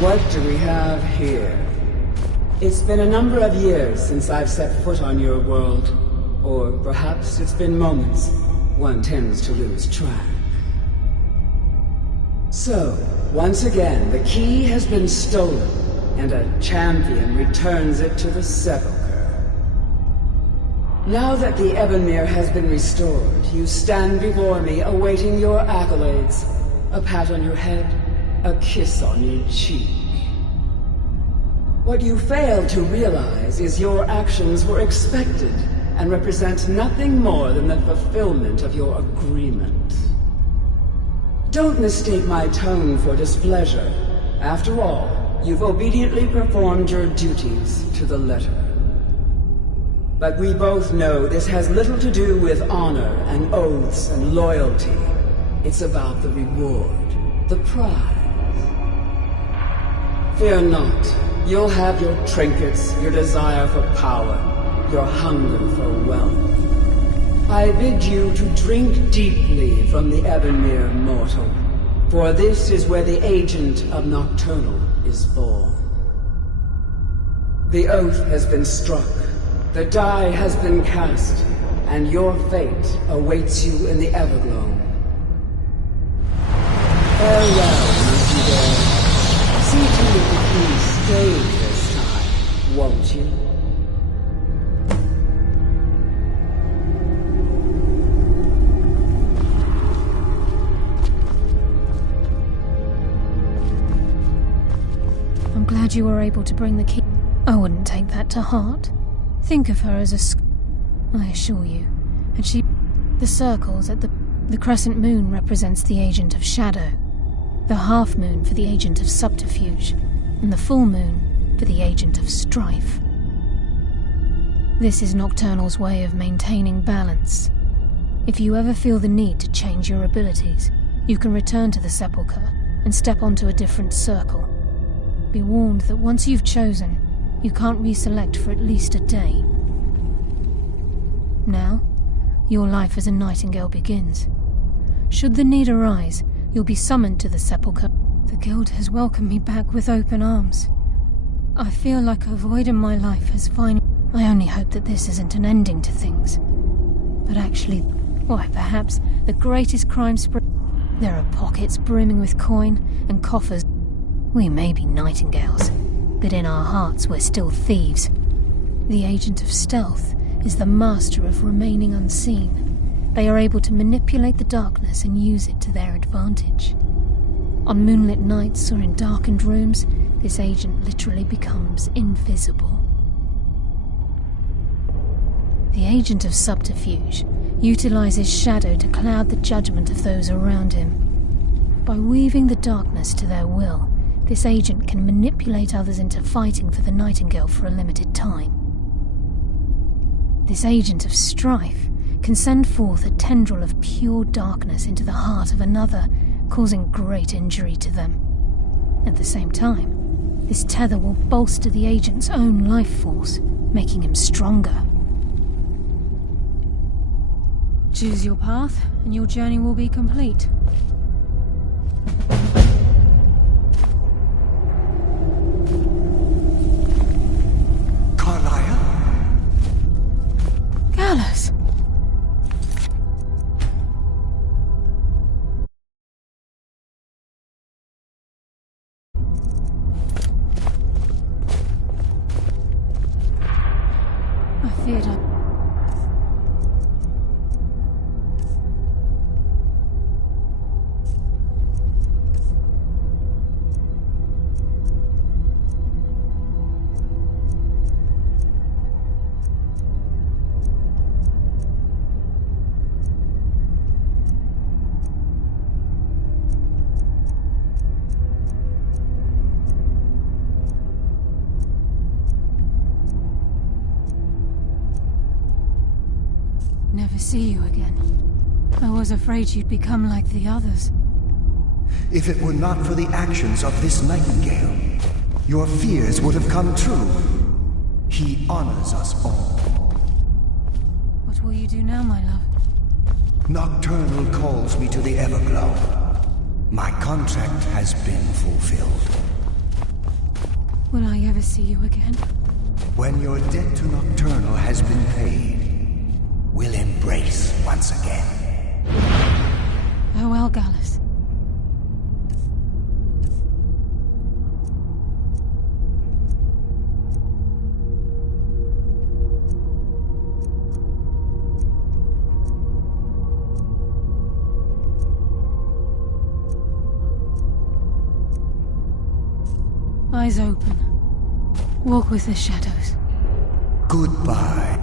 What do we have here? It's been a number of years since I've set foot on your world. Or perhaps it's been moments. One tends to lose track. So, once again, the key has been stolen, and a champion returns it to the sepulchre. Now that the Ebonmere has been restored, you stand before me awaiting your accolades. A pat on your head, a kiss on your cheek. What you fail to realize is your actions were expected and represent nothing more than the fulfillment of your agreement. Don't mistake my tone for displeasure. After all, you've obediently performed your duties to the letter. But we both know this has little to do with honor and oaths and loyalty. It's about the reward, the prize. Fear not. You'll have your trinkets, your desire for power, your hunger for wealth. I bid you to drink deeply from the Ebonmere mortal, for this is where the agent of Nocturnal is born. The oath has been struck. The die has been cast, and your fate awaits you in the Everglow. Farewell, Nightingale. See to it that you stay this time, won't you? I'm glad you were able to bring the key. I wouldn't take that to heart. Think of her as a I assure you. And she... The circles at the crescent moon represents the agent of shadow. The half moon for the agent of subterfuge. And the full moon for the agent of strife. This is Nocturnal's way of maintaining balance. If you ever feel the need to change your abilities, you can return to the Sepulchre and step onto a different circle. Be warned that once you've chosen, you can't reselect for at least a day. Now, your life as a Nightingale begins. Should the need arise, you'll be summoned to the Sepulchre. The Guild has welcomed me back with open arms. I feel like a void in my life has finally... I only hope that this isn't an ending to things. But actually, why, perhaps the greatest crime spree... There are pockets brimming with coin and coffers. We may be Nightingales, but in our hearts we're still thieves. The agent of stealth is the master of remaining unseen. They are able to manipulate the darkness and use it to their advantage. On moonlit nights or in darkened rooms, this agent literally becomes invisible. The agent of subterfuge utilizes shadow to cloud the judgment of those around him. By weaving the darkness to their will, this agent can manipulate others into fighting for the Nightingale for a limited time. This agent of strife can send forth a tendril of pure darkness into the heart of another, causing great injury to them. At the same time, this tether will bolster the agent's own life force, making him stronger. Choose your path, and your journey will be complete. Gallus! I feared never see you again. I was afraid you'd become like the others. If it were not for the actions of this Nightingale, your fears would have come true. He honors us all. What will you do now, my love? Nocturnal calls me to the Everglow. My contract has been fulfilled. Will I ever see you again? When your debt to Nocturnal has been paid, we'll embrace once again. Farewell, Gallus. Eyes open. Walk with the shadows. Goodbye.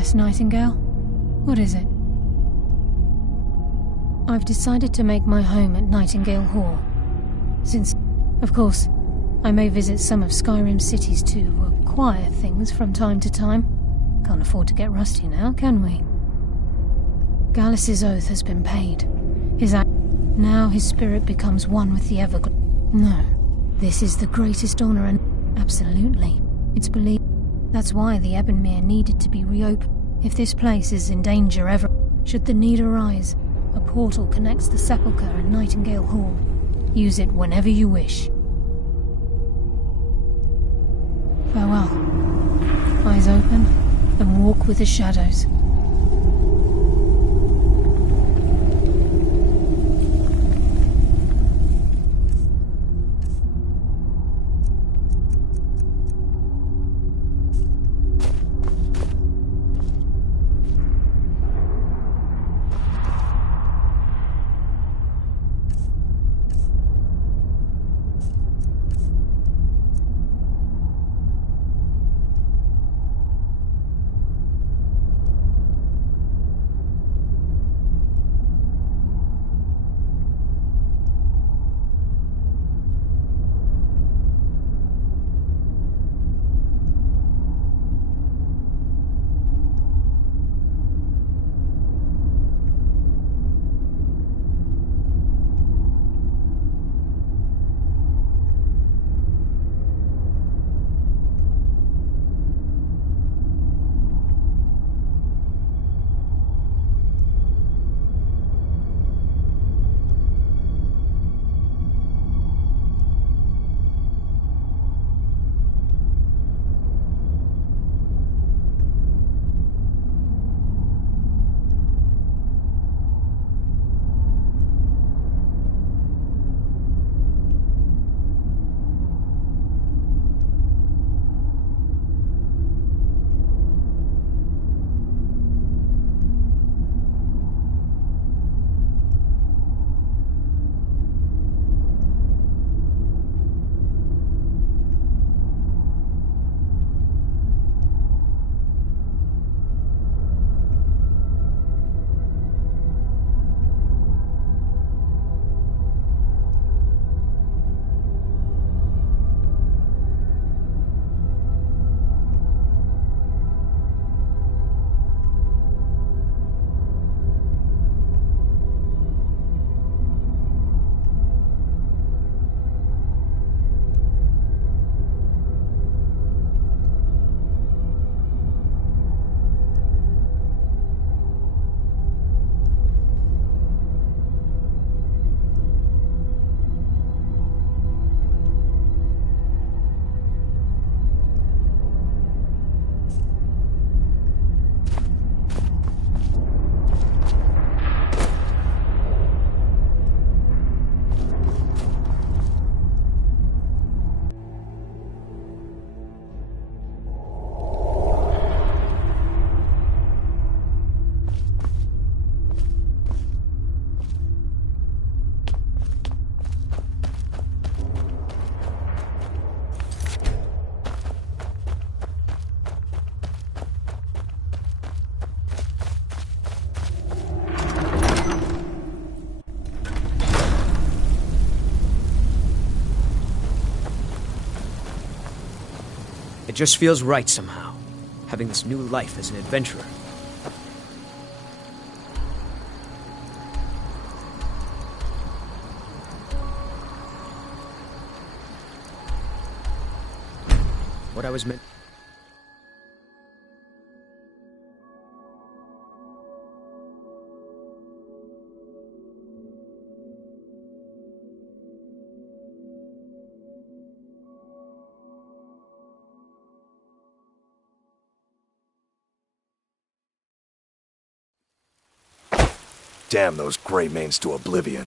Yes, Nightingale? What is it? I've decided to make my home at Nightingale Hall. Since, of course, I may visit some of Skyrim's cities to acquire things from time to time. Can't afford to get rusty now, can we? Gallus's oath has been paid. Now his spirit becomes one with the Everglow. No, this is the greatest honor and... Absolutely. It's believed. That's why the Ebonmere needed to be reopened. If this place is in danger ever, should the need arise, a portal connects the sepulchre and Nightingale Hall. Use it whenever you wish. Farewell. Eyes open, and walk with the shadows. It just feels right somehow, having this new life as an adventurer. What I was meant... Damn those Greymanes to oblivion.